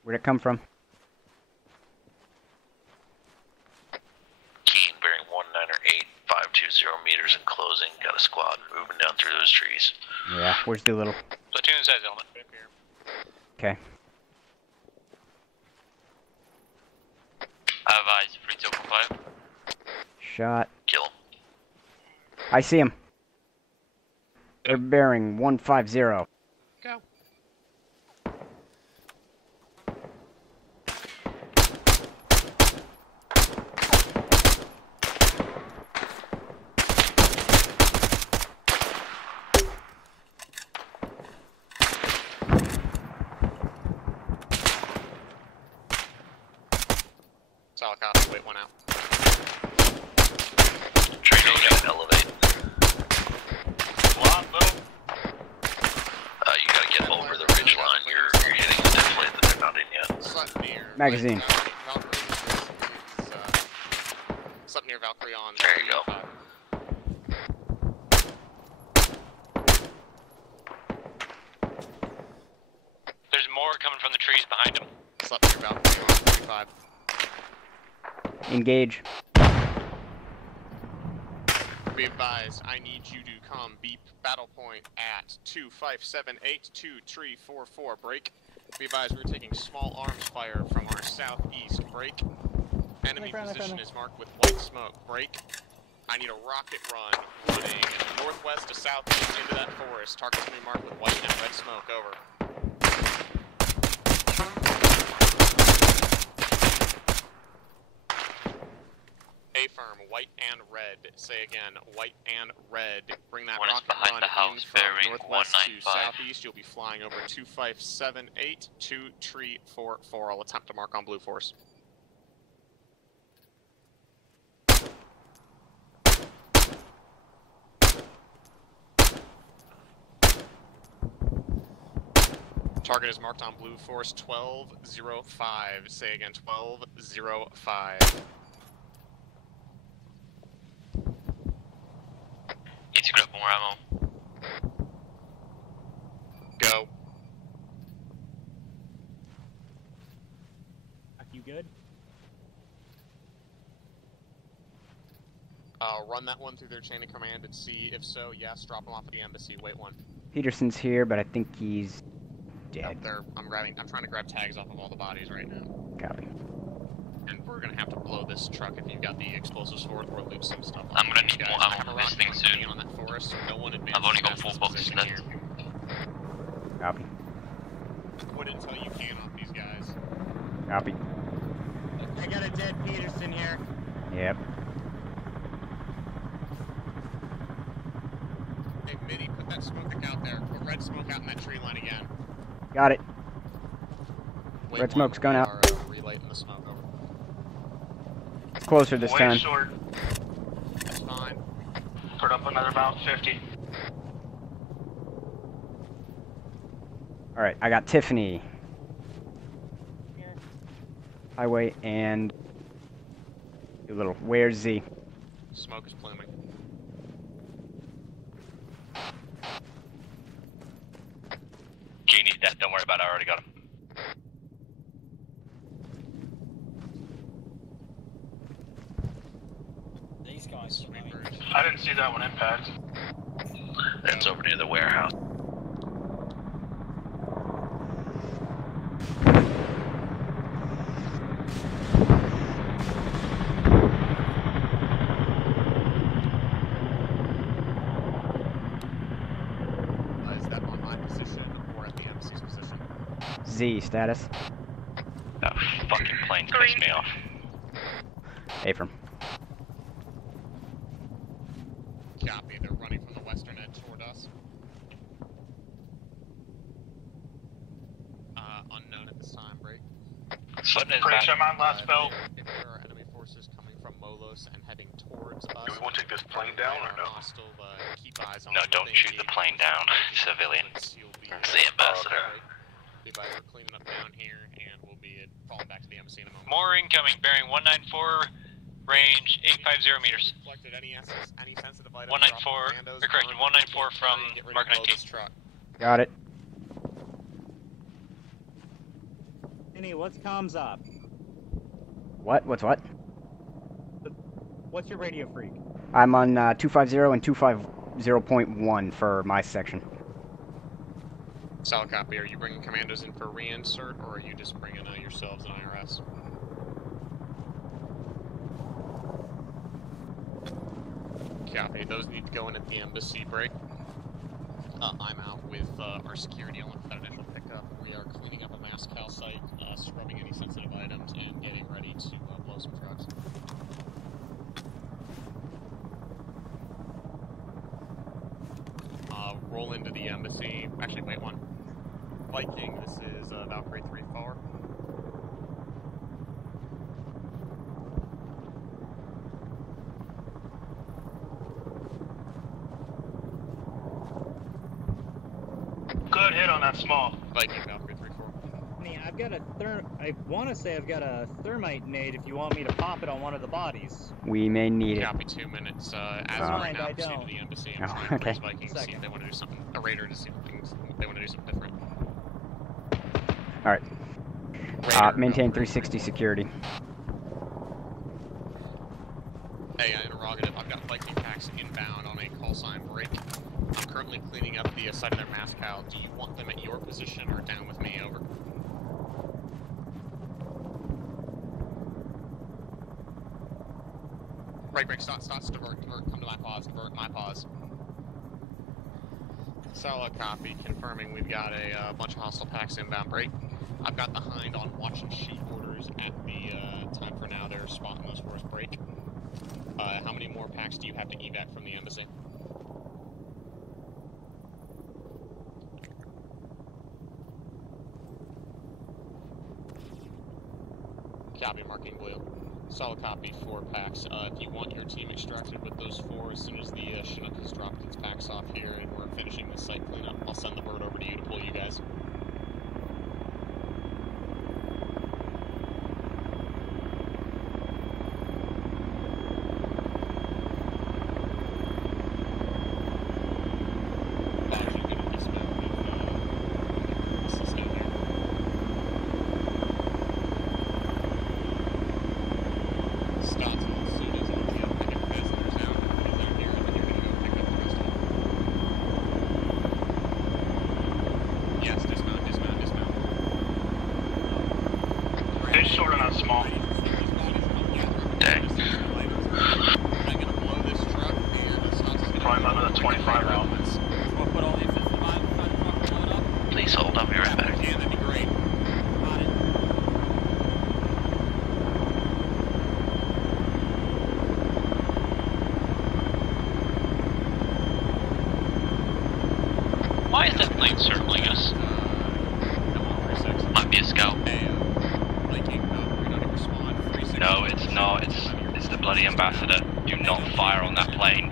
Where'd it come from? Keen bearing 198 520 meters and closing. Got a squad moving down through those trees. Yeah, where's Doolittle? Platoon size element. Okay. I have eyes, 3245. Shot. Kill him. I see him. They're bearing 150. Go. Solid copy, wait one out. Training gotta elevate. Come on, boom. You gotta get over the ridge line. You're hitting the template that they're not in yet. Sleipnir. Magazine. Valkyrie is Sleipnir Valkyrie on. There you go. There's more coming from the trees behind him. Sleipnir Valkyrie on 35. Engage. Be advised, I need you to come beep battle point at 25782344. Break. Be advised, we're taking small arms fire from our southeast. Break. Enemy position is marked with white smoke. Break. I need a rocket run running northwest to southeast into that forest. Target's going to be marked with white and red smoke. Over. A-firm, white and red. Say again, white and red. Bring that One is rocket behind run the house, in from bearing northwest to 195. southeast. You'll be flying over 25782344. I'll attempt to mark on blue force. Target is marked on blue force 1205. Say again, 1205. Need to grab more ammo. Go. You good? Run that one through their chain of command and see if so. Yes, drop them off at the embassy. Wait one. Peterson's here, but I think he's dead. I'm trying to grab tags off of all the bodies right now. Copy. And we're gonna have to blow this truck if you've got the explosives for it or loot some stuff. I'm gonna need more ammo for this thing soon. On that forest, so no one I've only got 4 boxes left. here. Copy. What intel you can off these guys. Copy. I got a dead Peterson here. Yep. Hey, Mitty, put that smoke out there. Put red smoke out in that tree line again. Got it. Wait Red smoke's going out. Relighting the smoke over. It's closer this time. Short. That's fine. Put up another about 50. Alright, I got Tiffany. Highway and Doolittle. Where's Z? Smoke is pluming. Genie's dead, don't worry about it, I already got him. These guys. I didn't see that one impact. That's over near the warehouse. Is that on my position or at the embassy's position? Z status. That fucking plane pissed me off. A-firm. Copy, they're running from the western edge toward us. Unknown at this time, break. Breach, I'm on last belt. If there are enemy forces coming from Molos and heading towards us, Do we want to take this plane down or no? hostile, keep eyes on No, don't shoot the plane down, civilian. It's the ambassador. Be advised, we're cleaning up down here, and we'll be falling back to the embassy in a moment. More incoming, bearing 194, range 850 meters. Collected any sensitive items, 194, commandos, or correction, 194 from Mark 19. Got it. Penny, what's comms up? What? What's what? What's your radio freak? I'm on 250 and 250.1 for my section. Solid copy. Are you bringing commandos in for reinsert, or are you just bringing yourselves and IRS? Copy. Those need to go in at the embassy break. I'm out with our security on that initial pickup. We are cleaning up a mass cal site, scrubbing any sensitive items, and getting ready to blow some trucks. Roll into the embassy. Actually, wait one. Viking, this is Valkyrie 3-4. Good hit on that small. Viking, Valkyrie 3-4. I've got I want to say I've got a thermite nade if you want me to pop it on one of the bodies. We may need it. Copy, 2 minutes. As of right now, proceed to the embassy and try and raise Viking to see if they want to do something. A raider to see if they want to do something different. Alright. Maintain 360 security. Hey, interrogative. I've got Viking packs inbound on a call sign break. I'm currently cleaning up the side of their mass cal. Do you want them at your position or down with me? Over. Break, stop, divert, come to my pause, divert, my pause. Solid copy, confirming we've got a bunch of hostile packs inbound break. I've got the Hind on watch and sheet orders at the time for now. They're spotting those for us break. How many more packs do you have to evac from the embassy? Copy, marking blue. Solid copy, 4 packs. If you want your team extracted with those 4, as soon as the Chinook has dropped its packs off here and we're finishing the site cleanup, I'll send the bird over to you to pull you guys. Why is that plane circling us? Might be a scout. No, it's not. It's the bloody ambassador. Do not fire on that plane.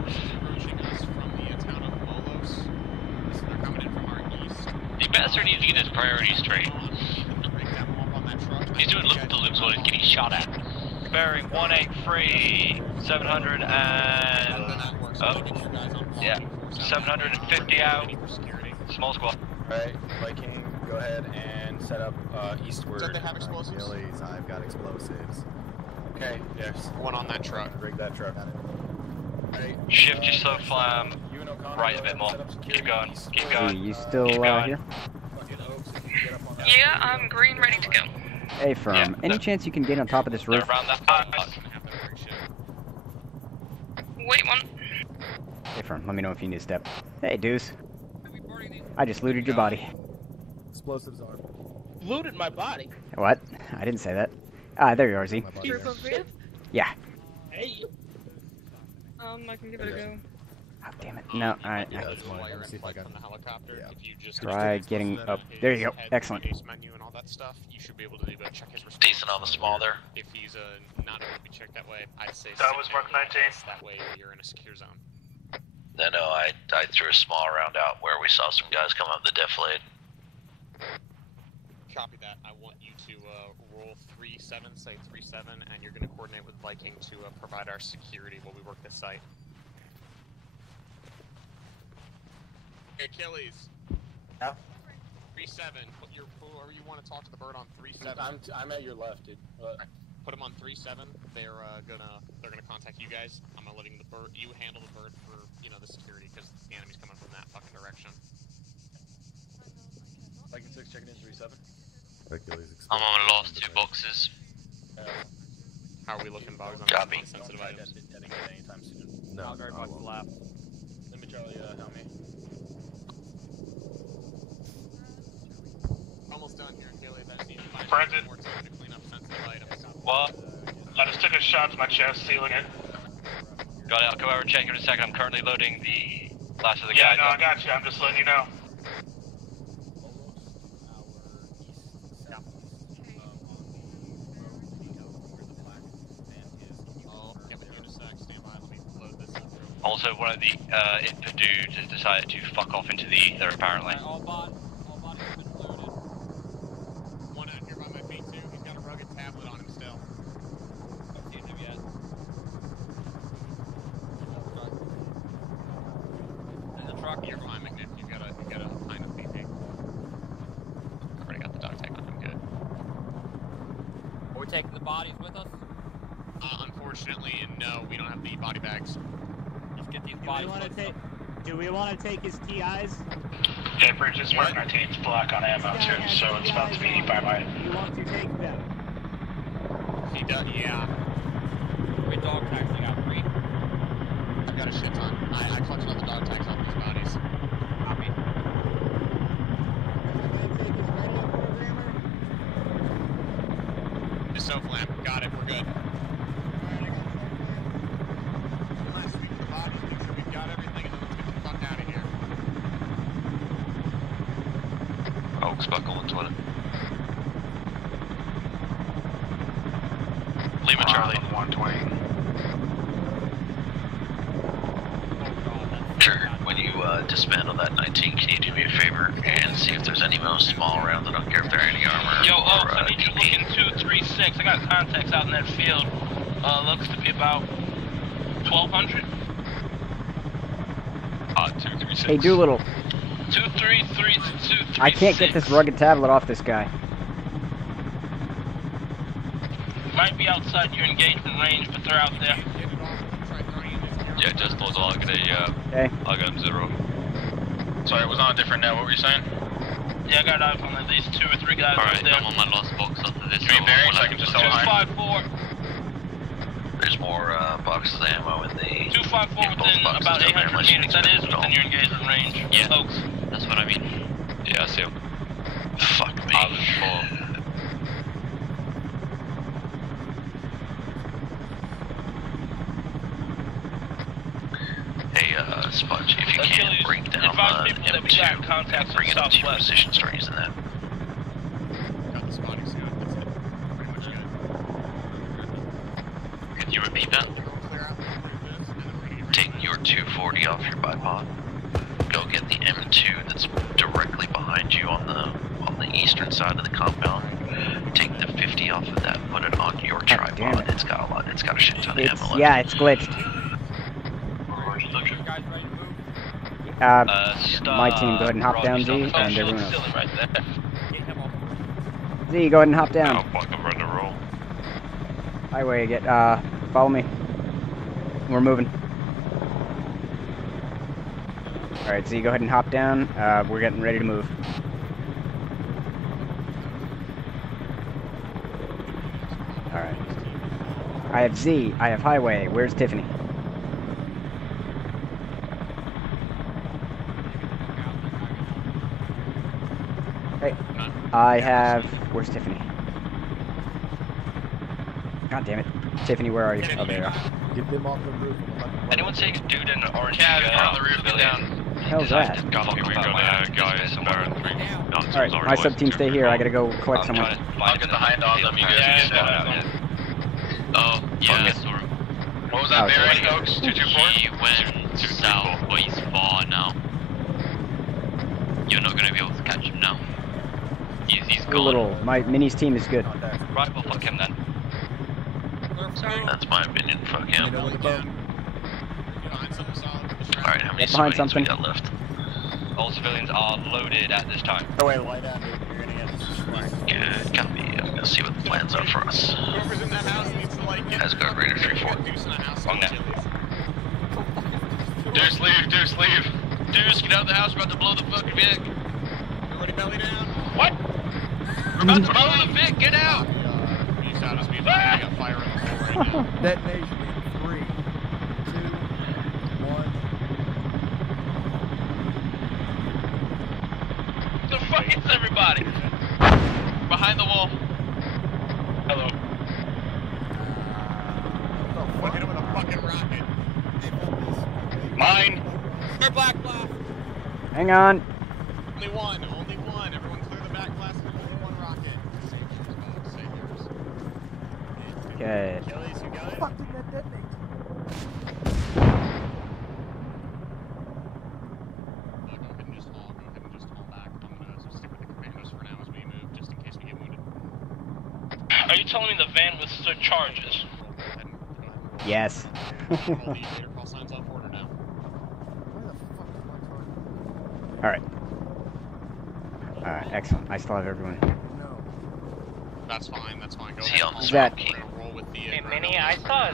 The ambassador needs to get his priorities straight. He's doing loop-to-loops while he's getting shot at. Bearing 183, 700 and... yeah, 750 out. Small squad. Alright, Viking, go ahead and set up eastward. Does they have explosives? I've got explosives. Okay, yes. One on that truck. Rig that truck. Right. Shift your slow flam right a bit more. Keep going. Keep going. You still Keep going. here? Yeah, I'm green, ready to go. Hey, firm. Any chance you can get on top of this roof? Around that Wait one. Hey, firm. Let me know if you need a step. Hey, Deuce. I just looted your body. Explosives are. Looted my body. What? I didn't say that. Ah, there you are, Z. Group of rear? Yeah. Hey. I can give it a go. Oh, damn it. No, alright. Yeah, that's mine. Let me see if I can. From the helicopter, if you just Try getting up. There you go. Excellent. Menu and all that stuff, you should be able to check his response. Decent on the small there. If he's not able to be checked that way, I'd say that was Mark 19. That way you're in a secure zone. No, I threw a small round out where we saw some guys come up the defilade. Copy that. I want you to roll 3-7, say 3-7, and you're going to coordinate with Viking to provide our security while we work this site. Achilles. Yeah? 3-7. Put your whoever you want to talk to the bird on 3-7. I'm at your left, dude. Put them on 3-7. They're gonna contact you guys. I'm gonna letting the bird. You handle the bird for the security because the enemy's coming from that fucking direction. Viking 6 checking in 3-7. I'm on my last 2 boxes. How are we looking, Boggs? On Copy. Sensitive items. Anytime soon. No, Not very I much won't. left. Let me Charlie, help me. Almost done here, Kelly. That needs 5 Present. more time to clean up sensitive items. What? I just took a shot to my chest, sealing it. Got it, I'll come over and check in a second. I'm currently loading the last of the Yeah, guys. no, I got you. I'm just letting you know. Also, one of the ITPA dudes has decided to fuck off into the ether, apparently. One out here by my feet, too. He's got a rugged tablet on him still. Haven't seen him yet. In the truck, you're fine, McNick. You've got a kind of BP. Already got the dog tag on him, good. Are we taking the bodies with us? Unfortunately, no, we don't have the body bags. Let's get these bodies. Do we want to take his TIs? Yeah, Bridges, we're 19's black on ammo too, so it's about to be by my... You want to take them? He does, yeah. We dog tags, I got 3. I've got a shit ton. I collected all the dog tags off these bodies. Copy. Just so flam. Got it, we're good. Last week the bodies, make sure we've got everything, and then let's get the fuck out of here. Oaks buckle into it. Lima Charlie. 120. Sure, when you dismantle that 19, can you do me a favor and see if there's any small rounds? I don't care if they're any armor Yo, or Oaks, I need you to look in 236. I got contacts out in that field. Looks to be about 1,200. 236. Hey, Doolittle. 233 to 236. I can't get this rugged tablet off this guy. Might be outside your engagement range, but they're out there. Yeah, just those all gonna, Okay. I got him 0. Sorry, I was on a different net, what were you saying? Yeah, I got eyes on at least 2 or 3 guys out there. I'm on my last box after this. Give me bearings, I can just tell him. 254. there's more boxes of ammo in the... 254 within about 800 meters. That is within your engagement range. Yeah, Oaks. that's what I mean. Yeah, I see him. Fuck me. Hey, Sponge, if you can, break down M2 and bring it up to your position, start using that. Got the spotting scope, that's it. Pretty much good. Can you repeat that? Take your 240 off your bipod. Go get the M2 that's directly behind you on the eastern side of the compound. Take the 50 off of that, put it on your tripod. It's got a lot. It's got a shit ton of ammo left. Yeah, it's glitched. My team, go ahead and hop down, Z, and everyone else. Z, go ahead and hop down. I'm ready to roll. Highway, follow me. We're moving. Alright, Z, go ahead and hop down. We're getting ready to move. Alright. I have Z, I have Highway. Where's Tiffany? Hey, I have... Where's Tiffany? God damn it. Tiffany, where are you? Oh, there you are. Get them off the roof. Anyone see a dude in an orange on the roof, get down. Hell's that? Copy, we got a guy in Baron 3. Alright, my sub-team stay here. I gotta go collect someone. I'll get the hind on them, you guys get down. Oh, yeah. What was that bearing, sorry. Oaks? 224? He went south, but he's far now. You're not gonna be able to catch him now. He's gone. Little. My minis team is good. Right, well, fuck him then. That's my opinion, fuck him. Alright, how many Behind civilians something. we got left? All civilians are loaded at this time. Oh wait, down, dude. You're gonna get this. Good, copy. I'm gonna see what the plans are for us. Whoever's in that house Wrong now. Deuce, leave, Deuce, leave. Deuce, get out of the house, we're about to blow the fucking Vic. Everybody belly down. What? We're about to blow the Vic, get out! We got fire in the hole right now. Detonation in 3, 2, 1. The fuck is everybody? Behind the wall. Hello. Hit him with a fucking rocket. Mine. Clear black blast. Hang on. Only one. Everyone clear the back blast and only one rocket. Save yours. Okay. Achilles, you got it? Fuck did that detonate? Go ahead and just haul back. I'm gonna stick with the commandos for now as we move, just in case we get wounded. Are you telling me the van withstood charges? Yes. Call signs off order now. Alright. Alright, excellent. I still have everyone. That's fine. Go See ahead. on Is that- We're gonna roll with the. Hey, Minnie, I saw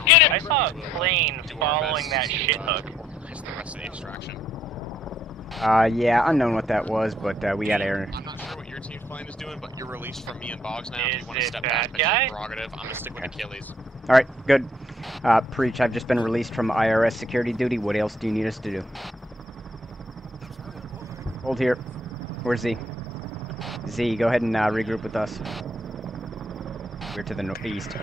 a plane following that shit hook. Is the rest of the extraction. Yeah, unknown what that was, but we got air. I'm not sure what your team's plan is doing, but you're released from me and Boggs now. If Is you want to it step bad back, that's guy? your prerogative. I'm gonna stick with Achilles. Alright, good. Preach, I've just been released from IRS security duty. What else do you need us to do? Hold here. Where's Z? Z, go ahead and regroup with us. We're to the northeast.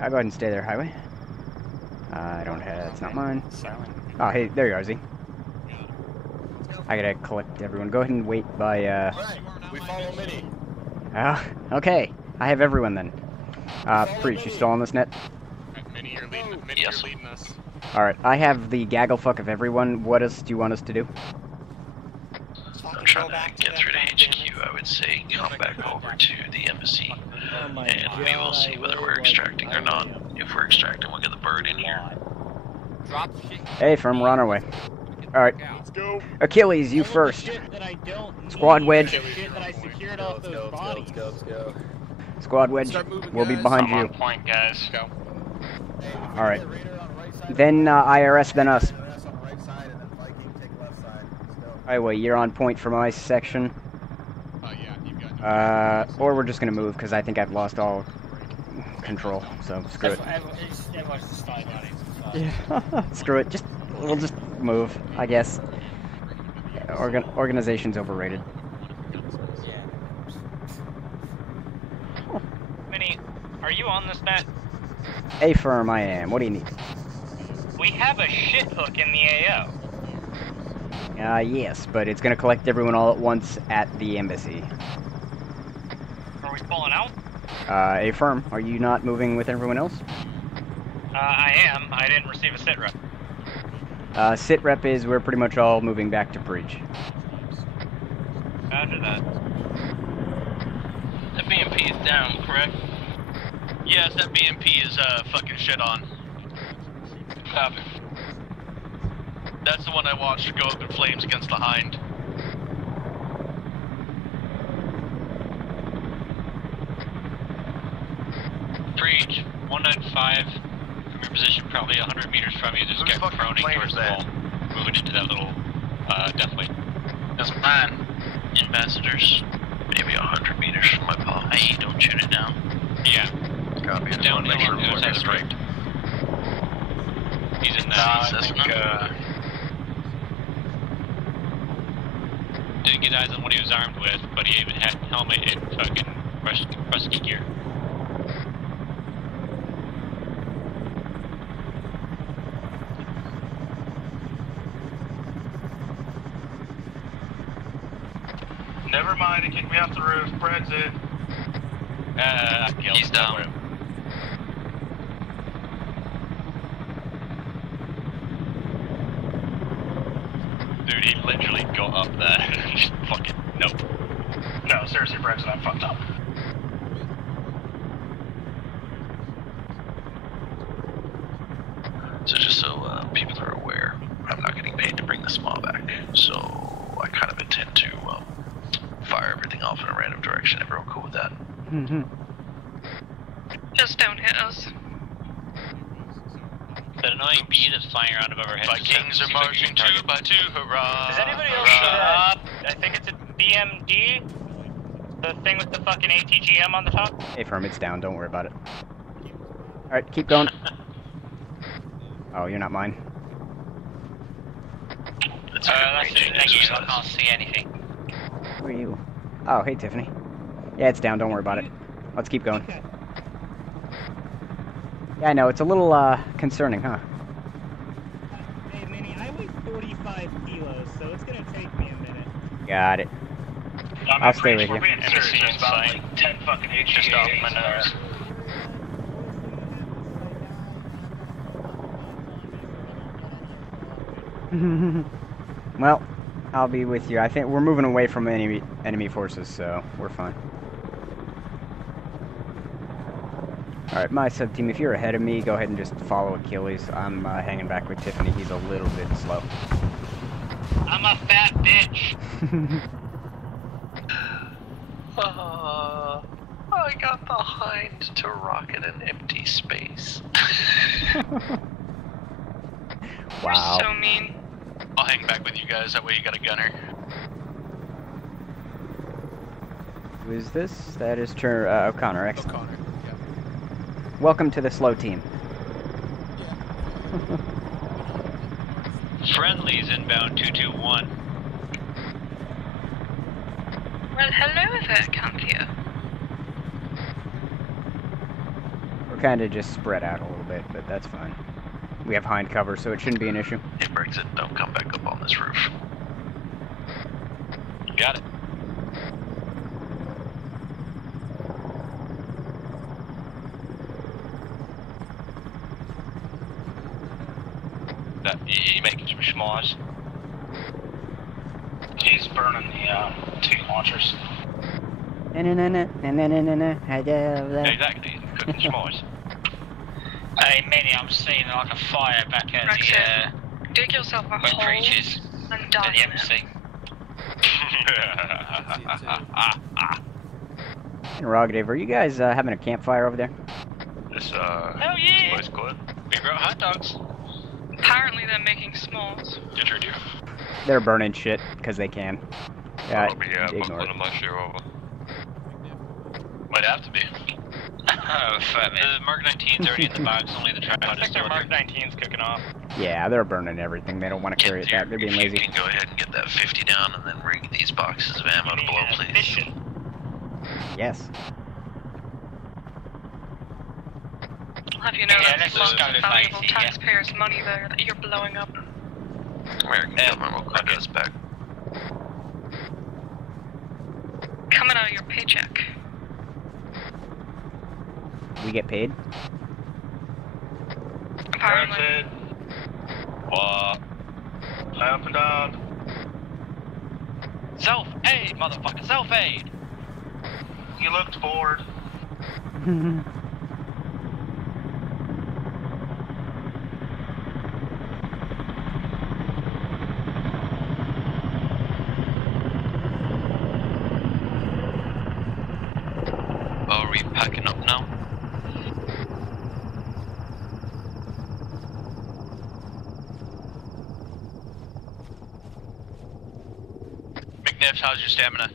I'll go ahead and stay there, highway. I don't have, it's not mine. Oh, hey, there you are, Z. I gotta collect everyone. Go ahead and wait by, We follow Minnie. okay. I have everyone then. Preach, you still on this net? Minnie, you're leading. You're leading us. Alright, I have the gaggle fuck of everyone. What else do you want us to do? I'm trying to get through to HQ. I would say come back over to the embassy, and we will see whether we're extracting or not. If we're extracting, we'll get the bird in here. Hey, firm, we're on our way. Alright. Let's go. Achilles, you first. Squad wedge. Let's go. Squad wedge. We'll be behind I'm on you. point, guys. Go. Alright. Then IRS, then us. Highway, you're on point for my section. Yeah, you've got. Or we're just gonna move, because I think I've lost all control, so screw it. Everyone's just starting on it. Yeah. Screw it, we'll just move, I guess. Organization's overrated. Minnie, are you on this net? A firm, I am. What do you need? We have a shit hook in the AO. Yes, but it's gonna collect everyone all at once at the embassy. Are we pulling out? A firm, are you not moving with everyone else? I am. I didn't receive a sit rep. Sit rep is we're pretty much all moving back to Preach. Roger that. That BMP is down, correct? Yes, that BMP is fucking shit on. Copy. That's the one I watched go up in flames against the Hind. Preach, 195 from your position, probably 100 meters from you. This guy proning towards the wall, moving into that little deathweight. That's mine. Ambassadors, maybe 100 meters from my paw. Hey, don't shoot it down. Yeah. Copy. I just want to make sure we're looking straight. He's in that. I think, didn't get eyes on what he was armed with, but he even had helmet and fucking rescue gear. Never mind, it kicked me off the roof. Brad's it. he's down. Dude, he literally got up there and just fucking, nope. No, seriously, Brad's not fucked up. So just so people are aware, I'm not getting paid to bring the small back, so I kind of intend to fire everything off in a random direction. Everyone cool with that? Just don't hit us. That annoying bee that's flying around above our heads. Vikings are marching 2 by 2, hurrah! Does anybody else see that? I think it's a BMD? The thing with the fucking ATGM on the top? Hey, Firm, it's down. Don't worry about it. Alright, keep going. Oh, you're not mine. That's it. Thank you. I can't see anything. Who are you? Oh, hey, Tiffany. Yeah, it's down. Don't worry about it. Let's keep going. Yeah, I know. It's a little, concerning, huh? Hey, Minnie, I weigh 45 kilos, so it's gonna take me a minute. Got it. I'll stay with you. We're being serious. There's about like 10 fucking just off my nose. Well, I'll be with you. I think we're moving away from enemy forces, so we're fine. Alright, my sub-team, if you're ahead of me, go ahead and just follow Achilles. I'm hanging back with Tiffany. He's a little bit slow. I'm a fat bitch! I got behind to rocket an empty space. Wow. You're so mean. I'll hang back with you guys, that way you got a gunner. Who is this? That is O'Connor. Excellent. O'Connor, yeah. Welcome to the slow team. Friendlies inbound 221. Well, hello there, Canthea. We're kind of just spread out a little bit, but that's fine. We have hind cover, so it shouldn't be an issue. Hey, Brexit, don't come back up on this roof. Got it. You making some schmoz? He's burning the tank launchers. Exactly, cooking schmoz. Hey, Minnie, I'm seeing like a fire back at Rexit, dig yourself a hole creatures and die at the in it. embassy. Interrogative, are you guys having a campfire over there? This, Hell yeah! Boys Club. We brought hot dogs. Apparently they're making s'mores. Didgeridoo. They're burning shit, because they can. Yeah, Buckling ignore it. them last year over. Might have to be. Oh, fuck, man. The Mark 19's already in the box, only the tripod is still Mark there. 19's cooking off. Yeah, they're burning everything. They don't want to carry it back. They're being If lazy. you can go ahead and get that 50 down and then rig these boxes of ammo to blow, please. Yes. I'll have you know Yeah, that's let's lots just of go to valuable Spicy, yeah. taxpayers' money there that you're blowing up. American government will credit us back. Coming out of your paycheck. We get paid? Apparently. What? Up and down. Self-aid, motherfucker, self-aid! You looked bored. Are we packing up now? McNips, how's your stamina?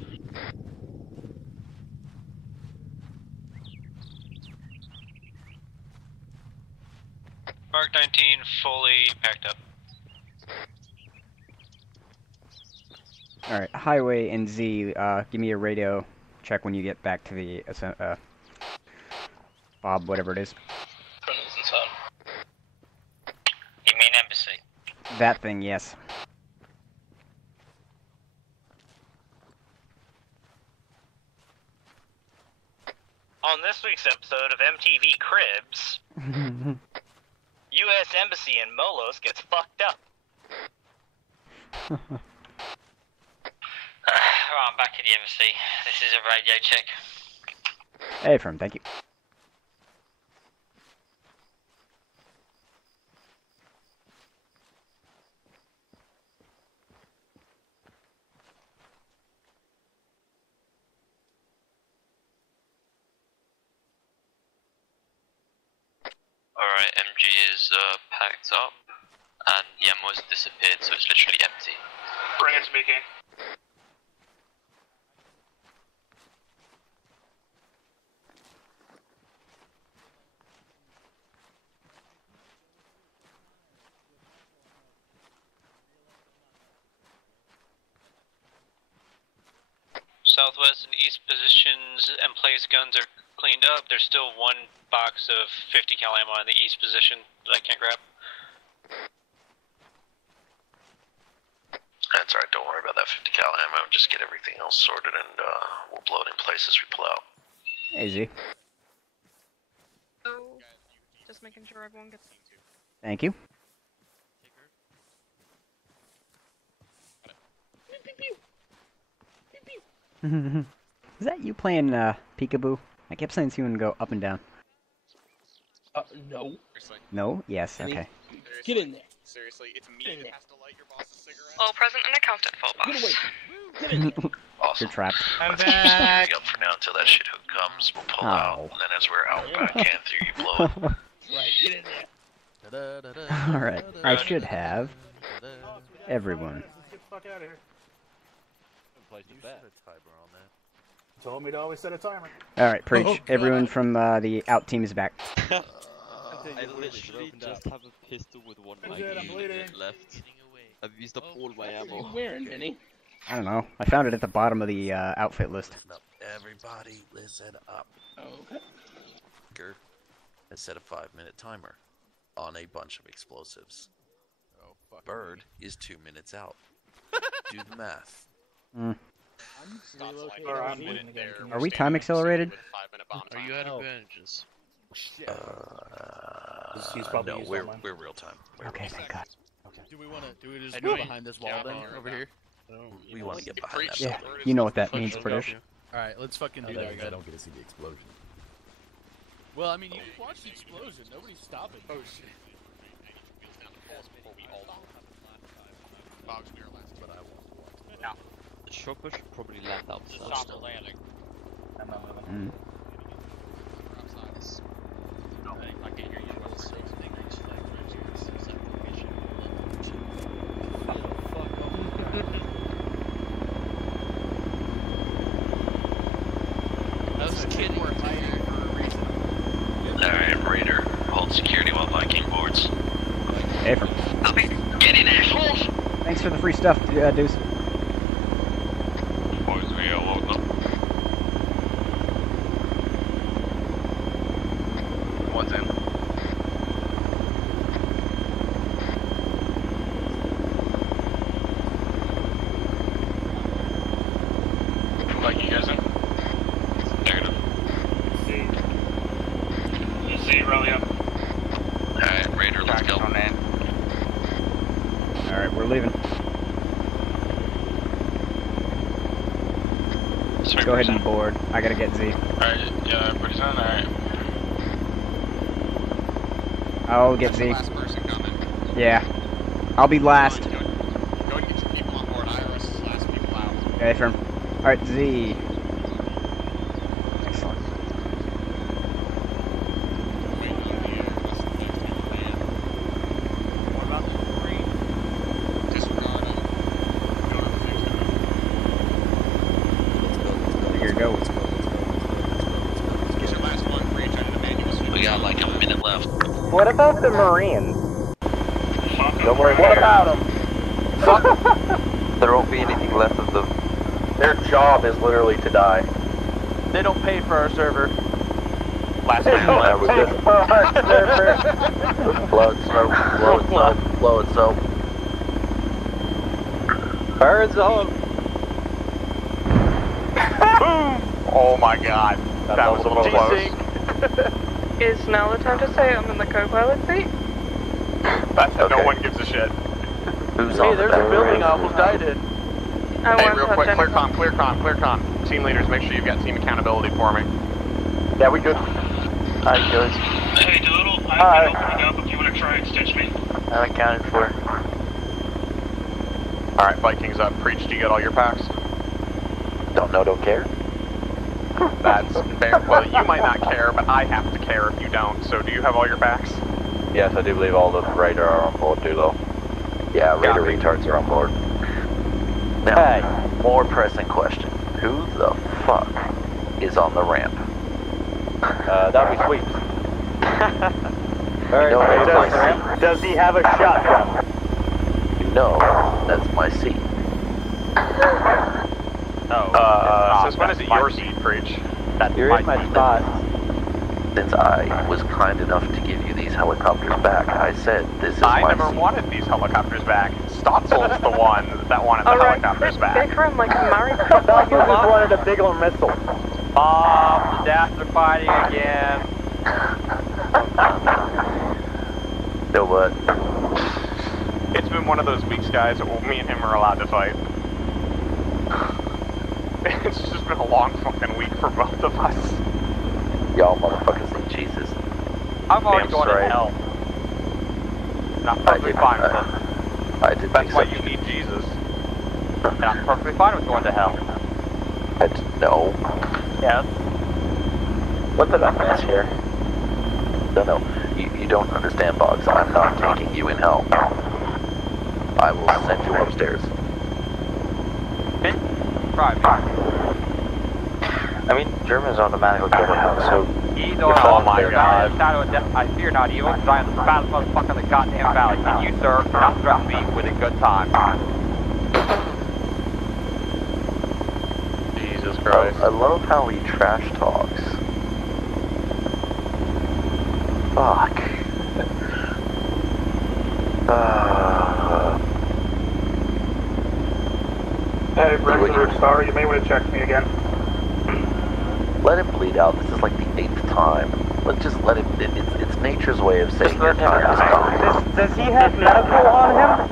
Mark 19 fully packed up. Alright, Highway and Z, give me a radio check when you get back to the, Bob, whatever it is. You mean embassy? That thing, yes. On this week's episode of MTV Cribs, U.S. Embassy in Molos gets fucked up. Right, I'm back at the embassy. This is a radio check. Hey, Firm, thank you. Alright, SMG is packed up, and the ammo has disappeared, so it's literally empty. Brilliant speaking. Southwest and east positions and place guns are cleaned up. There's still one box of 50 cal ammo in the east position that I can't grab. That's alright, don't worry about that 50 cal ammo, just get everything else sorted and we'll blow it in place as we pull out. Easy. So, just making sure everyone gets... Thank you. Is that you playing peekaboo? I kept saying you would go up and down. No. No? Yes, okay. Get in there. Seriously, it's me that has to light your boss's cigarette? All present and accounted for, boss. Get away. Get in there. Awesome. You're trapped. I'm back. Up for now until that shit hook comes, we'll pull out, and then as we're out back in through, you blow it. Right, get in there. Alright, I should have everyone. Let's get the fuck out of here. Place the bet. Told me to always set a timer. Alright, preach. Everyone from the out team is back. I literally just have a pistol with one magazine left. I've used up all my ammo. What are you wearing, Vinny? I don't know. I found it at the bottom of the outfit list. Everybody, listen up. Okay. Ger has set a 5-minute timer on a bunch of explosives. Bird is 2 minutes out. Do the math. Mm. Are we time accelerated? Are you out of bandages? No, we're real time. Okay, thank God. Do we just go behind this wall then, over here? We want to get behind that. Yeah, you know what that means, British. Alright, let's fucking do that. I don't get to see the explosion. Well, I mean, you can watch the explosion. Nobody's stopping. Oh, shit. But I won't. No. The chopper should probably land outside. Stop the landing. Mm. I can hear you well. I was kidding. We're hiding for a reason. Alright, Raider, hold security while Viking boards. Hey, from. Get in, assholes! Thanks for the free stuff, Deuce. Boys, we are welcome. One's in. Like you guys in? Negative. Z, rally up. Alright, Raider, let's go. Alright, we're leaving. Go ahead and board. I gotta get Z. Alright, yeah, everybody's on, alright. I'll get Z. Last person coming. Yeah. I'll be last. Go and get your people on board. Iris is last people out. Okay, firm. Alright, Z. Excellent. What about the green? Disregard them. Go to the Here you go. Get your last one for each end of the manual. We got like a minute left. What about the Marines? Don't worry, what about them? There won't be anything left of them. Their job is literally to die. They don't pay for our server. Last time that was good. For our server. Blow it, smoke. Blow it, smoke. Blow it, soap. Birds on. Boom! Oh my god. That was a little close. Is now the time to say I'm in the co-pilot seat? No one gives a shit. Who's on there's a building I almost died in. Hey, real quick, clear con. Team leaders, make sure you've got team accountability for me. Yeah, we good. Alright, guys. Hey, Doodle, I've been opening up if you want to try and stitch me. I'm accounted for. Alright, Vikings up. Preach, do you get all your packs? Don't know, don't care. That's fair. Well, you might not care, but I have to care if you don't. So do you have all your packs? Yes, I do believe all the radar are on board, Dulo. Yeah, radar retards are on board. Now, more pressing question. Who the fuck is on the ramp? That'd be Sweeps. You know that's my seat. Does he have a shotgun? You know that's my seat. Since when is it your seat, Preach? You're in my spot. Since I was kind enough to give you these helicopters back, I said this is my I never seat. wanted these helicopters back. Stotzel's the one that wanted the helicopters back. Bickering like a married Stotzel just wanted a bigger missile. The Daps are fighting again. No, what? It's been one of those weeks, guys, where me and him are allowed to fight. It's just been a long fucking week for both of us. Y'all motherfuckers need Jesus. I'm already Damn going straight. to hell. And I'm perfectly fine with it. I didn't That's why accept you need Jesus. And I'm perfectly fine with going to hell. No. Yes. What did I miss here? No. You don't understand, Boggs. I'm not taking you in hell. I will send you upstairs. Right. I mean, Germans automatically get it out, so... Oh my god. I fear not evil, because I am the fattest motherfucker in the goddamn valley. And you, sir, do not threaten me with a good time. Jesus Christ. I love how he trash talks. Fuck. Hey, Brexit Star, you may want to check me again. Let him bleed out. This is like the 8th time. Let's just let him. It's nature's way of saying your time is coming. Does he have medical on him?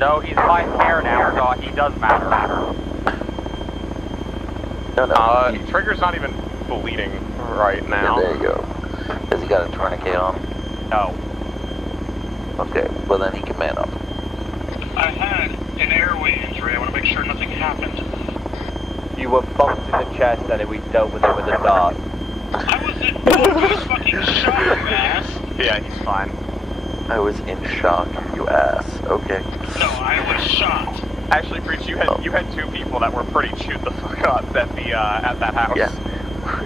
No, he's my hair now, so he does matter. No. Trigger's not even bleeding right now. Yeah, there you go. Has he got a tourniquet on? No. Okay, well then he can man up. I had an airway injury. I want to make sure nothing happened. You were bumped in the chest and we dealt with it with a dart. I was fucking shot, you ass. Yeah, he's fine. I was in shock, you ass. Okay. No, I was shot. Actually, Breach, you had 2 people that were pretty chewed the fuck up at the at that house. Yeah.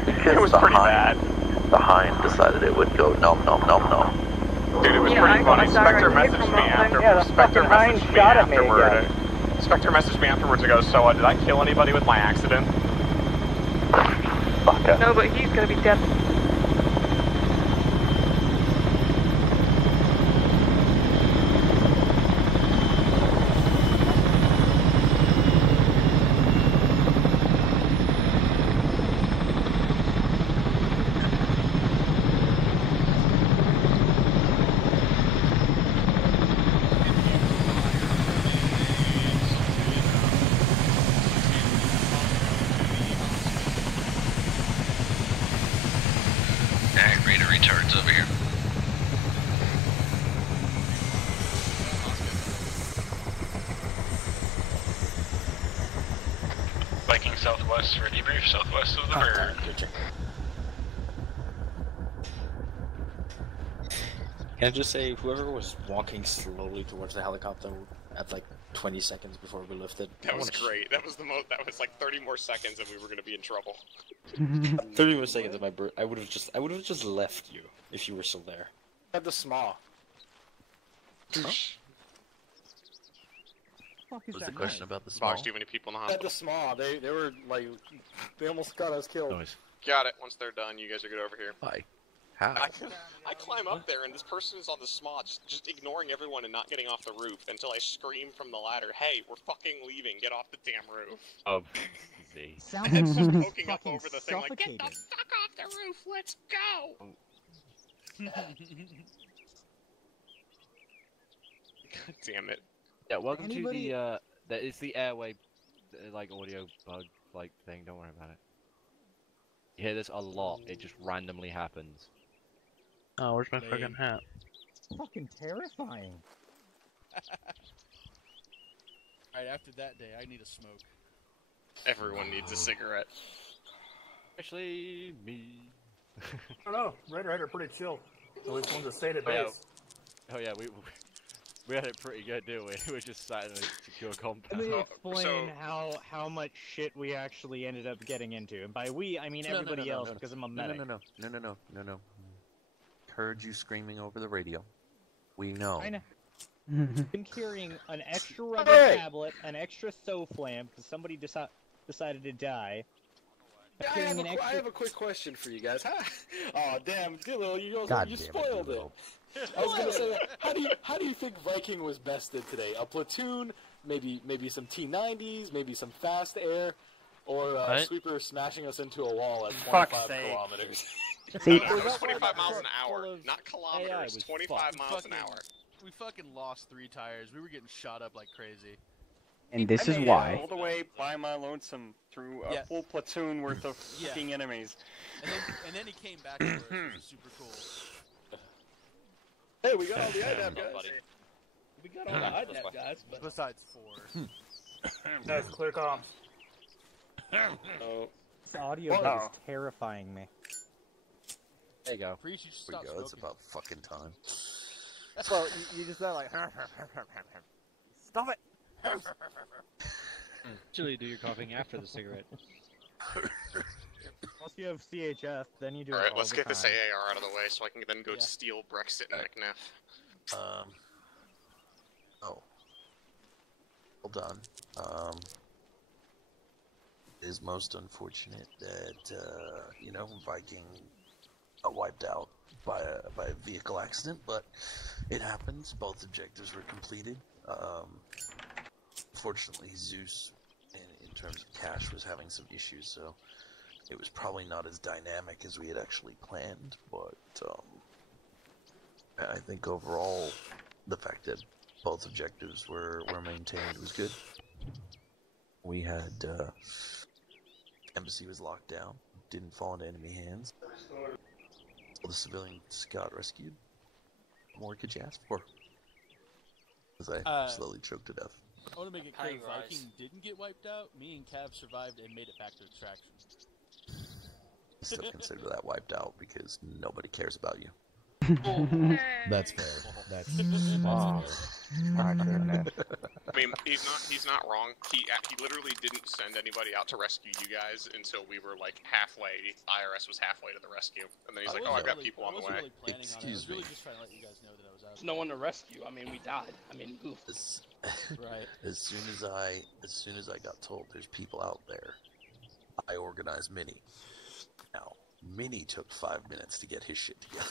Because it was pretty bad. The hind decided it would go nom nom nom nom. Dude, it was pretty funny. Spectre messaged me afterwards. Spectre messaged me afterwards and goes, so did I kill anybody with my accident? Fucker. No, but he's gonna be dead. Alright, radar retards over here. Viking southwest for debrief, southwest of the bird. Can I just say, whoever was walking slowly towards the helicopter at like 20 seconds before we lifted. That was great. That was like 30 more seconds and we were gonna be in trouble. 30 more seconds of my birth. I would have just left you if you were still there. At the small. What's the question about the small? Box, do you have any people in the At hospital? the small, they were like, they almost got us killed. Got it. Once they're done, you guys are good over here. Why? How? I climb up there and this person is on the small, just ignoring everyone and not getting off the roof until I scream from the ladder, "Hey, we're fucking leaving! Get off the damn roof!" Oh, see. And just poking up over the thing like, "Get the fuck off the roof! Let's go!" God damn it! Yeah, welcome to the it's the airway, like audio bug like thing. Don't worry about it. You hear this a lot. It just randomly happens. Oh, where's my fucking hat? Fucking terrifying. Alright, after that day, I need a smoke. Everyone needs a cigarette. Especially me. I don't know. Red Rider pretty chill. So which one's a state of Oh, yeah. base? Oh yeah, we had it pretty good, didn't we? We were just sat in a secure compound. Let me explain how much shit we actually ended up getting into, and by we I mean everybody else because I'm a medic. No. Heard you screaming over the radio. We know. I know. I'm carrying an extra rubber tablet, an extra SOFLAM because somebody decided to die. I have a quick question for you guys. Oh damn, Dillo, you spoiled it. I was gonna say, how do you think Viking was bested today? A platoon, maybe some T-90s, maybe some fast air, or a sweeper smashing us into a wall at 25 kilometers. See, no, it was 25 miles an hour, not kilometers. 25 miles an hour. We fucking lost 3 tires. We were getting shot up like crazy. And this is why. All the way by my lonesome through a full platoon worth of fucking enemies. And then he came back to us, which was super cool. Hey, we got all the IDAP guys. We got all the IDAP guys, but... Besides 4. That's clear comms. This audio is terrifying me. There you go. It's about fucking time. Well, you just sound like... Stop it! Actually, do your coughing after the cigarette. Once you have CHF, then you do it Alright, all let's the get time. this AAR out of the way so I can then go steal Brexit and McNiff. Hold on. It is most unfortunate that, Viking got wiped out by a vehicle accident, but it happens. Both objectives were completed. Fortunately, Zeus, in terms of cash, was having some issues, so it was probably not as dynamic as we had actually planned, but I think overall, the fact that both objectives were maintained was good. We had, embassy was locked down, didn't fall into enemy hands. All the civilians got rescued. What more could you ask for? As I slowly choked to death. I want to make it clear, Viking didn't get wiped out. Me and Cav survived and made it back to extraction. I still consider that wiped out because nobody cares about you. That's fair. That's Oh, my goodness. I mean, he's not wrong. He literally didn't send anybody out to rescue you guys until we were like halfway. IRS was halfway to the rescue, and then he's like, "Oh, I've got people on the way." Excuse me. Just trying to let you guys know that I was out. There's no one to rescue. I mean, we died. I mean, oof. Right. As soon as I got told there's people out there, I organized Minnie. Now, Minnie took 5 minutes to get his shit together.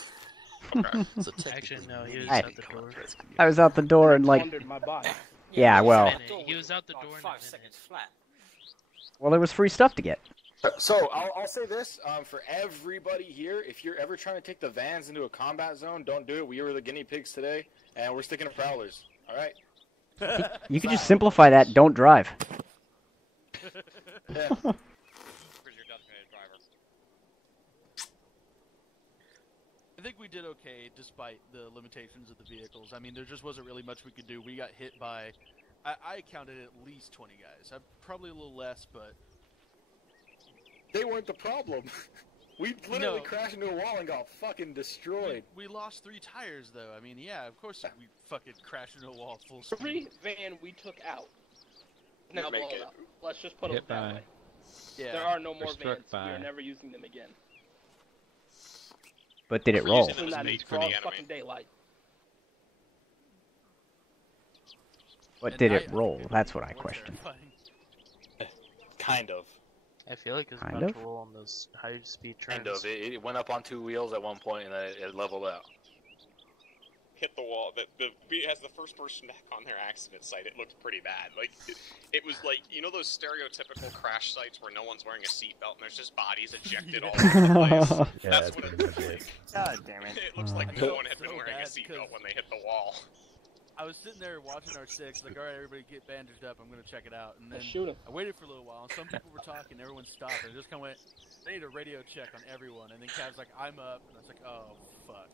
Okay. So Actually, no, he was I- out the door. I was out the door and like, Plundered my body. yeah, well, He was out the door in 5 seconds flat. well, there was free stuff to get. So I'll say this for everybody here: if you're ever trying to take the vans into a combat zone, don't do it. We were the guinea pigs today, and we're sticking to prowlers. All right. You could just simplify that. Don't drive. Yeah. I think we did okay despite the limitations of the vehicles. I mean, there just wasn't really much we could do. We got hit by, I counted at least 20 guys. Probably a little less, but... They weren't the problem. We literally crashed into a wall and got fucking destroyed. We lost 3 tires, though. I mean, yeah, of course we fucking crashed into a wall full speed. Every van we took out. Now blow it up. Let's just put it that way. Yeah. There are no more struck vans. by. We are never using them again. But did it roll? Using them as bait for Broad the enemy. fucking daylight. But did it roll? That's what I question. Kind of. I feel like it's Kind about of? to roll on those high-speed trains. Kind of. It went up on 2 wheels at one point and it leveled out. Hit the wall. It has the first person on their accident site. It looked pretty bad. Like it was like, you know those stereotypical crash sites where no one's wearing a seatbelt and there's just bodies ejected all over the place. Yeah, That's what it looks like. God damn it. It looks like no one had been wearing a seatbelt when they hit the wall. I was sitting there watching our 6, like, alright, everybody get bandaged up, I'm gonna check it out. And then Shoot him. I waited for a little while, and some people were talking, everyone stopped, and I just kinda went, I need a radio check on everyone. And then Cav's like, I'm up, and I was like, oh, fuck.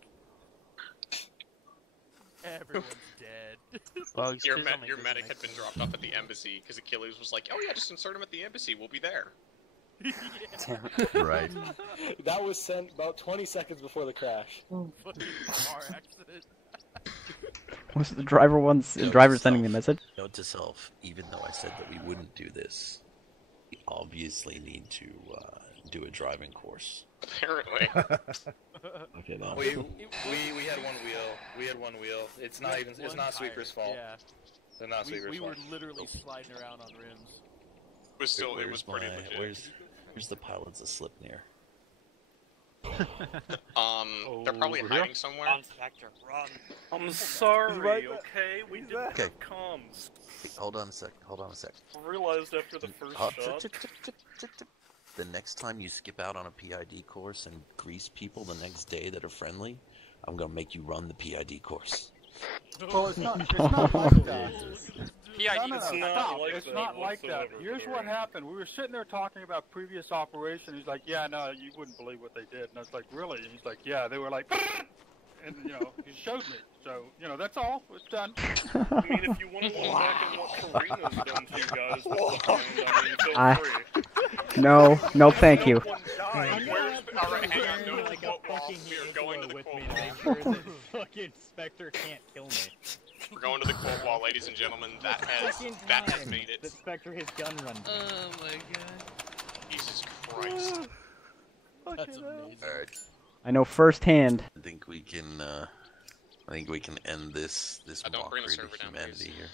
Everyone's dead. Well, Your medic had been dropped off at the embassy because Achilles was like, oh yeah, just insert him at the embassy, we'll be there. Right. That was sent about 20 seconds before the crash. Fucking car accident. Was the driver sending the message? Note to self, even though I said that we wouldn't do this, we obviously need to do a driving course. Apparently. Okay, no. We had one wheel. We had one wheel. It's not even. It's not Sweeper's fault. Yeah. They're not Sweeper's We fault. were literally sliding around on rims. It was still. It was pretty legit. Where's the pilot's a slip near? They're probably hiding somewhere. Run, Spectre, run. I'm sorry, okay? We didn't Okay. have comms. Hold on a sec. Hold on a sec. I realized after the first shot. The next time you skip out on a PID course and grease people the next day that are friendly, I'm gonna make you run the PID course. Well, it's not like that. It's not like that. Here's what happened. We were sitting there talking about previous operation. He's like, yeah, no, you wouldn't believe what they did. And I was like, really? And he's like, yeah, they were like, and, you know, he showed me. So, you know, that's all. It's done. I mean, if you want to go back and what Karina's done to you guys with the phone, I mean, feel free. No, thank you. Like a fucking Angelo with me to make sure that fucking Spectre can't kill me. We're going to the court wall, ladies and gentlemen. That has made it. The Spectre his gun run. Oh my god. Jesus Christ. That's amazing. Alright. I know firsthand. I think we can end this mockery to humanity here.